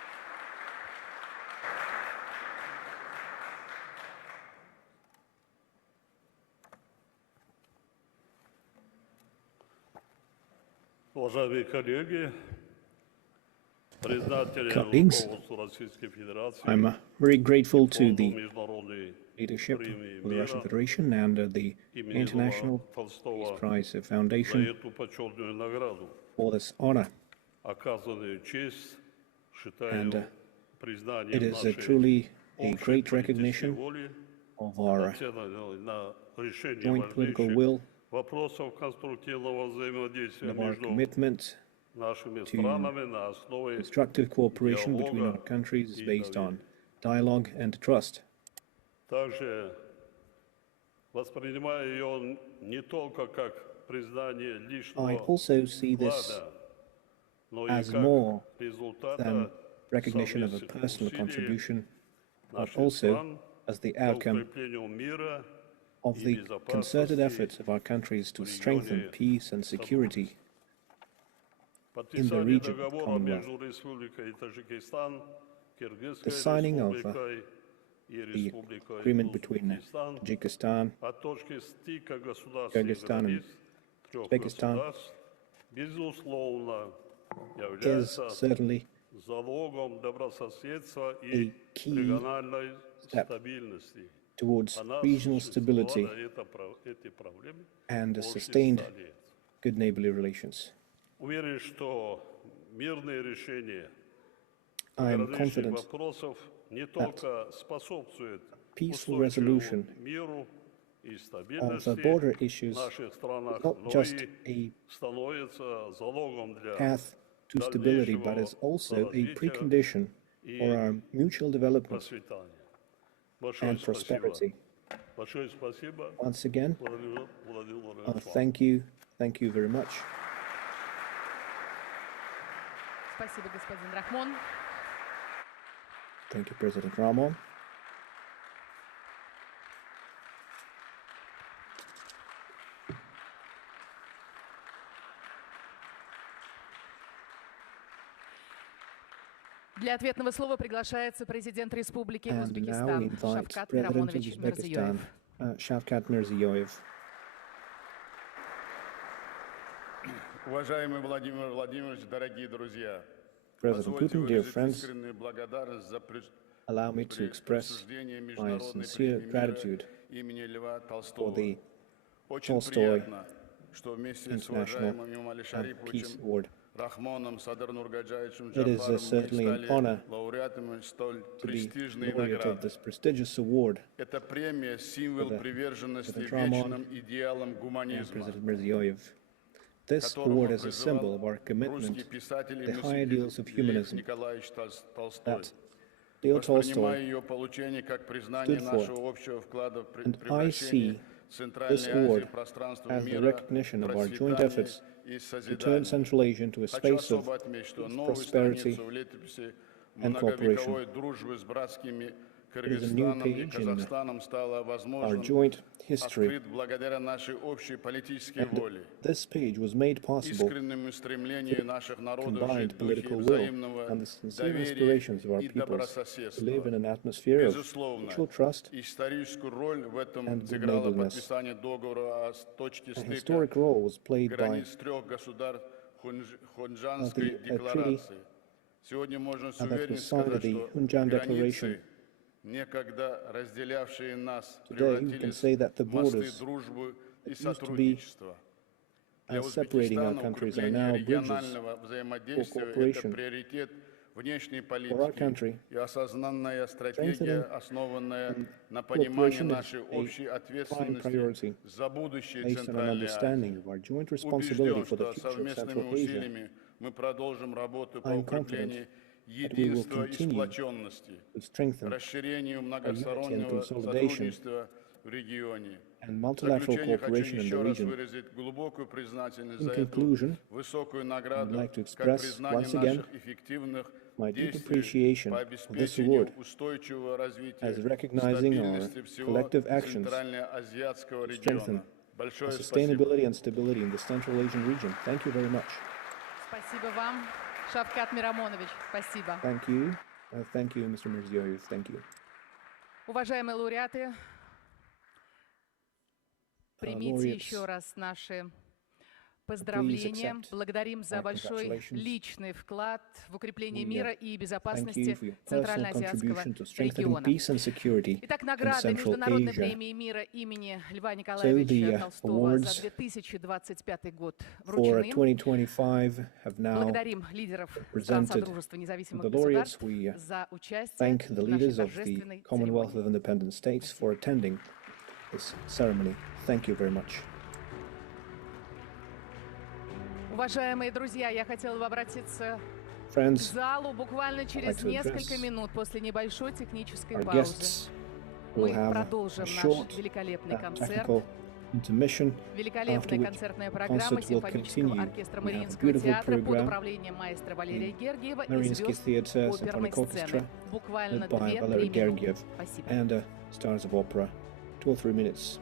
Уважаемые коллеги, Colleagues, I'm very grateful to the leadership of the Russian Federation and the International Peace Prize Foundation for this honor. And it is truly a great recognition of our joint political will and of our commitment to constructive cooperation between our countries based on dialogue and trust. Также воспринимаю ее не только как I also see this as more than recognition of a personal contribution, but also as the outcome of the concerted efforts of our countries to strengthen peace and security in the region of Commonwealth. The signing of the agreement between Tajikistan, Kyrgyzstan and Uzbekistan is certainly a key step towards regional stability and sustained good neighborly relations. I am confident that peaceful resolution of border issues is not just a path to stability, but is also a precondition for our mutual development and prosperity. Once again, thank you very much. Thank you, President Ramon. Для ответного слова приглашается президент Республики And now we Узбекистан invite Шавкат President of Мирамонович Uzbekistan, Мирзиёев. Shavkat Mirziyoyev. Уважаемый Владимир Владимирович, дорогие друзья, President Putin, dear friends, allow me to express my sincere gratitude for the Tolstoy International Peace Award. It is certainly an honor to be laureate of this prestigious award for President Ramon and President Mirziyoyev. This award is a symbol of our commitment to the high ideals of humanism that Leo Tolstoy stood for, and I see this award as the recognition of our joint efforts to turn Central Asia into a space of prosperity and cooperation. It is a new page in our joint history, and this page was made possible through combined political will and the sincere aspirations of our peoples to live in an atmosphere of mutual trust and good neighborliness. A historic role was played by the treaty that was signed at the Hunjan Declaration. Today, we can say that the borders that used to be separating our countries are now bridges for cooperation for our country. Strengthening cooperation is a prime priority based on an understanding of our joint responsibility for the future of Central Asia. I am confident that we will continue to strengthen our unity and consolidation and multilateral cooperation in the region. In conclusion, I would like to express once again my deep appreciation of this award as recognizing our collective actions to strengthen sustainability and stability in the Central Asian region. Thank you very much. Спасибо вам, Шавкат Мирамонович. Спасибо. Thank you. Thank you, Mr. Mirziyoyev. Thank you. Уважаемые лауреаты, примите еще раз наши поздравления. Благодарим за большой личный вклад в укрепление мира и безопасности Центральноазиатского региона. Итак, награды Международной премии мира имени Льва Николаевича Толстого за 2025 год вручены. Благодарим лидеров стран Содружества независимых государств за участие в нашей торжественной церемонии. Thank you very much. Уважаемые друзья, я хотела бы обратиться к залу буквально через несколько минут после небольшой технической паузы. Мы продолжим наш великолепный концерт intermission, after Великолепная which концертная the программа concert will симфонического continue. оркестра We have a Мариинского beautiful театра под program, управлением маэстро Валерия Гергиева и Mariinsky звезд Theatre оперной Symphonic сцены. Orchestra, Буквально led by 2-3 Valery минуты. Gergiev, Спасибо. and Stars of Opera, 2 or 3 minutes.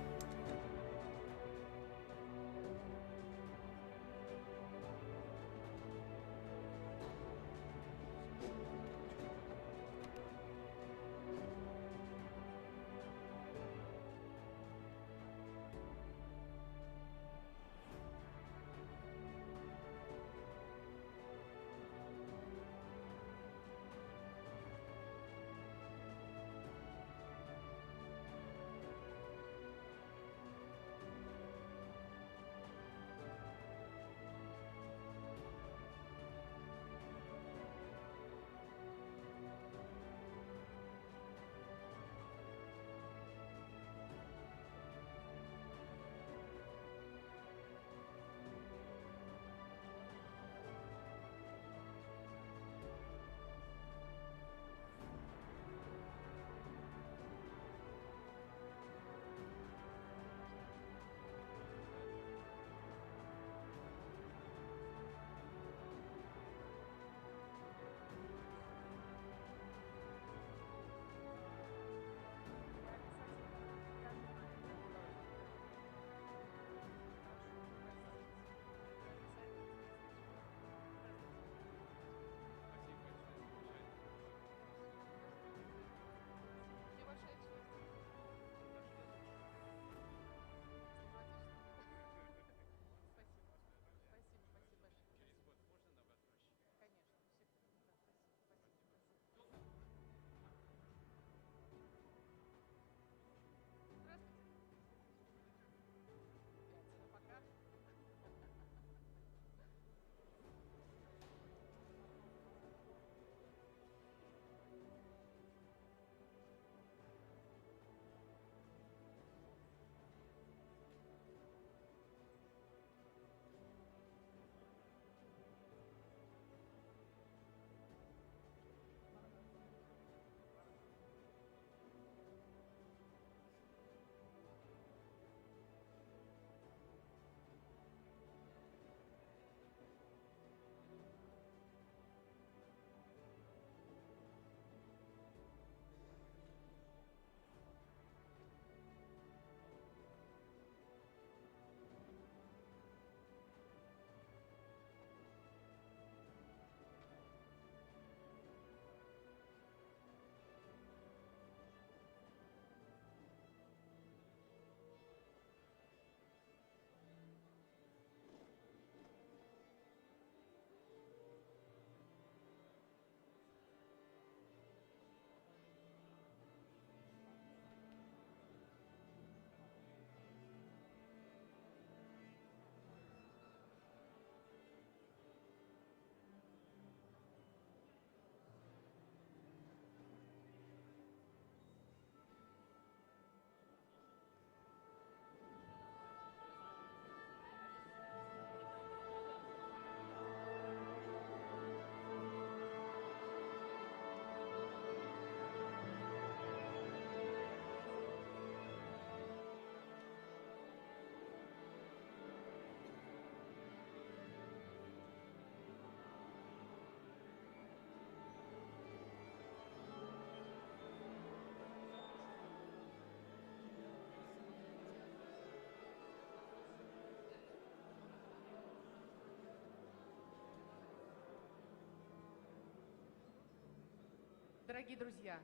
Дорогие друзья,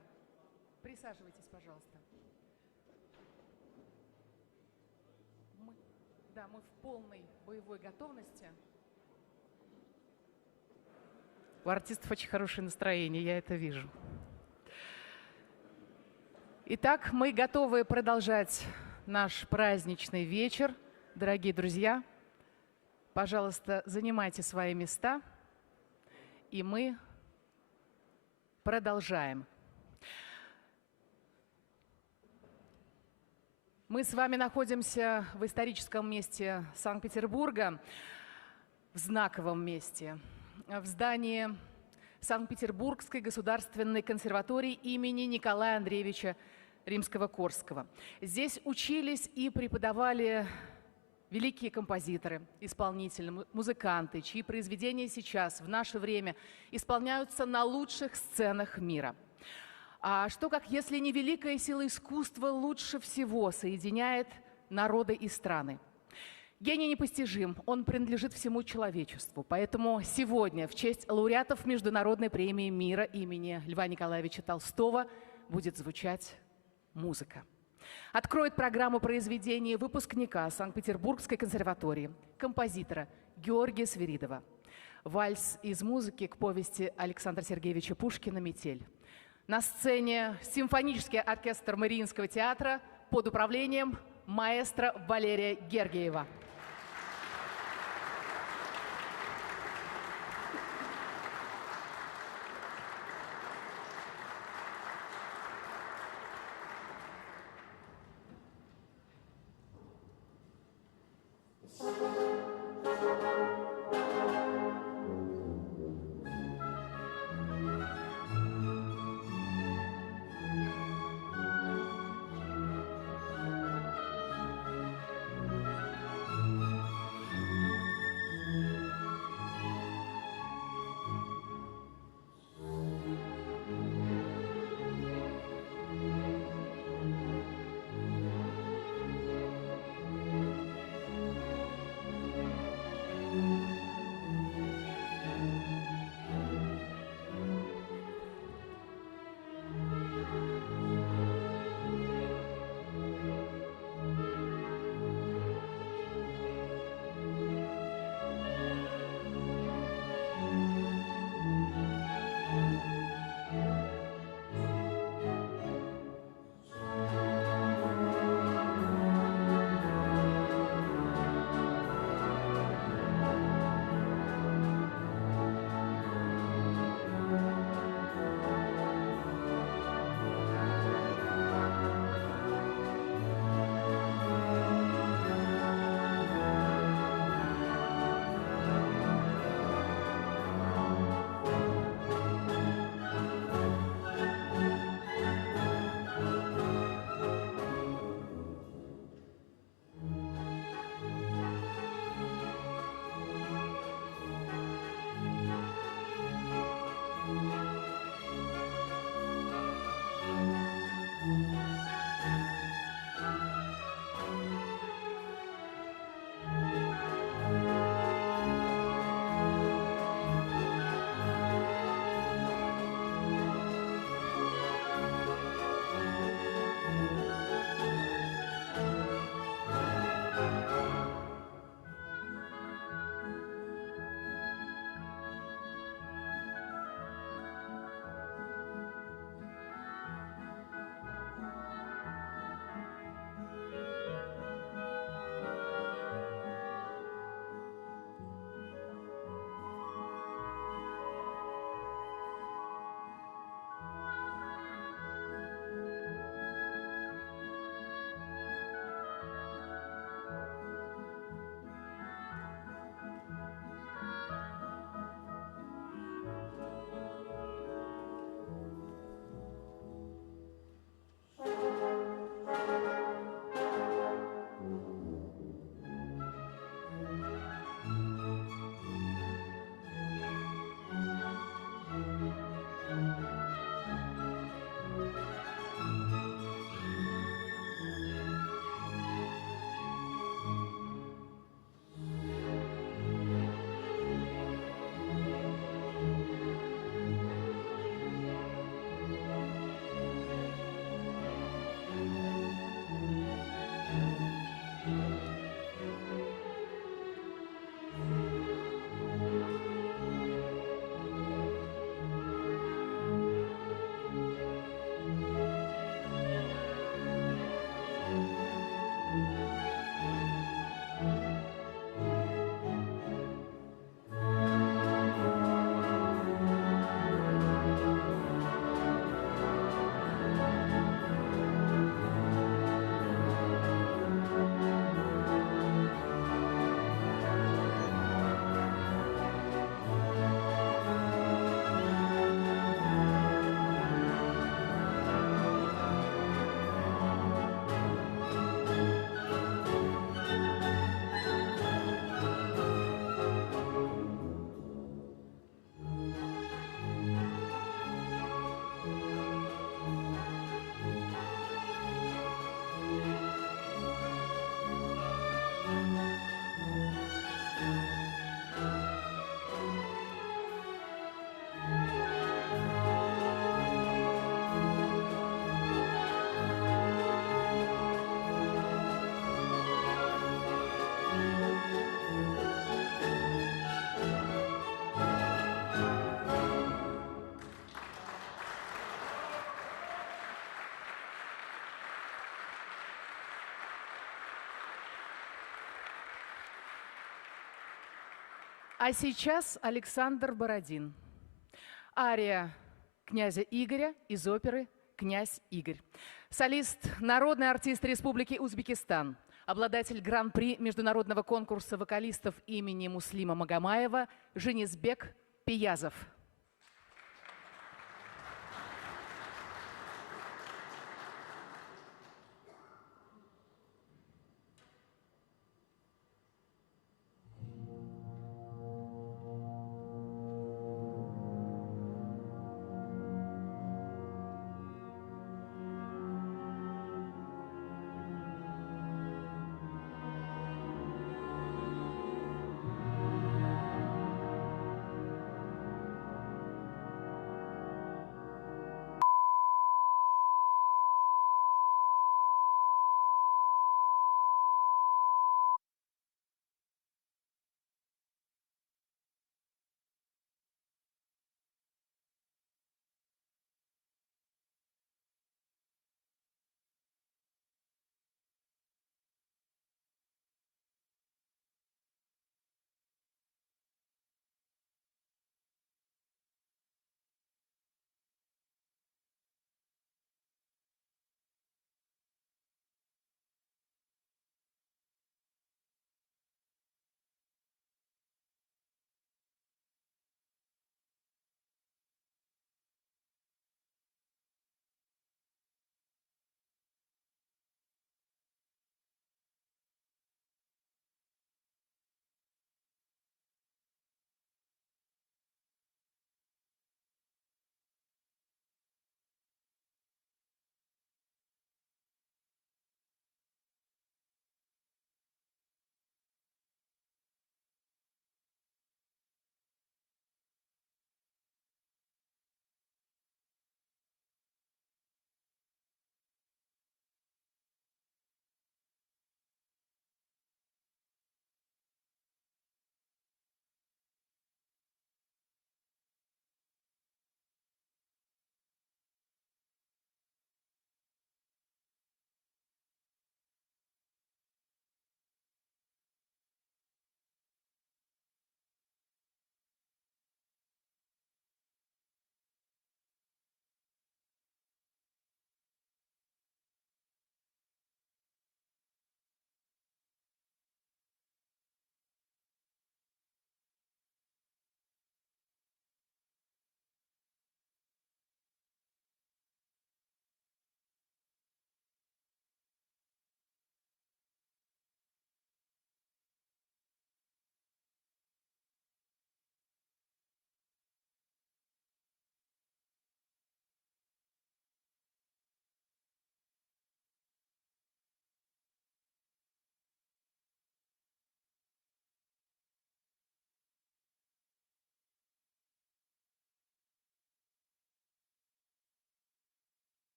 присаживайтесь, пожалуйста. Мы в полной боевой готовности. У артистов очень хорошее настроение, я это вижу. Итак, мы готовы продолжать наш праздничный вечер. Дорогие друзья, пожалуйста, занимайте свои места, и мы продолжаем. Мы с вами находимся в историческом месте Санкт-Петербурга, в знаковом месте, в здании Санкт-Петербургской государственной консерватории имени Николая Андреевича Римского-Корского. Здесь учились и преподавали великие композиторы, исполнители, музыканты, чьи произведения сейчас, в наше время, исполняются на лучших сценах мира. А что, как если не великая сила искусства лучше всего соединяет народы и страны? Гений непостижим, он принадлежит всему человечеству. Поэтому сегодня в честь лауреатов Международной премии мира имени Льва Николаевича Толстого будет звучать музыка. Откроет программу произведения выпускника Санкт-Петербургской консерватории, композитора Георгия Свиридова. Вальс из музыки к повести Александра Сергеевича Пушкина «Метель». На сцене симфонический оркестр Мариинского театра под управлением маэстро Валерия Гергиева. А сейчас Александр Бородин. Ария князя Игоря из оперы «Князь Игорь». Солист, народный артист Республики Узбекистан, обладатель гран-при международного конкурса вокалистов имени Муслима Магомаева Женисбек Пиязов.